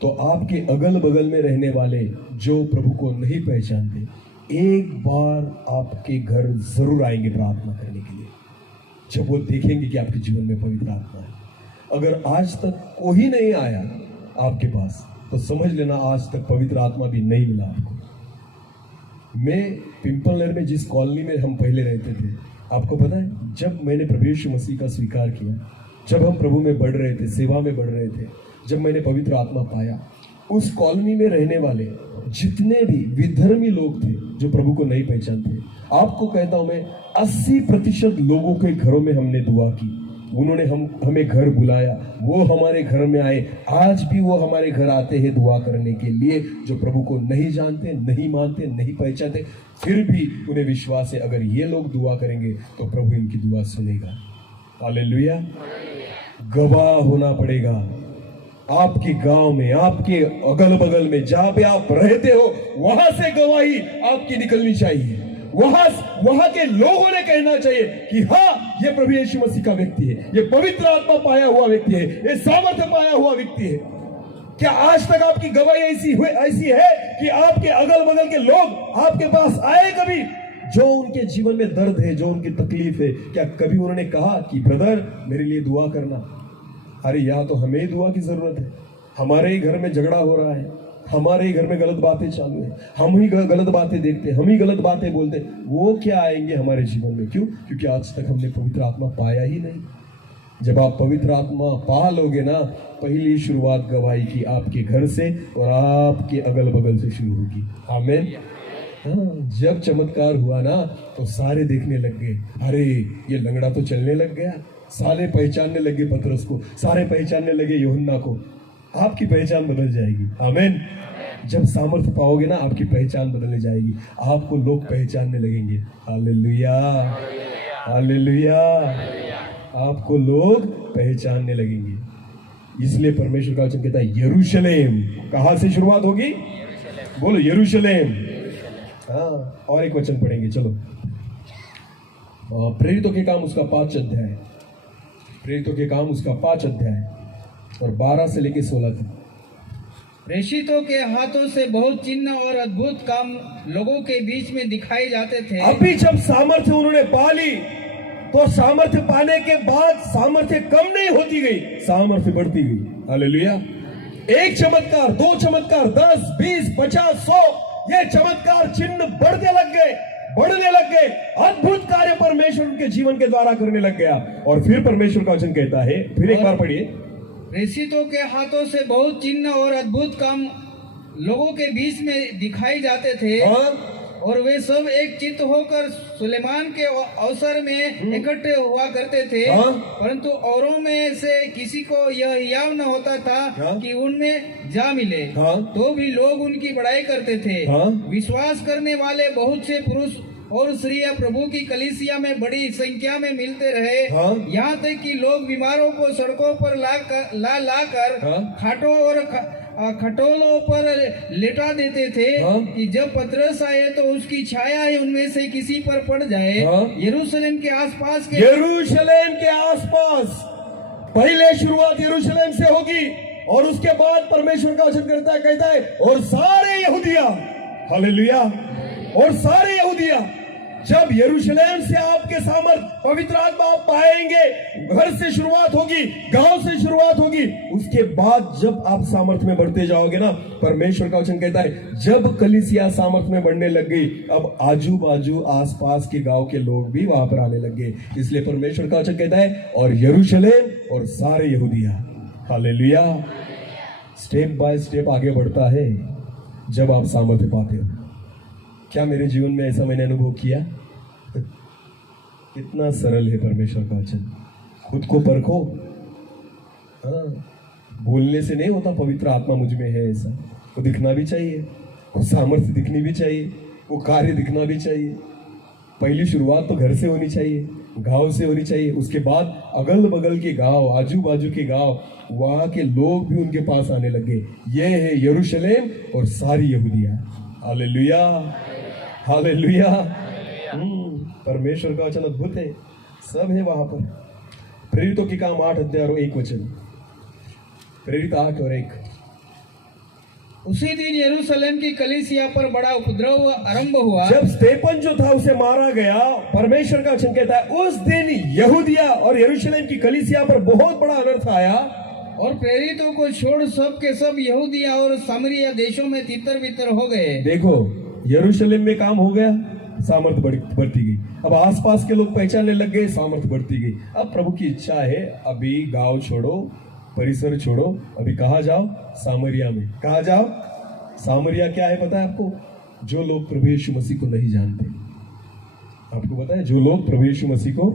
तो आपके अगल बगल में रहने वाले जो प्रभु को नहीं पहचानते, एक बार आपके घर जरूर आएंगे प्रार्थना करने के लिए, जब वो देखेंगे कि आपके जीवन में पवित्र आत्मा है। अगर आज तक कोई नहीं आया आपके पास, तो समझ लेना आज तक पवित्र आत्मा भी नहीं मिला आपको। मैं पिंपल नगर में जिस कॉलोनी में हम पहले रहते थे, आपको पता है, जब मैंने प्रभु यीशु मसीह का स्वीकार किया, जब हम प्रभु में बढ़ रहे थे, सेवा में बढ़ रहे थे, जब मैंने पवित्र आत्मा पाया, उस कॉलोनी में रहने वाले जितने भी विधर्मी लोग थे जो प्रभु को नहीं पहचानते, आपको कहता हूं मैं, 80% लोगों के घरों में हमने दुआ की। उन्होंने हमें घर बुलाया, वो हमारे घर में आए। आज भी वो हमारे घर आते हैं दुआ करने के लिए, जो प्रभु को नहीं जानते, नहीं मानते, नहीं पहचानते, फिर भी उन्हें विश्वास है अगर ये लोग दुआ करेंगे तो प्रभु इनकी दुआ सुनेगा। हालेलुया। गवाह होना पड़ेगा आपके गांव में, आपके अगल बगल में, जहां पे आप रहते हो, वहां से गवाही आपकी निकलनी चाहिए। वहां के लोगों ने कहना चाहिए कि हाँ, ये प्रभु यीशु मसीह का व्यक्ति है, ये पवित्र आत्मा पाया हुआ व्यक्ति है, ये सामर्थ्य पाया हुआ व्यक्ति है। क्या आज तक आपकी गवाही ऐसी है कि आपके अगल बगल के लोग आपके पास आए कभी, जो उनके जीवन में दर्द है, जो उनकी तकलीफ है, क्या कभी उन्होंने कहा कि ब्रदर मेरे लिए दुआ करना? अरे यहाँ तो हमें ही दुआ की जरूरत है। हमारे ही घर में झगड़ा हो रहा है, हमारे ही घर में गलत बातें चालू है, हम ही गलत बातें देखते, हम ही गलत बातें बोलते, वो क्या आएंगे हमारे जीवन में? क्यों? क्योंकि आज तक हमने पवित्र आत्मा पाया ही नहीं। जब आप पवित्र आत्मा पा लोगे ना, पहली शुरुआत गवाही की आपके घर से और आपके अगल बगल से शुरू होगी। आमीन। हाँ, जब चमत्कार हुआ ना तो सारे देखने लग गए, अरे ये लंगड़ा तो चलने लग गया। सारे पहचानने लगे पतरस को, सारे पहचानने लगे यूहन्ना को। आपकी पहचान बदल जाएगी। आमीन। जब सामर्थ्य पाओगे ना, आपकी पहचान बदलने जाएगी, आपको लोग पहचानने लगेंगे। Hallelujah, hallelujah. आपको लोग पहचानने लगेंगे। इसलिए परमेश्वर का वचन कहता है यरूशलेम। कहां से शुरुआत होगी? बोलो यरूशलेम। हाँ, और एक वचन पढ़ेंगे, चलो। प्रेरितों के काम उसका 5 अध्याय, प्रेरितों के काम उसका 5 अध्याय और 12 से लेके 16 तक। प्रेषितों के हाथों से बहुत चिन्ह और अद्भुत काम लोगों के बीच में दिखाए जाते थे। अभी जब सामर्थ्य उन्होंने पा ली, तो सामर्थ्य पाने के बाद सामर्थ्य कम नहीं होती गई, सामर्थ्य बढ़ती गई। हालेलुया। 1 चमत्कार, 2 चमत्कार, 10, 20, 50, 100, ये चमत्कार चिन्ह बढ़ने लग गए, बढ़ने लग गए। अद्भुत कार्य परमेश्वर उनके जीवन के द्वारा करने लग गया। और फिर परमेश्वर का वचन कहता है, फिर एक बार पढ़िए, प्रेषितों के हाथों से बहुत चिन्ह और अद्भुत काम लोगों के बीच में दिखाई जाते थे। और वे सब एक चित्त होकर सुलेमान के अवसर में इकट्ठे हुआ करते थे। हाँ। परंतु औरों में से किसी को यह याव न होता था हाँ। कि उनमें जा मिले। हाँ। तो भी लोग उनकी बड़ाई करते थे। हाँ। विश्वास करने वाले बहुत से पुरुष और स्त्रियां प्रभु की कलीसिया में बड़ी संख्या में मिलते रहे। हाँ। यहाँ तक कि लोग बीमारों को सड़कों पर ला कर हाँ। खाटों और खटोलों पर लेटा देते थे। हाँ। कि जब पतरस आए तो उसकी छाया ही उनमें से किसी पर पड़ जाए। हाँ। यरूशलेम के आसपास के यरूशलेम के आसपास पहले शुरुआत यरूशलेम से होगी और उसके बाद परमेश्वर का वचन करता है, कहता है और सारे यहूदिया, हालेलुया, और सारे यहूदिया, जब यरूशलेम से आपके सामर्थ पवित्र आत्मा आप पाएंगे, घर से शुरुआत होगी, गांव से शुरुआत होगी, उसके बाद जब आप सामर्थ में बढ़ते जाओगे ना, परमेश्वर का वचन कहता है जब कलीसिया सामर्थ में बढ़ने लग गई, अब आजू बाजू आसपास के गांव के लोग भी वहां पर आने लग गए। इसलिए परमेश्वर का वचन कहता है और यरूशलेम और सारे यहूदिया, हालेलुया। स्टेप बाय स्टेप आगे बढ़ता है जब आप सामर्थ्य पाते हो। क्या मेरे जीवन में ऐसा मैंने अनुभव किया? कितना सरल है परमेश्वर का वचन। खुद को परखो। हाँ, बोलने से नहीं होता पवित्र आत्मा मुझ में है ऐसा, वो दिखना भी चाहिए, वो सामर्थ्य दिखनी भी चाहिए, वो कार्य दिखना भी चाहिए। पहली शुरुआत तो घर से होनी चाहिए, गांव से होनी चाहिए, उसके बाद अगल बगल के गांव, आजू बाजू के गांव, वहां के लोग भी उनके पास आने लगे। ये है यरूशलेम और सारी यहूदिया। Hallelujah, hallelujah. परमेश्वर का वचन अद्भुत है, सब है वहां पर। प्रेरितों के काम 8 अध्याय और 1 वचन, प्रेरित 8 और 1। उसी दिन यरूशलेम की कलीसिया पर बड़ा उपद्रव आरंभ हुआ। जब स्तेफन जो था उसे मारा गया, परमेश्वर का वचन कहता है उस दिन यहूदिया और यरूशलेम की कलीसिया पर बहुत बड़ा अनर्थ आया और प्रेरितों को छोड़ सब के सब यहूदिया और सामरिया देशों में तितर बितर हो गए। देखो, यरूशलेम में काम हो गया, सामर्थ बढ़ती गई। अब आसपास के लोग पहचानने लग गए, सामर्थ बढ़ती गई। अब प्रभु की इच्छा है, अभी गांव छोड़ो, परिसर छोड़ो, अभी कहाँ जाओ? सामरिया में। कहाँ जाओ? सामरिया क्या है पता है आपको? जो लोग प्रभु यीशु मसीह को नहीं जानते। आपको पता है, जो लोग प्रभु यीशु मसीह को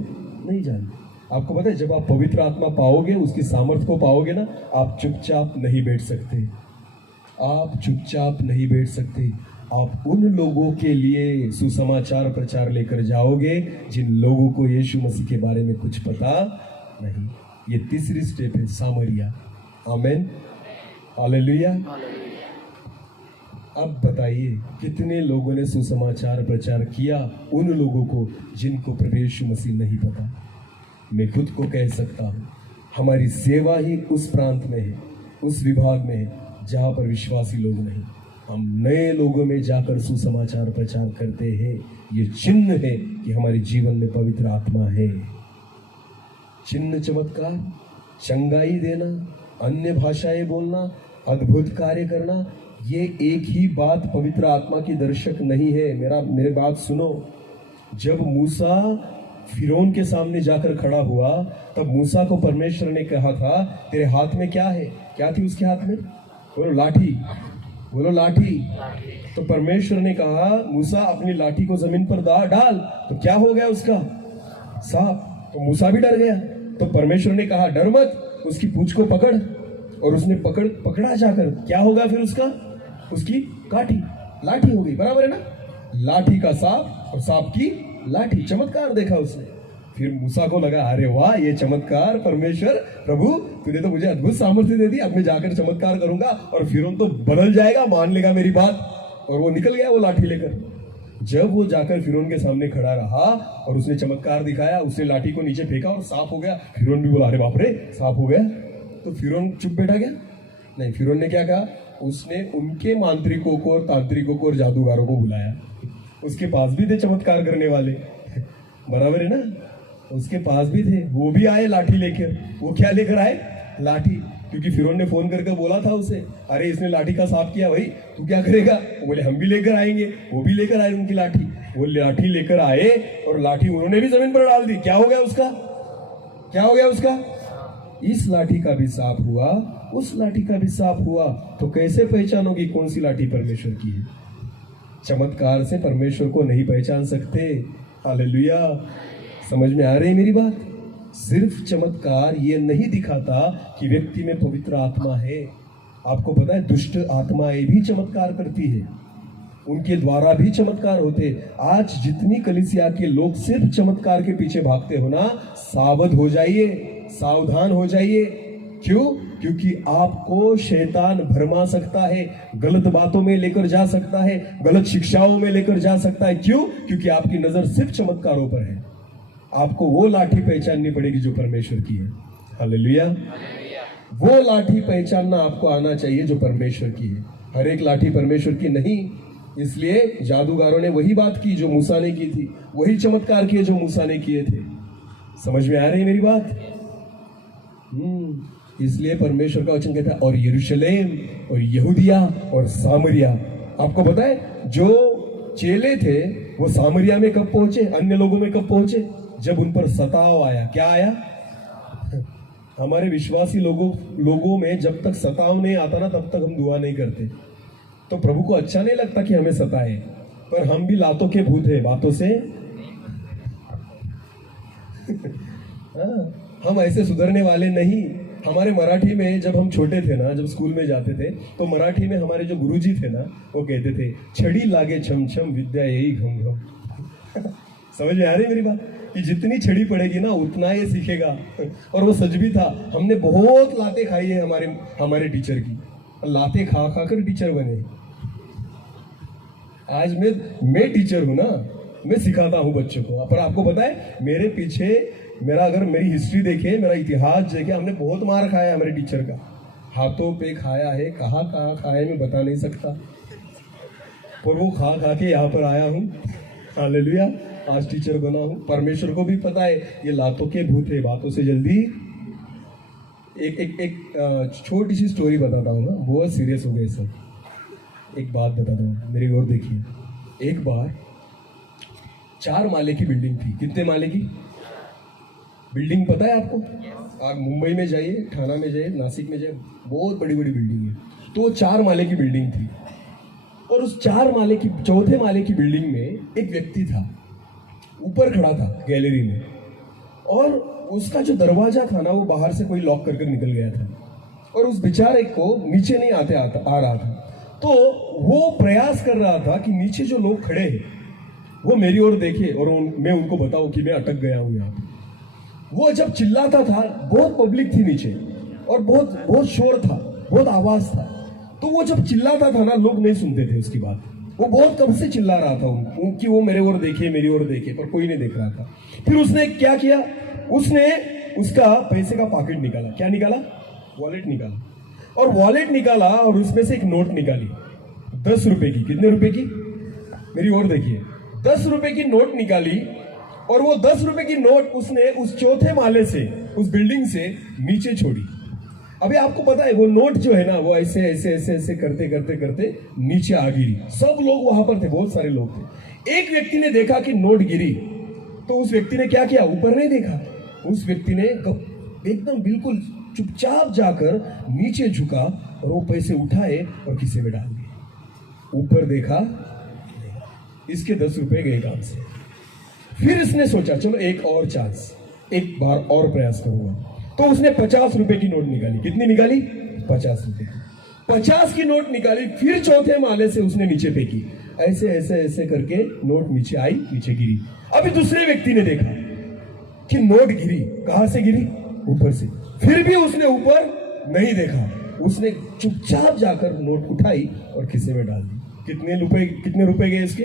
नहीं जानते। आपको पता है, जब आप पवित्र आत्मा पाओगे, उसकी सामर्थ को पाओगे ना, आप चुपचाप नहीं बैठ सकते। आप चुपचाप नहीं बैठ सकते। आप उन लोगों के लिए सुसमाचार प्रचार लेकर जाओगे जिन लोगों को यीशु मसीह के बारे में कुछ पता नहीं। ये तीसरी स्टेप है, सामरिया। आमेन, हालेलुया। अब बताइए, कितने लोगों ने सुसमाचार प्रचार किया उन लोगों को जिनको प्रभु यीशु मसीह नहीं पता? मैं खुद को कह सकता हूँ, हमारी सेवा ही उस प्रांत में है, उस विभाग में है जहाँ पर विश्वासी लोग नहीं। हम नए लोगों में जाकर सुसमाचार प्रचार करते हैं। ये चिन्ह है कि हमारे जीवन में पवित्र आत्मा है। चिन्ह, चमत्कार, चंगाई देना, अन्य भाषाएं बोलना, अद्भुत कार्य करना, ये एक ही बात पवित्र आत्मा की दर्शक नहीं है। मेरे बात सुनो। जब मूसा फिरौन के सामने जाकर खड़ा हुआ, तब मूसा को परमेश्वर ने कहा था, तेरे हाथ में क्या है? क्या थी उसके हाथ में? बोलो लाठी, बोलो लाठी। तो परमेश्वर ने कहा, मूसा अपनी लाठी को जमीन पर डाल। तो क्या हो गया उसका? सांप। तो मूसा भी डर गया। तो परमेश्वर ने कहा, डर मत, उसकी पूंछ को पकड़। और उसने पकड़ा जाकर, क्या होगा फिर उसका? उसकी काठी, लाठी हो गई। बराबर है ना? लाठी का सांप और सांप की लाठी। चमत्कार देखा उसने। फिर मूसा को लगा, अरे वाह, ये चमत्कार, परमेश्वर प्रभु तूने तो मुझे अद्भुत सामर्थ्य दे दी, अब मैं जाकर चमत्कार करूंगा और फिरौन तो बदल जाएगा, मान लेगा मेरी बात। और वो निकल गया वो लाठी लेकर। जब वो जाकर फिरौन के सामने खड़ा रहा और उसने चमत्कार दिखाया, उसने लाठी को नीचे फेंका और सांप हो गया। फिरौन भी बोला, अरे बाप रे, सांप हो गया। तो फिरौन चुप बैठा गया? नहीं, फिरौन ने क्या कहा? उसने उनके मांत्रिकों को और तांत्रिकों को और जादूगारों को बुलाया। उसके पास भी थे चमत्कार करने वाले, बराबर है ना? उसके पास भी थे, वो भी आए लाठी लेकर। वो क्या लेकर आए? लाठी। क्योंकि फिरौन ने फोन करके बोला था उसे, अरे इसने लाठी का सांप किया, भाई तू क्या करेगा? वो बोले, हम भी लेकर आएंगे। वो भी लेकर आए उनकी लाठी। वो लाठी लेकर आए और लाठी उन्होंने भी जमीन पर डाल दी। क्या हो गया उसका? क्या हो गया उसका? इस लाठी का भी सांप हुआ, उस लाठी का भी सांप हुआ। तो कैसे पहचानोगी कौन सी लाठी परमेश्वर की है? चमत्कार से परमेश्वर को नहीं पहचान सकते। हालेलुया, समझ में आ रही है मेरी बात? सिर्फ चमत्कार ये नहीं दिखाता कि व्यक्ति में पवित्र आत्मा है। आपको पता है दुष्ट आत्माएं भी चमत्कार करती है, उनके द्वारा भी चमत्कार होते। आज जितनी कलीसिया के लोग सिर्फ चमत्कार के पीछे भागते हो ना, सावध हो जाइए, सावधान हो जाइए। क्यों? क्योंकि आपको शैतान भरमा सकता है, गलत बातों में लेकर जा सकता है, गलत शिक्षाओं में लेकर जा सकता है। क्यों? क्योंकि आपकी नजर सिर्फ चमत्कारों पर है। आपको वो लाठी पहचाननी पड़ेगी जो परमेश्वर की है। हालेलुया, वो लाठी पहचानना आपको आना चाहिए जो परमेश्वर की है। हर एक लाठी परमेश्वर की नहीं। इसलिए जादूगारों ने वही बात की जो मूसा ने की थी, वही चमत्कार किए जो मूसा ने किए थे। समझ में आ रही है मेरी बात? इसलिए परमेश्वर का वचन कहता है और यरूशलेम और यहूदिया और सामरिया। आपको पता है जो चेले थे वो सामरिया में कब पहुंचे, अन्य लोगों में कब पहुंचे? जब उन पर सताव आया। क्या आया? हमारे विश्वासी लोगों में जब तक सताव नहीं आता ना, तब तक हम दुआ नहीं करते। तो प्रभु को अच्छा नहीं लगता कि हमें सताए, पर हम भी लातों के भूत है, बातों से हम ऐसे सुधरने वाले नहीं। हमारे मराठी में जब हम छोटे थे ना, जब स्कूल में जाते थे, तो मराठी में हमारे जो गुरुजी थे ना, वो कहते थे छड़ी लागे छम छम विद्या यही घम घम। समझ में आ रही है मेरी बात? कि जितनी छड़ी पड़ेगी ना उतना ये सीखेगा। और वो सच भी था। हमने बहुत लाते खाई है हमारे टीचर की, लाते खा खा कर टीचर बने। आज मैं टीचर हूं ना, मैं सिखाता हूं बच्चों को। पर आपको पता है मेरे पीछे अगर मेरी हिस्ट्री देखे, मेरा इतिहास देखे, हमने बहुत मार खाया हमारे टीचर का। हाथों पे खाया है, कहाँ खाया है मैं बता नहीं सकता, पर वो खा खा के यहाँ पर आया हूँ। हालेलुया, आज टीचर बना हूँ। परमेश्वर को भी पता है ये लातों के भूत है, बातों से जल्दी। एक छोटी सी स्टोरी बताता हूँ ना, बहुत सीरियस हो गए सब। एक बात बताता हूँ, मेरी ओर देखिए। एक बार 4 माले की बिल्डिंग थी। कितने माले की बिल्डिंग पता है आपको? आप मुंबई में जाइए, ठाणा में जाइए, नासिक में जाइए, बहुत बड़ी बड़ी बिल्डिंग है। तो वो 4 माले की बिल्डिंग थी। और उस 4 माले की, 4थे माले की बिल्डिंग में एक व्यक्ति था, ऊपर खड़ा था गैलरी में। और उसका जो दरवाजा था ना, वो बाहर से कोई लॉक करके निकल गया था। और उस बेचारे को नीचे नहीं आ रहा था। तो वो प्रयास कर रहा था कि नीचे जो लोग खड़े हैं वो मेरी ओर देखे और मैं उनको बताऊं कि मैं अटक गया हूं यहाँ पे। वो जब चिल्लाता था, बहुत पब्लिक थी नीचे और बहुत शोर था, बहुत आवाज था। तो वो जब चिल्लाता था ना, लोग नहीं सुनते थे उसकी बात। वो बहुत कब से चिल्ला रहा था उनकी, वो मेरे ओर देखे, मेरी ओर देखे, पर कोई नहीं देख रहा था। फिर उसने क्या किया, उसने उसका पैसे का पॉकेट निकाला। क्या निकाला? वॉलेट निकाला। और वॉलेट निकाला और उसमें से एक नोट निकाली 10 रुपए की। कितने रुपए की? मेरी ओर देखिए, 10 रुपए की नोट निकाली। और वो 10 रुपए की नोट उसने उस 4थे माले से, उस बिल्डिंग से नीचे छोड़ी। अभी आपको पता है वो नोट जो है ना, वो ऐसे ऐसे ऐसे ऐसे करते करते करते नीचे आ गिरी। सब लोग वहां पर थे, बहुत सारे लोग थे। एक व्यक्ति ने देखा कि नोट गिरी, तो उस व्यक्ति ने क्या किया? ऊपर नहीं देखा। उस व्यक्ति ने एकदम बिल्कुल चुपचाप जाकर नीचे झुका और वो पैसे उठाए और खीसे में डाल दिए। ऊपर देखा, इसके 10 रुपए गए काम से। फिर इसने सोचा चलो एक और चांस, एक बार और प्रयास करूंगा। तो उसने 50 रुपए की नोट निकाली। कितनी निकाली? 50 रुपए की। 50 की नोट निकाली। फिर 4थे माले से उसने नीचे फेंकी। ऐसे ऐसे ऐसे करके नोट नीचे आई, नीचे गिरी। अभी दूसरे व्यक्ति ने देखा कि नोट गिरी। कहां से गिरी? ऊपर से। फिर भी उसने ऊपर नहीं देखा। उसने चुपचाप जाकर नोट उठाई और खिसे में डाल दी। कितने रुपए गए इसके?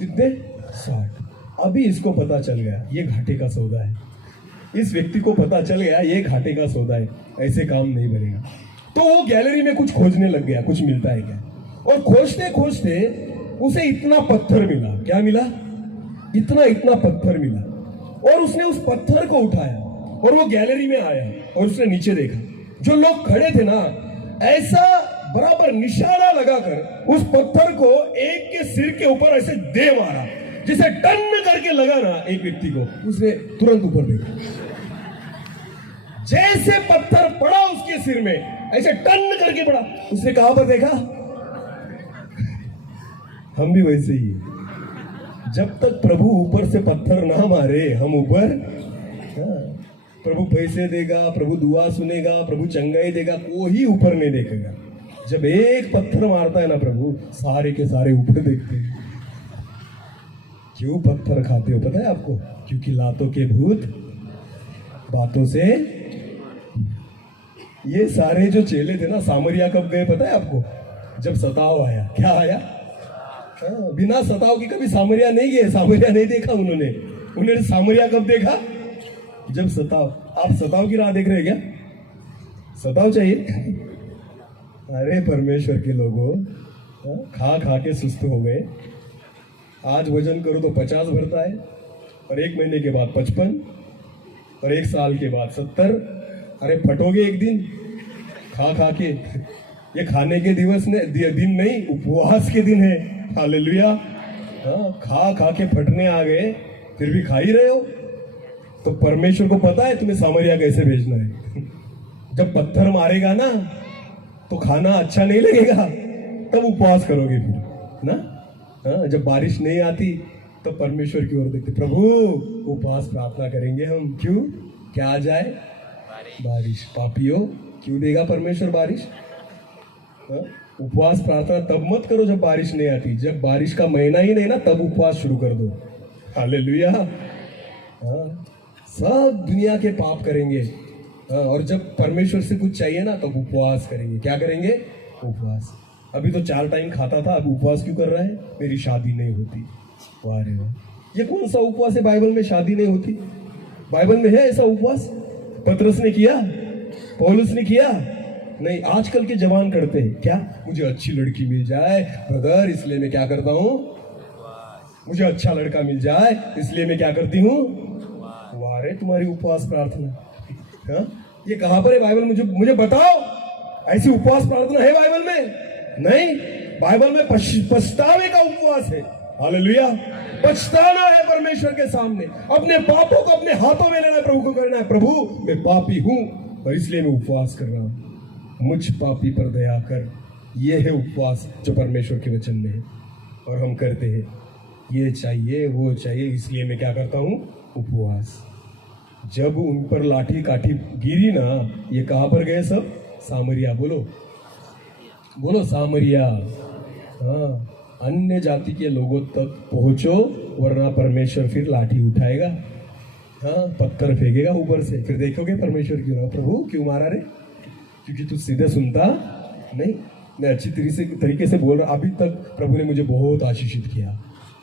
कितने? 60। अभी इसको पता चल गया ये घाटे का सौदा है। इस व्यक्ति को पता चल गया ये घाटे का सौदा है, ऐसे काम नहीं बनेगा। तो वो गैलरी में कुछ खोजने लग गया, कुछ मिलता है क्या। और खोजते खोजते उसे इतना पत्थर मिला। क्या मिला? इतना पत्थर मिला। और उसने उस पत्थर को उठाया और वो गैलरी में आया और उसने नीचे देखा। जो लोग खड़े थे ना, ऐसा बराबर निशाना लगाकर उस पत्थर को एक के सिर के ऊपर ऐसे दे मारा, जिसे टन करके लगा ना एक व्यक्ति को। उसने तुरंत ऊपर देखा। जैसे पत्थर पड़ा उसके सिर में, ऐसे टन करके पड़ा। उसने कहां पर देखा? हम भी वैसे ही हैं। जब तक प्रभु ऊपर से पत्थर ना मारे हम ऊपर, हाँ, प्रभु पैसे देगा, प्रभु दुआ सुनेगा, प्रभु चंगाई देगा, कोई ऊपर नहीं देखेगा। जब एक पत्थर मारता है ना प्रभु, सारे के सारे ऊपर देखते हैं। क्यों पत्थर खाते हो पता है आपको? क्योंकि लातों के भूत बातों से। ये सारे जो चेले थे ना, सामरिया कब गए पता है आपको? जब सताव आया। क्या आया? हाँ, बिना सताव की कभी सामरिया नहीं गए, सामरिया नहीं देखा उन्होंने सामरिया कब देखा? जब सताव। आप सताव की राह देख रहे हैं क्या? सताव चाहिए? अरे परमेश्वर के लोगों, खा खा के सुस्त हो गए। आज वजन करो तो 50 बढ़ता है, और 1 महीने के बाद 55, और 1 साल के बाद 70। अरे फटोगे एक दिन खा खा के। ये खाने के दिन नहीं, उपवास के दिन है। हालेलुया। हाँ, खा खा के फटने आ गए, फिर भी खा ही रहे हो। तो परमेश्वर को पता है तुम्हें सामरिया कैसे भेजना है। जब पत्थर मारेगा ना तो खाना अच्छा नहीं लगेगा, तब उपवास करोगे फिर ना। हाँ, जब बारिश नहीं आती तो परमेश्वर की ओर देखते, प्रभु उपवास प्रार्थना करेंगे हम। क्यों? क्या आ जाए? बारिश। पापियों, क्यों देगा परमेश्वर बारिश? हाँ? उपवास प्रार्थना तब मत करो जब बारिश नहीं आती। जब बारिश का महीना ही नहीं ना, तब उपवास शुरू कर दो। हालेलुया। हाँ, सब दुनिया के पाप करेंगे। हाँ, और जब परमेश्वर से कुछ चाहिए ना, तब उपवास करेंगे। क्या करेंगे? उपवास। अभी तो 4 टाइम खाता था, अब उपवास क्यों कर रहा है? मेरी शादी नहीं होती। वाह रे वाह, ये कौन सा उपवास है? बाइबल में शादी नहीं होती? बाइबल में है ऐसा उपवास? पतरस ने किया? पौलुस ने किया? नहीं। आजकल के जवान करते हैं क्या? मुझे अच्छी लड़की मिल जाए ब्रदर, इसलिए मैं क्या करता हूँ? मुझे अच्छा लड़का मिल जाए इसलिए मैं क्या करती हूँ? वाह रे, तुम्हारी उपवास प्रार्थना। हाँ? ये कहाँ पर है बाइबल? मुझे बताओ, ऐसी उपवास प्रार्थना है बाइबल में? नहीं। बाइबल में पछतावे का उपवास है। हालेलुया। पछताना है परमेश्वर के सामने, अपने पापों को अपने हाथों में लेना, प्रभु को करना है, प्रभु मैं पापी हूं और इसलिए मैं उपवास कर रहा हूं, मुझ पापी पर दया कर। यह है उपवास जो परमेश्वर के वचन में है, और हम करते हैं ये चाहिए वो चाहिए, इसलिए मैं क्या करता हूं? उपवास। जब उन पर लाठी काठी गिरी ना, ये कहां पर गए सब? सामरिया। बोलो सामरिया। हाँ, अन्य जाति के लोगों तक पहुंचो, वरना परमेश्वर फिर लाठी उठाएगा। हाँ, पत्थर फेंकेगा ऊपर से, फिर देखोगे परमेश्वर क्यों? प्रभु क्यों मारा रे? क्योंकि तू सीधे सुनता नहीं। मैं अच्छी तरीके से बोल रहा। अभी तक प्रभु ने मुझे बहुत आशीषित किया।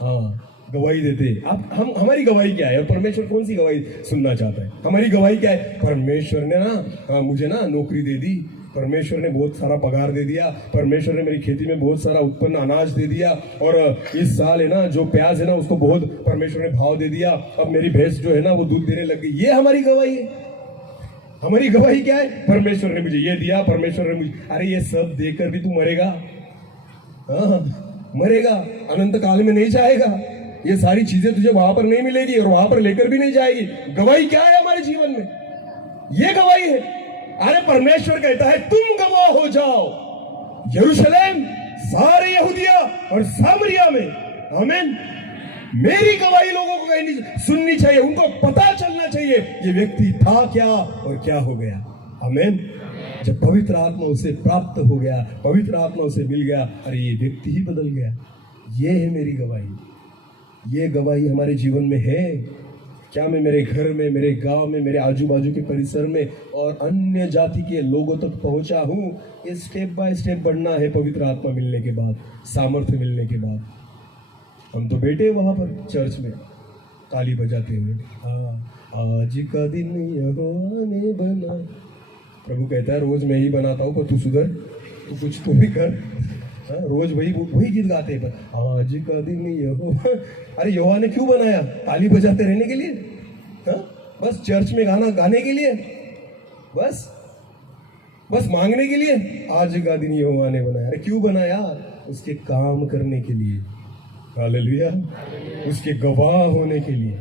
हाँ, गवाही देते आप। हमारी गवाही क्या है? और परमेश्वर कौन सी गवाही सुनना चाहता है? हमारी गवाही क्या है? परमेश्वर ने ना मुझे ना नौकरी दे दी, परमेश्वर ने बहुत सारा पगार दे दिया, परमेश्वर ने मेरी खेती में बहुत सारा उत्पन्न अनाज दे दिया, और इस साल है ना जो प्याज है ना उसको बहुत परमेश्वर ने भाव दे दिया, अब मेरी भैंस जो है ना वो दूध देने लग गई। ये हमारी गवाही है। हमारी गवाही क्या है? परमेश्वर ने मुझे ये दिया, परमेश्वर ने मुझे। अरे ये सब देकर भी तू मरेगा। हाँ, मरेगा, अनंत काल में नहीं जाएगा। ये सारी चीजें तुझे वहां पर नहीं मिलेगी और वहां पर लेकर भी नहीं जाएगी। गवाही क्या है हमारे जीवन में? ये गवाही है। अरे परमेश्वर कहता है तुम गवाह हो जाओ यरूशलेम, सारे यहूदिया और सामरिया में। आमीन। मेरी गवाही लोगों को कहनी सुननी चाहिए, उनको पता चलना चाहिए ये व्यक्ति था क्या और क्या हो गया। आमीन। जब पवित्र आत्मा उसे प्राप्त हो गया, पवित्र आत्मा उसे मिल गया, अरे ये व्यक्ति ही बदल गया। ये है मेरी गवाही। ये गवाही हमारे जीवन में है क्या? मैं मेरे घर में, मेरे गांव में, मेरे आजू बाजू के परिसर में और अन्य जाति के लोगों तक पहुंचा हूं? ये स्टेप बाय स्टेप बढ़ना है पवित्र आत्मा मिलने के बाद, सामर्थ्य मिलने के बाद। हम तो बैठे वहां पर चर्च में ताली बजाते हुए, आज का दिन यहोवा ने बना। प्रभु कहता है रोज मैं ही बनाता हूँ, पर तू सुधर, तू कुछ तो भी कर। रोज वही गीत गाते हैं, पर आज का दिन यहोवा। अरे यहोवा ने क्यों बनाया? ताली बजाते रहने के लिए? बस चर्च में गाना गाने के लिए? बस मांगने के लिए? आज का दिन यहोवा ने बनाया। अरे क्यों बनाया? उसके काम करने के लिए। हालेलुया। उसके गवाह होने के लिए।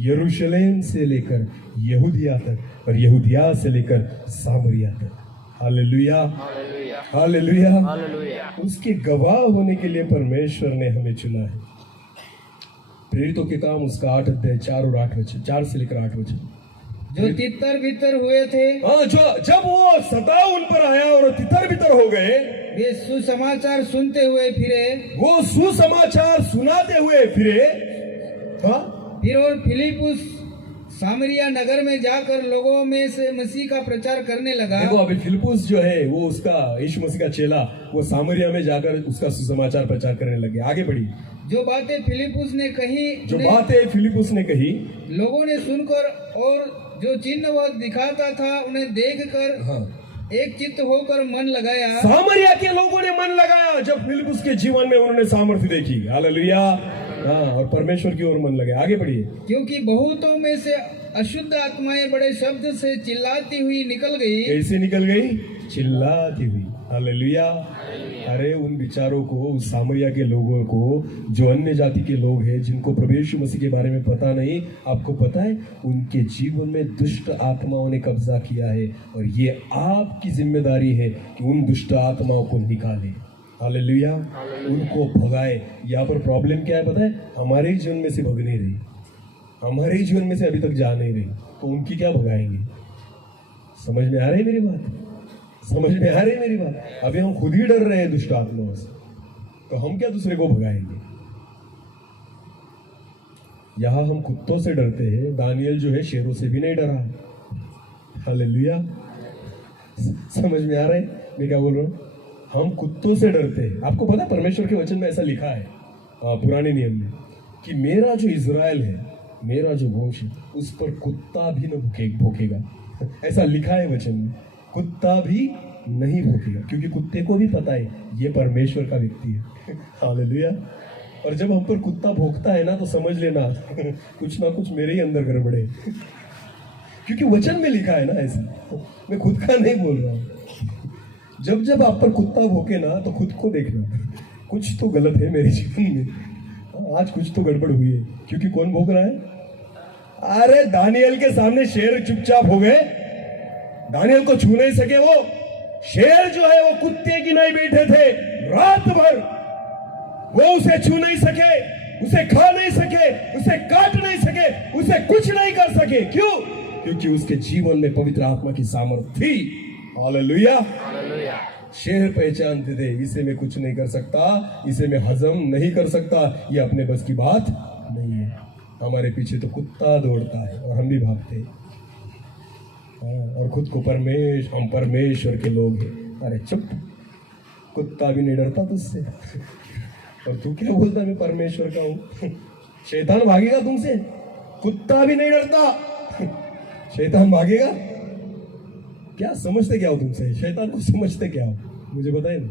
यरूशलेम से लेकर यहूदिया तक और यहूदिया से लेकर सामरिया तक। Hallelujah, hallelujah. उसके गवाह होने के लिए परमेश्वर ने हमें चुना है। प्रेरितों के काम उसका 8 अध्याय 4 और 8 वचन, 4 से लेकर 8 वचन। जो तितर बितर हुए थे, हाँ, जो जब वो सताव उन पर आया और तितर बितर हो गए, वे सुसमाचार सुनते हुए फिरे, वो सुसमाचार सुनाते हुए फिरे। हाँ, फिर और फिलिपुस सामरिया नगर में जाकर लोगों में से मसीह का प्रचार करने लगा। देखो अभी फिलिपुस जो है वो उसका यीशु मसीह का चेला, वो सामरिया में जाकर उसका सुसमाचार प्रचार करने लगे। आगे बढ़ी। जो बातें फिलिपुस ने कही, जो बातें फिलिपुस ने कही, लोगों ने सुनकर और जो चिन्ह वह दिखाता था उन्हें देखकर हाँ, एक चित्त होकर मन लगाया। सामरिया के लोगों ने मन लगाया जब फिलिपुस के जीवन में उन्होंने सामर्थ्य देखी। हालेलुया। हाँ, और परमेश्वर की ओर मन लगे। आगे बढ़िए। क्योंकि बहुतों में से अशुद्ध आत्माएं बड़े शब्द से चिल्लाती हुई निकल गई। कैसे निकल गई? चिल्लाती हुई। हालेलुया। अरे उन विचारों को, उस सामरिया के लोगों को, जो अन्य जाति के लोग हैं, जिनको प्रभु यीशु मसीह के बारे में पता नहीं, आपको पता है उनके जीवन में दुष्ट आत्माओं ने कब्जा किया है, और ये आपकी जिम्मेदारी है कि उन दुष्ट आत्माओं को निकाले। हालेलुया। उनको भगाए। यहाँ पर प्रॉब्लम क्या है पता है? हमारे ही जीवन में से भग नहीं रही, हमारे ही जीवन में से अभी तक जा नहीं रही, तो उनकी क्या भगाएंगे? समझ में आ रही मेरी बात? समझ में आ रही मेरी बात? अभी हम खुद ही डर रहे हैं दुष्ट आत्माओं से, तो हम क्या दूसरे को भगाएंगे? यहां हम कुत्तों से डरते हैं, दानियल जो है शेरों से भी नहीं डरा। हालेलुया। समझ में आ रहा है मैं क्या बोल रहा हूं? हम कुत्तों से डरते हैं। आपको पता है परमेश्वर के वचन में ऐसा लिखा है पुराने नियम में कि मेरा जो इज़राइल है, मेरा जो वंश है, उस पर कुत्ता भी न भौंकेगा। ऐसा लिखा है वचन में, कुत्ता भी नहीं भौंकेगा, क्योंकि कुत्ते को भी पता है ये परमेश्वर का व्यक्ति है। हालेलुया। और जब हम पर कुत्ता भौंकता है ना, तो समझ लेना कुछ ना कुछ मेरे ही अंदर गड़बड़े, क्योंकि वचन में लिखा है ना ऐसा, मैं खुद का नहीं बोल रहा हूँ। जब जब आप पर कुत्ता भौंके ना, तो खुद को देखना कुछ तो गलत है मेरे जीवन में, आज कुछ तो गड़बड़ हुई है। क्योंकि कौन भौंक रहा है? अरे दानियल के सामने शेर चुपचाप हो गए, दानियल को छू नहीं सके। वो शेर जो है वो कुत्ते की नहीं बैठे थे रात भर, वो उसे छू नहीं सके, उसे खा नहीं सके, उसे काट नहीं सके, उसे कुछ नहीं कर सके। क्यों? क्योंकि उसके जीवन में पवित्र आत्मा की सामर्थ्य थी। हालेलुया। शेर पहचानते थे, इसे मैं कुछ नहीं कर सकता, इसे मैं हजम नहीं कर सकता, ये अपने बस की बात नहीं है। हमारे पीछे तो कुत्ता दौड़ता है और हम भी भागते हैं, और खुद को हम परमेश्वर के लोग हैं। अरे चुप, कुत्ता भी नहीं डरता तुझसे, और तू क्या बोलता मैं परमेश्वर का हूं? शैतान भागेगा तुमसे? कुत्ता भी नहीं डरता, शैतान भागेगा? क्या समझते क्या हो तुमसे? शैतान को समझते क्या हो? मुझे बताए ना।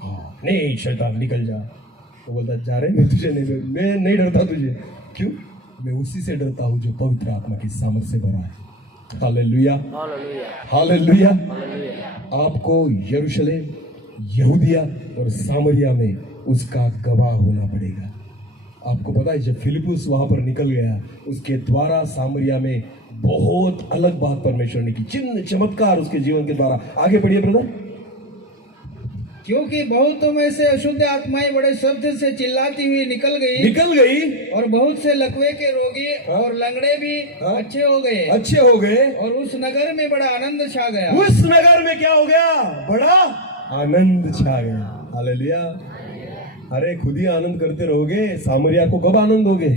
हाँ, नहीं शैतान निकल जा, तो बोलता जा रहे मैं नहीं डरता तुझे। क्यों? मैं उसी से डरता हूँ जो पवित्र आत्मा की सामर्थ से भरा है। Hallelujah, hallelujah. आपको यरूशलेम, यहूदिया और सामरिया में उसका गवाह होना पड़ेगा। आपको पता है जब फिलिपुस वहां पर निकल गया, उसके द्वारा सामरिया में बहुत अलग बात परमेश्वर ने की, चिन्ह चमत्कार उसके जीवन के द्वारा। आगे बढ़िए ब्रदर। क्योंकि बहुतों में से अशुद्ध आत्माएं बड़े शब्द से चिल्लाती हुई निकल गई, और बहुत से लकवे के रोगी और लंगड़े भी अच्छे हो गए, और उस नगर में बड़ा आनंद छा गया। उस नगर में क्या हो गया? बड़ा आनंद छा गया। हालेलुया। अरे खुद ही आनंद करते रहोगे, सामरिया को कब आनंद होगे?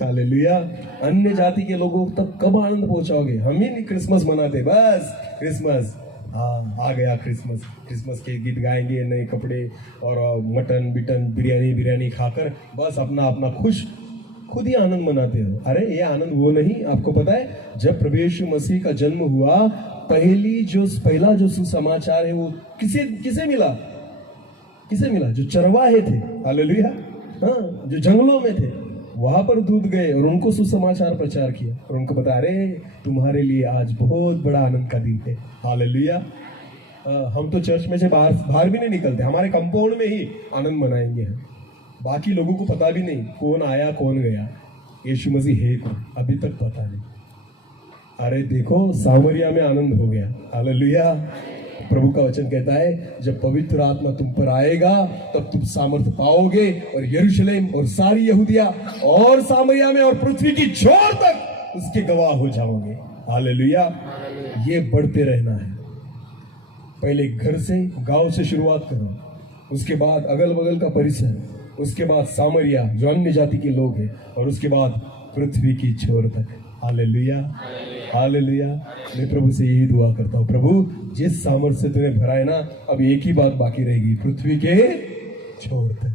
हालेलुया। अन्य जाति के लोगों तक कब आनंद पहुंचाओगे? हम ही नहीं क्रिसमस मनाते, बस क्रिसमस, हाँ आ गया क्रिसमस, क्रिसमस के गीत गाएंगे, नए कपड़े और मटन बिटन बिरयानी खाकर बस अपना अपना खुद ही आनंद मनाते हो। अरे ये आनंद वो नहीं। आपको पता है जब प्रभु यीशु मसीह का जन्म हुआ, पहला जो सुसमाचार है वो किसे मिला? जो चरवाहे थे। हालेलुया। हाँ, जो जंगलों में थे, वहां पर दूत गए और उनको सुसमाचार प्रचार किया, और उनको बता रहे तुम्हारे लिए आज बहुत बड़ा आनंद का दिन है। हालेलुया। हम तो चर्च में से बाहर भी नहीं निकलते, हमारे कंपाउंड में ही आनंद मनाएंगे हम। बाकी लोगों को पता भी नहीं कौन आया कौन गया, यीशु मसीह है कौन, अभी तक पता नहीं। अरे देखो सामरिया में आनंद हो गया। हालेलुया। प्रभु का वचन कहता है जब पवित्र आत्मा तुम पर आएगा तब तुम सामर्थ पाओगे और यरूशलेम और सारी यहूदिया और सामरिया में और पृथ्वी की छोर तक उसके गवाह हो जाओगे। हालेलुया। ये बढ़ते रहना है। पहले घर से, गांव से शुरुआत करो, उसके बाद अगल बगल का परिसर, उसके बाद सामरिया जो अन्य जाति के लोग हैं, और उसके बाद पृथ्वी की छोर तक। Hallelujah, hallelujah. मैं प्रभु से यही दुआ करता हूँ, प्रभु जिस सामर्थ्य से तूने भरा है ना, अब एक ही बात बाकी रहेगी, पृथ्वी के छोर तक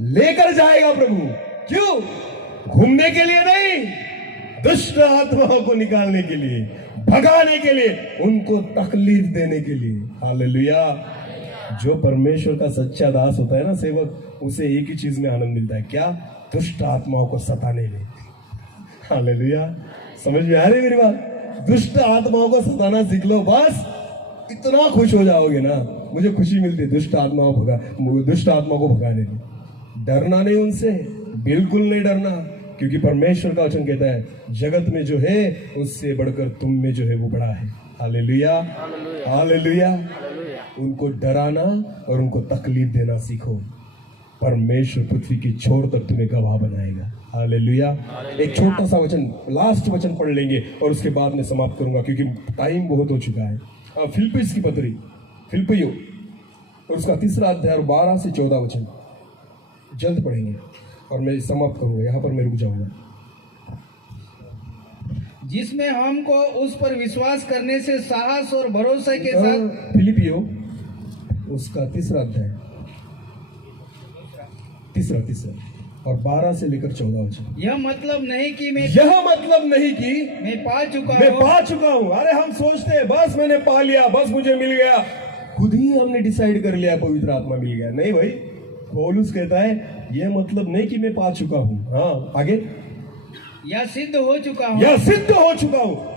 लेकर जाएगा प्रभु। क्यों? घूमने के लिए नहीं, दुष्ट आत्माओं को निकालने के लिए, भगाने के लिए, उनको तकलीफ देने के लिए। हालेलुया। जो परमेश्वर का सच्चा दास होता है ना, सेवक, उसे एक ही चीज में आनंद मिलता है, क्या? दुष्ट आत्माओं को सताने में। हालेलुया। समझ में आ रही मेरी बात? दुष्ट आत्माओं को सताना सीख लो, बस इतना खुश हो जाओगे ना। मुझे खुशी मिलती है दुष्ट आत्माओं को भगाने में। डरना नहीं उनसे, बिल्कुल नहीं डरना, क्योंकि परमेश्वर का वचन कहता है जगत में जो है उससे बढ़कर तुम में जो है वो बड़ा है। Hallelujah, hallelujah. उनको डराना और उनको तकलीफ देना सीखो। परमेश्वर पृथ्वी की छोर तक तुम्हें गवाह बनाएगा। हालेलुया। एक छोटा सा वचन, लास्ट वचन पढ़ लेंगे और उसके बाद मैं समाप्त करूंगा, क्योंकि टाइम बहुत हो चुका है। फिलिप्पियों की पत्री, फिलिप्पियों और उसका 3 अध्याय 12 से 14 वचन जल्द पढ़ेंगे और मैं समाप्त करूंगा। यहाँ पर मैं रुक जाऊंगा। जिसमें हमको उस पर विश्वास करने से साहस और भरोसे के साथ। फिलिप्पियों उसका 3 अध्याय 3 और 12 से लेकर 14 वचन। यह मतलब नहीं कि मैं पा चुका हूँ। अरे हम सोचते हैं बस मैंने पा लिया, बस मुझे मिल गया, खुद ही हमने डिसाइड कर लिया पवित्र आत्मा मिल गया। नहीं भाई, पौलुस कहता है यह मतलब नहीं कि मैं पा चुका हूँ। हाँ, आगे, या सिद्ध हो चुका हूँ।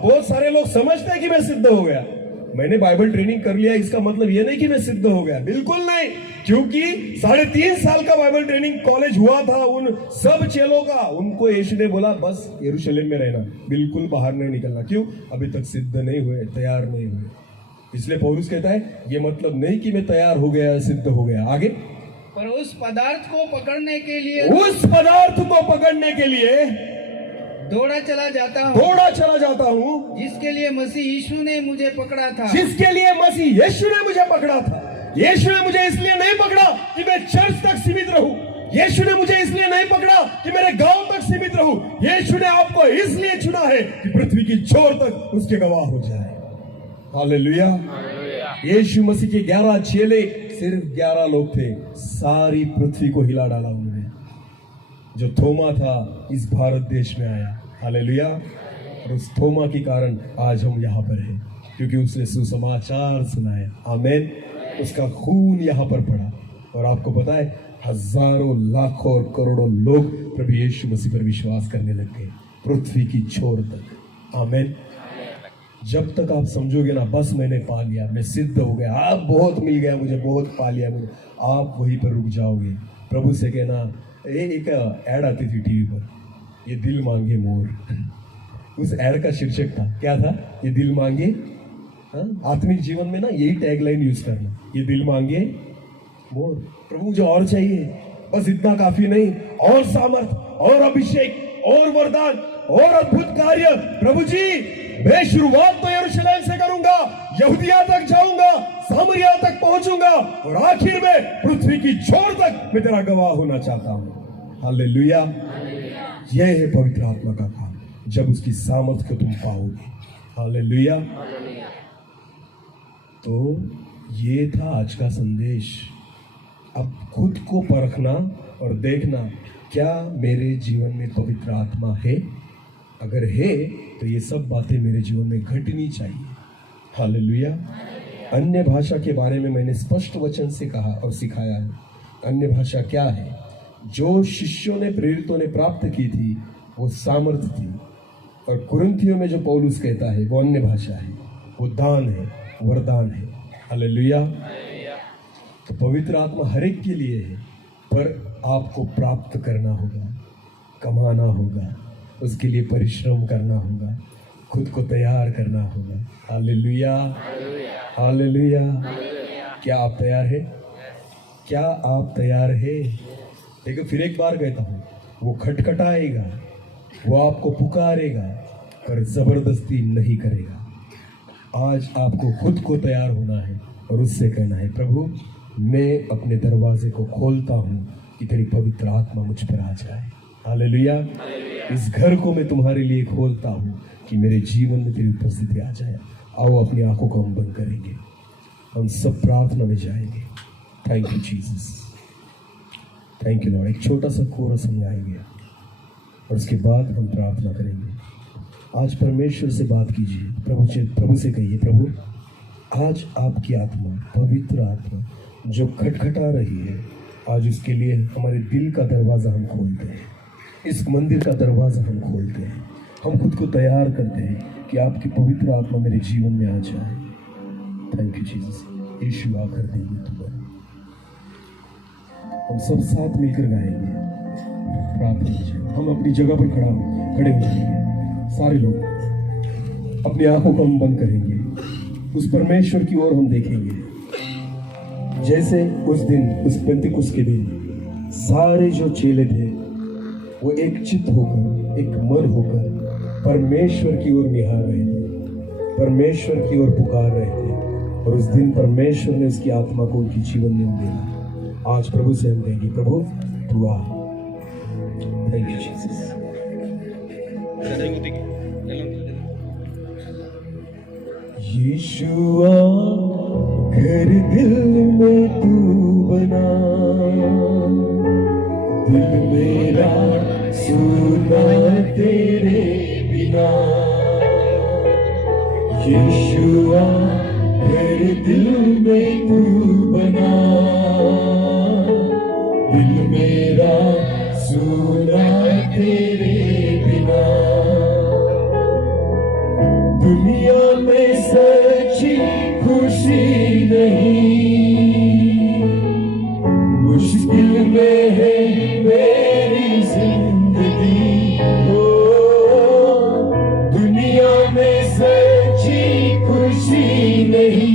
बहुत सारे लोग समझते हैं कि मैं सिद्ध हो गया, मैंने बाइबल ट्रेनिंग कर लिया, इसका मतलब ये नहीं कि मैं सिद्ध हो गया। बिल्कुल नहीं, क्योंकि 3.5 साल का बाइबल ट्रेनिंग कॉलेज हुआ था उन सब चेलों का। उनको यीशु ने बोला बस यरूशलेम में रहना, बिल्कुल बाहर नहीं निकलना। क्यों? अभी तक सिद्ध नहीं हुए, तैयार नहीं हुए। इसलिए पौलुस कहता है ये मतलब नहीं कि मैं तैयार हो गया, सिद्ध हो गया। आगे, पर उस पदार्थ को पकड़ने के लिए दौड़ा चला जाता हूँ जिसके लिए मसीह यीशु ने मुझे पकड़ा था। यीशु ने मुझे इसलिए नहीं पकड़ा कि मैं चर्च तक सीमित रहूं। यीशु ने मुझे इसलिए नहीं पकड़ा कि मेरे गांव तक सीमित रहूं। यीशु ने आपको इसलिए चुना है कि पृथ्वी की छोर तक उसके गवाह हो जाए। हालेलुया। यीशु मसीह के 11 चेले सिर्फ 11 लोग थे, सारी पृथ्वी को हिला डाला उन्होंने। जो थोमा था इस भारत देश में आया। हालेलुया। और उस थोमा के कारण आज हम यहाँ पर हैं, क्योंकि उसने सुसमाचार सुनाया। आमीन। उसका खून यहाँ पर पड़ा और आपको पता है हजारों, लाखों और करोड़ों लोग प्रभु यीशु मसीह पर विश्वास करने लग गए, पृथ्वी की छोर तक। आमीन। जब तक आप समझोगे ना बस मैंने पा लिया, मैं सिद्ध हो गया, आप बहुत मिल गया मुझे, बहुत पा लिया मुझे, आप वहीं पर रुक जाओगे। प्रभु से कहना, एक ऐड आती थी टीवी पर, ये दिल मांगे मोर। उस ऐड का शीर्षक था, क्या था? ये दिल मांगे। आत्मिक जीवन में ना यही टैगलाइन यूज करना, ये दिल मांगे मोर। प्रभु मुझे और चाहिए, बस इतना काफी नहीं, और सामर्थ, और अभिषेक, और वरदान, और अद्भुत कार्य। प्रभु जी, मैं शुरुआत तो यरूशलेम से करूंगा, यहूदिया तक जाऊंगा, सामरिया तक पहुंचूंगा, और आखिर में पृथ्वी की छोर तक मैं तेरा गवाह होना चाहता हूं। हालेलुया। यह है पवित्र आत्मा का काम, जब उसकी सामर्थ को तुम पाओगे। हालेलुया। तो ये था आज का संदेश। अब खुद को परखना और देखना, क्या मेरे जीवन में पवित्र आत्मा है? अगर है तो ये सब बातें मेरे जीवन में घटनी चाहिए। हालेलुया। अन्य भाषा के बारे में मैंने स्पष्ट वचन से कहा और सिखाया है। अन्य भाषा क्या है? जो शिष्यों ने, प्रेरितों ने प्राप्त की थी वो सामर्थ्य थी, और कुरिन्थियों में जो पौलुस कहता है वो अन्य भाषा है, वो दान है, वरदान है। हालेलुया। तो पवित्र आत्मा हर एक के लिए है, पर आपको प्राप्त करना होगा, कमाना होगा, उसके लिए परिश्रम करना होगा, खुद को तैयार करना होगा। हालेलुया। हालेलुया। क्या आप तैयार हैं? क्या आप तैयार हैं? देखो फिर एक बार कहता हूँ, वो खटखटाएगा, वो आपको पुकारेगा, पर जबरदस्ती नहीं करेगा। आज आपको खुद को तैयार होना है और उससे कहना है, प्रभु मैं अपने दरवाजे को खोलता हूँ कि तेरी पवित्र आत्मा मुझ पर आ जाए। हालेलुया। इस घर को मैं तुम्हारे लिए खोलता हूँ कि मेरे जीवन में तेरी उपस्थिति आ जाए। आओ अपनी आंखों को हम बंद करेंगे, हम सब प्रार्थना में जाएंगे। Thank you Jesus, thank you Lord. एक छोटा सा कोरस हम गाएंगे और उसके बाद हम प्रार्थना करेंगे। आज परमेश्वर से बात कीजिए, प्रभु से कहिए, प्रभु आज आपकी आत्मा, पवित्र आत्मा जो खटखटा रही है, आज उसके लिए हमारे दिल का दरवाज़ा हम खोलते हैं, इस मंदिर का दरवाज़ा हम खोलते हैं, हम खुद को तैयार करते हैं कि आपकी पवित्र आत्मा मेरे जीवन में आ जाए। Thank you Jesus. यीशु आकर देंगे तुम्हें। हम सब साथ मिलकर गाएंगे, प्रार्थना कीजिए। हम अपनी जगह पर खड़े हो जाएंगे। सारे लोग अपनी आंखों को हम बंद करेंगे, उस परमेश्वर की ओर हम देखेंगे। जैसे उस दिन, उस पेंतिकुस्त के दिन सारे जो चेले थे वो एक चित्त होकर, एक मन होकर परमेश्वर की ओर निहार रहे थे, परमेश्वर की ओर पुकार रहे थे, और उस दिन परमेश्वर ने उसकी आत्मा को उनके जीवन में दिया। आज प्रभु से हम कहेंगे, प्रभु तू आ। Thank you Jesus. यीशु आ घर दिल में तू बना, दिल मेरा सूना तेरे बिना। यीशु आ घर दिल में तू बना, दिल मेरा सूना तेरे बिना। दुनिया में सच्ची खुशी नहीं, मुश्किल में है मेरी जिंदगी। ओ दुनिया में सच्ची खुशी नहीं,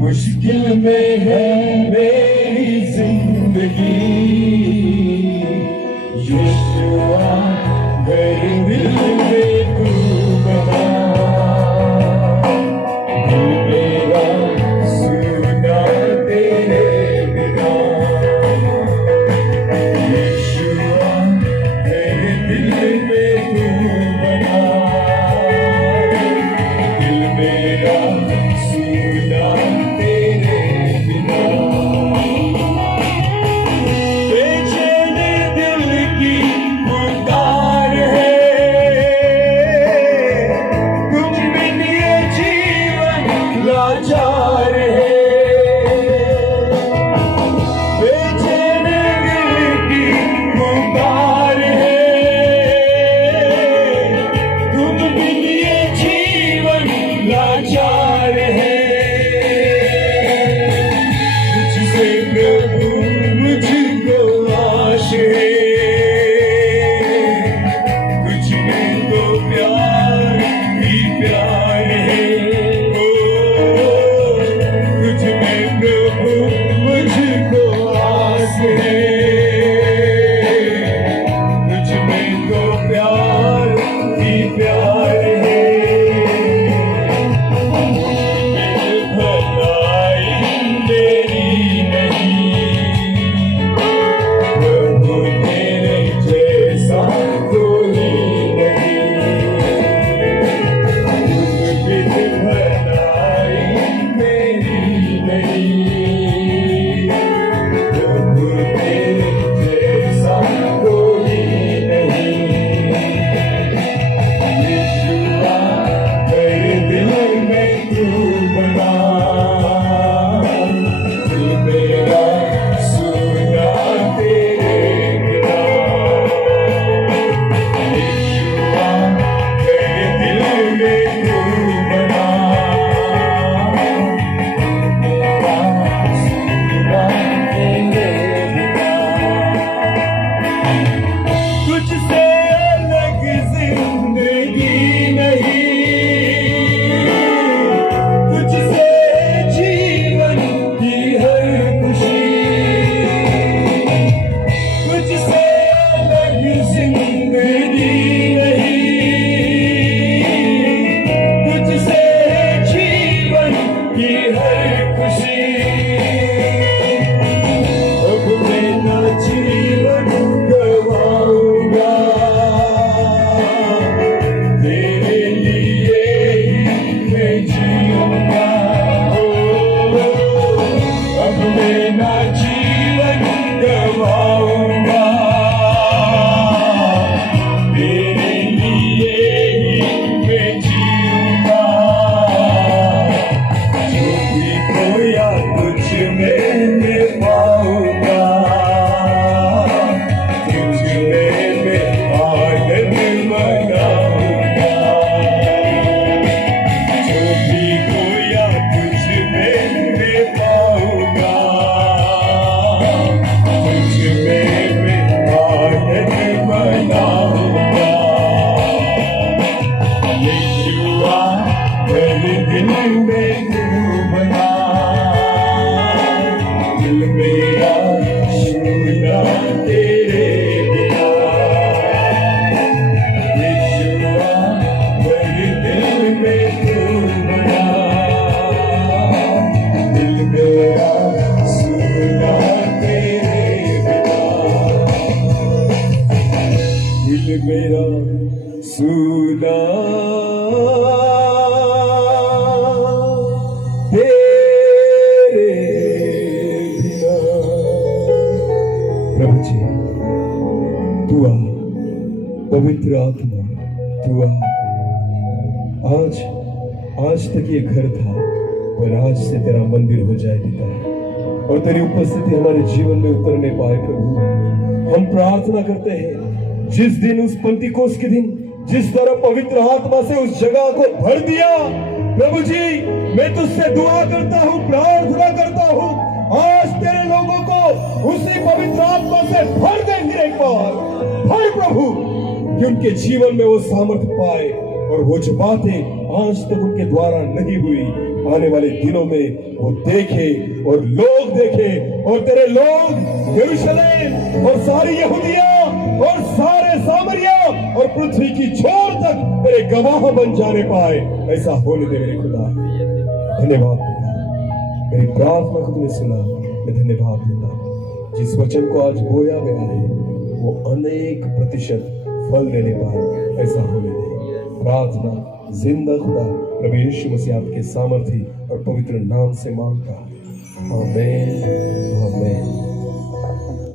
मुश्किल में है मेरी जिंदगी। पवित्र आत्मा तू आ। आज तक ये घर था और आज से तेरा मंदिर हो जाए पिता, और तेरी उपस्थिति हमारे जीवन में उतरने पाए प्रभु। हम प्रार्थना करते हैं जिस दिन उस पंतीकोस के दिन जिस तरह पवित्र आत्मा से उस जगह को भर दिया प्रभु जी, मैं तुझसे दुआ करता हूँ, प्रार्थना करता हूँ, आज तेरे लोगों को उसी पवित्र आत्मा से भर दे फिर एक बार, भर प्रभु, कि उनके जीवन में वो सामर्थ्य पाए और वो जो बातें आज तक उनके द्वारा नहीं हुई आने वाले दिनों में वो देखे और लोग देखे, और तेरे लोग यरूशलेम और सारी यहूदिया और सारे सामरिया और पृथ्वी की छोर तक तेरे गवाह बन जाने पाए। ऐसा होने दे मेरे खुदा। धन्यवाद पिता, मेरी प्रार्थना को तूने सुना, मैं धन्यवाद देता। जिस वचन को आज बोया गया है वो अनेक प्रतिशत फल देने पाए, ऐसा होने दे। प्रार्थना जिंदा खुदा प्रभु यीशु मसीह आपके सामर्थी और पवित्र नाम से मांगता, आमीन।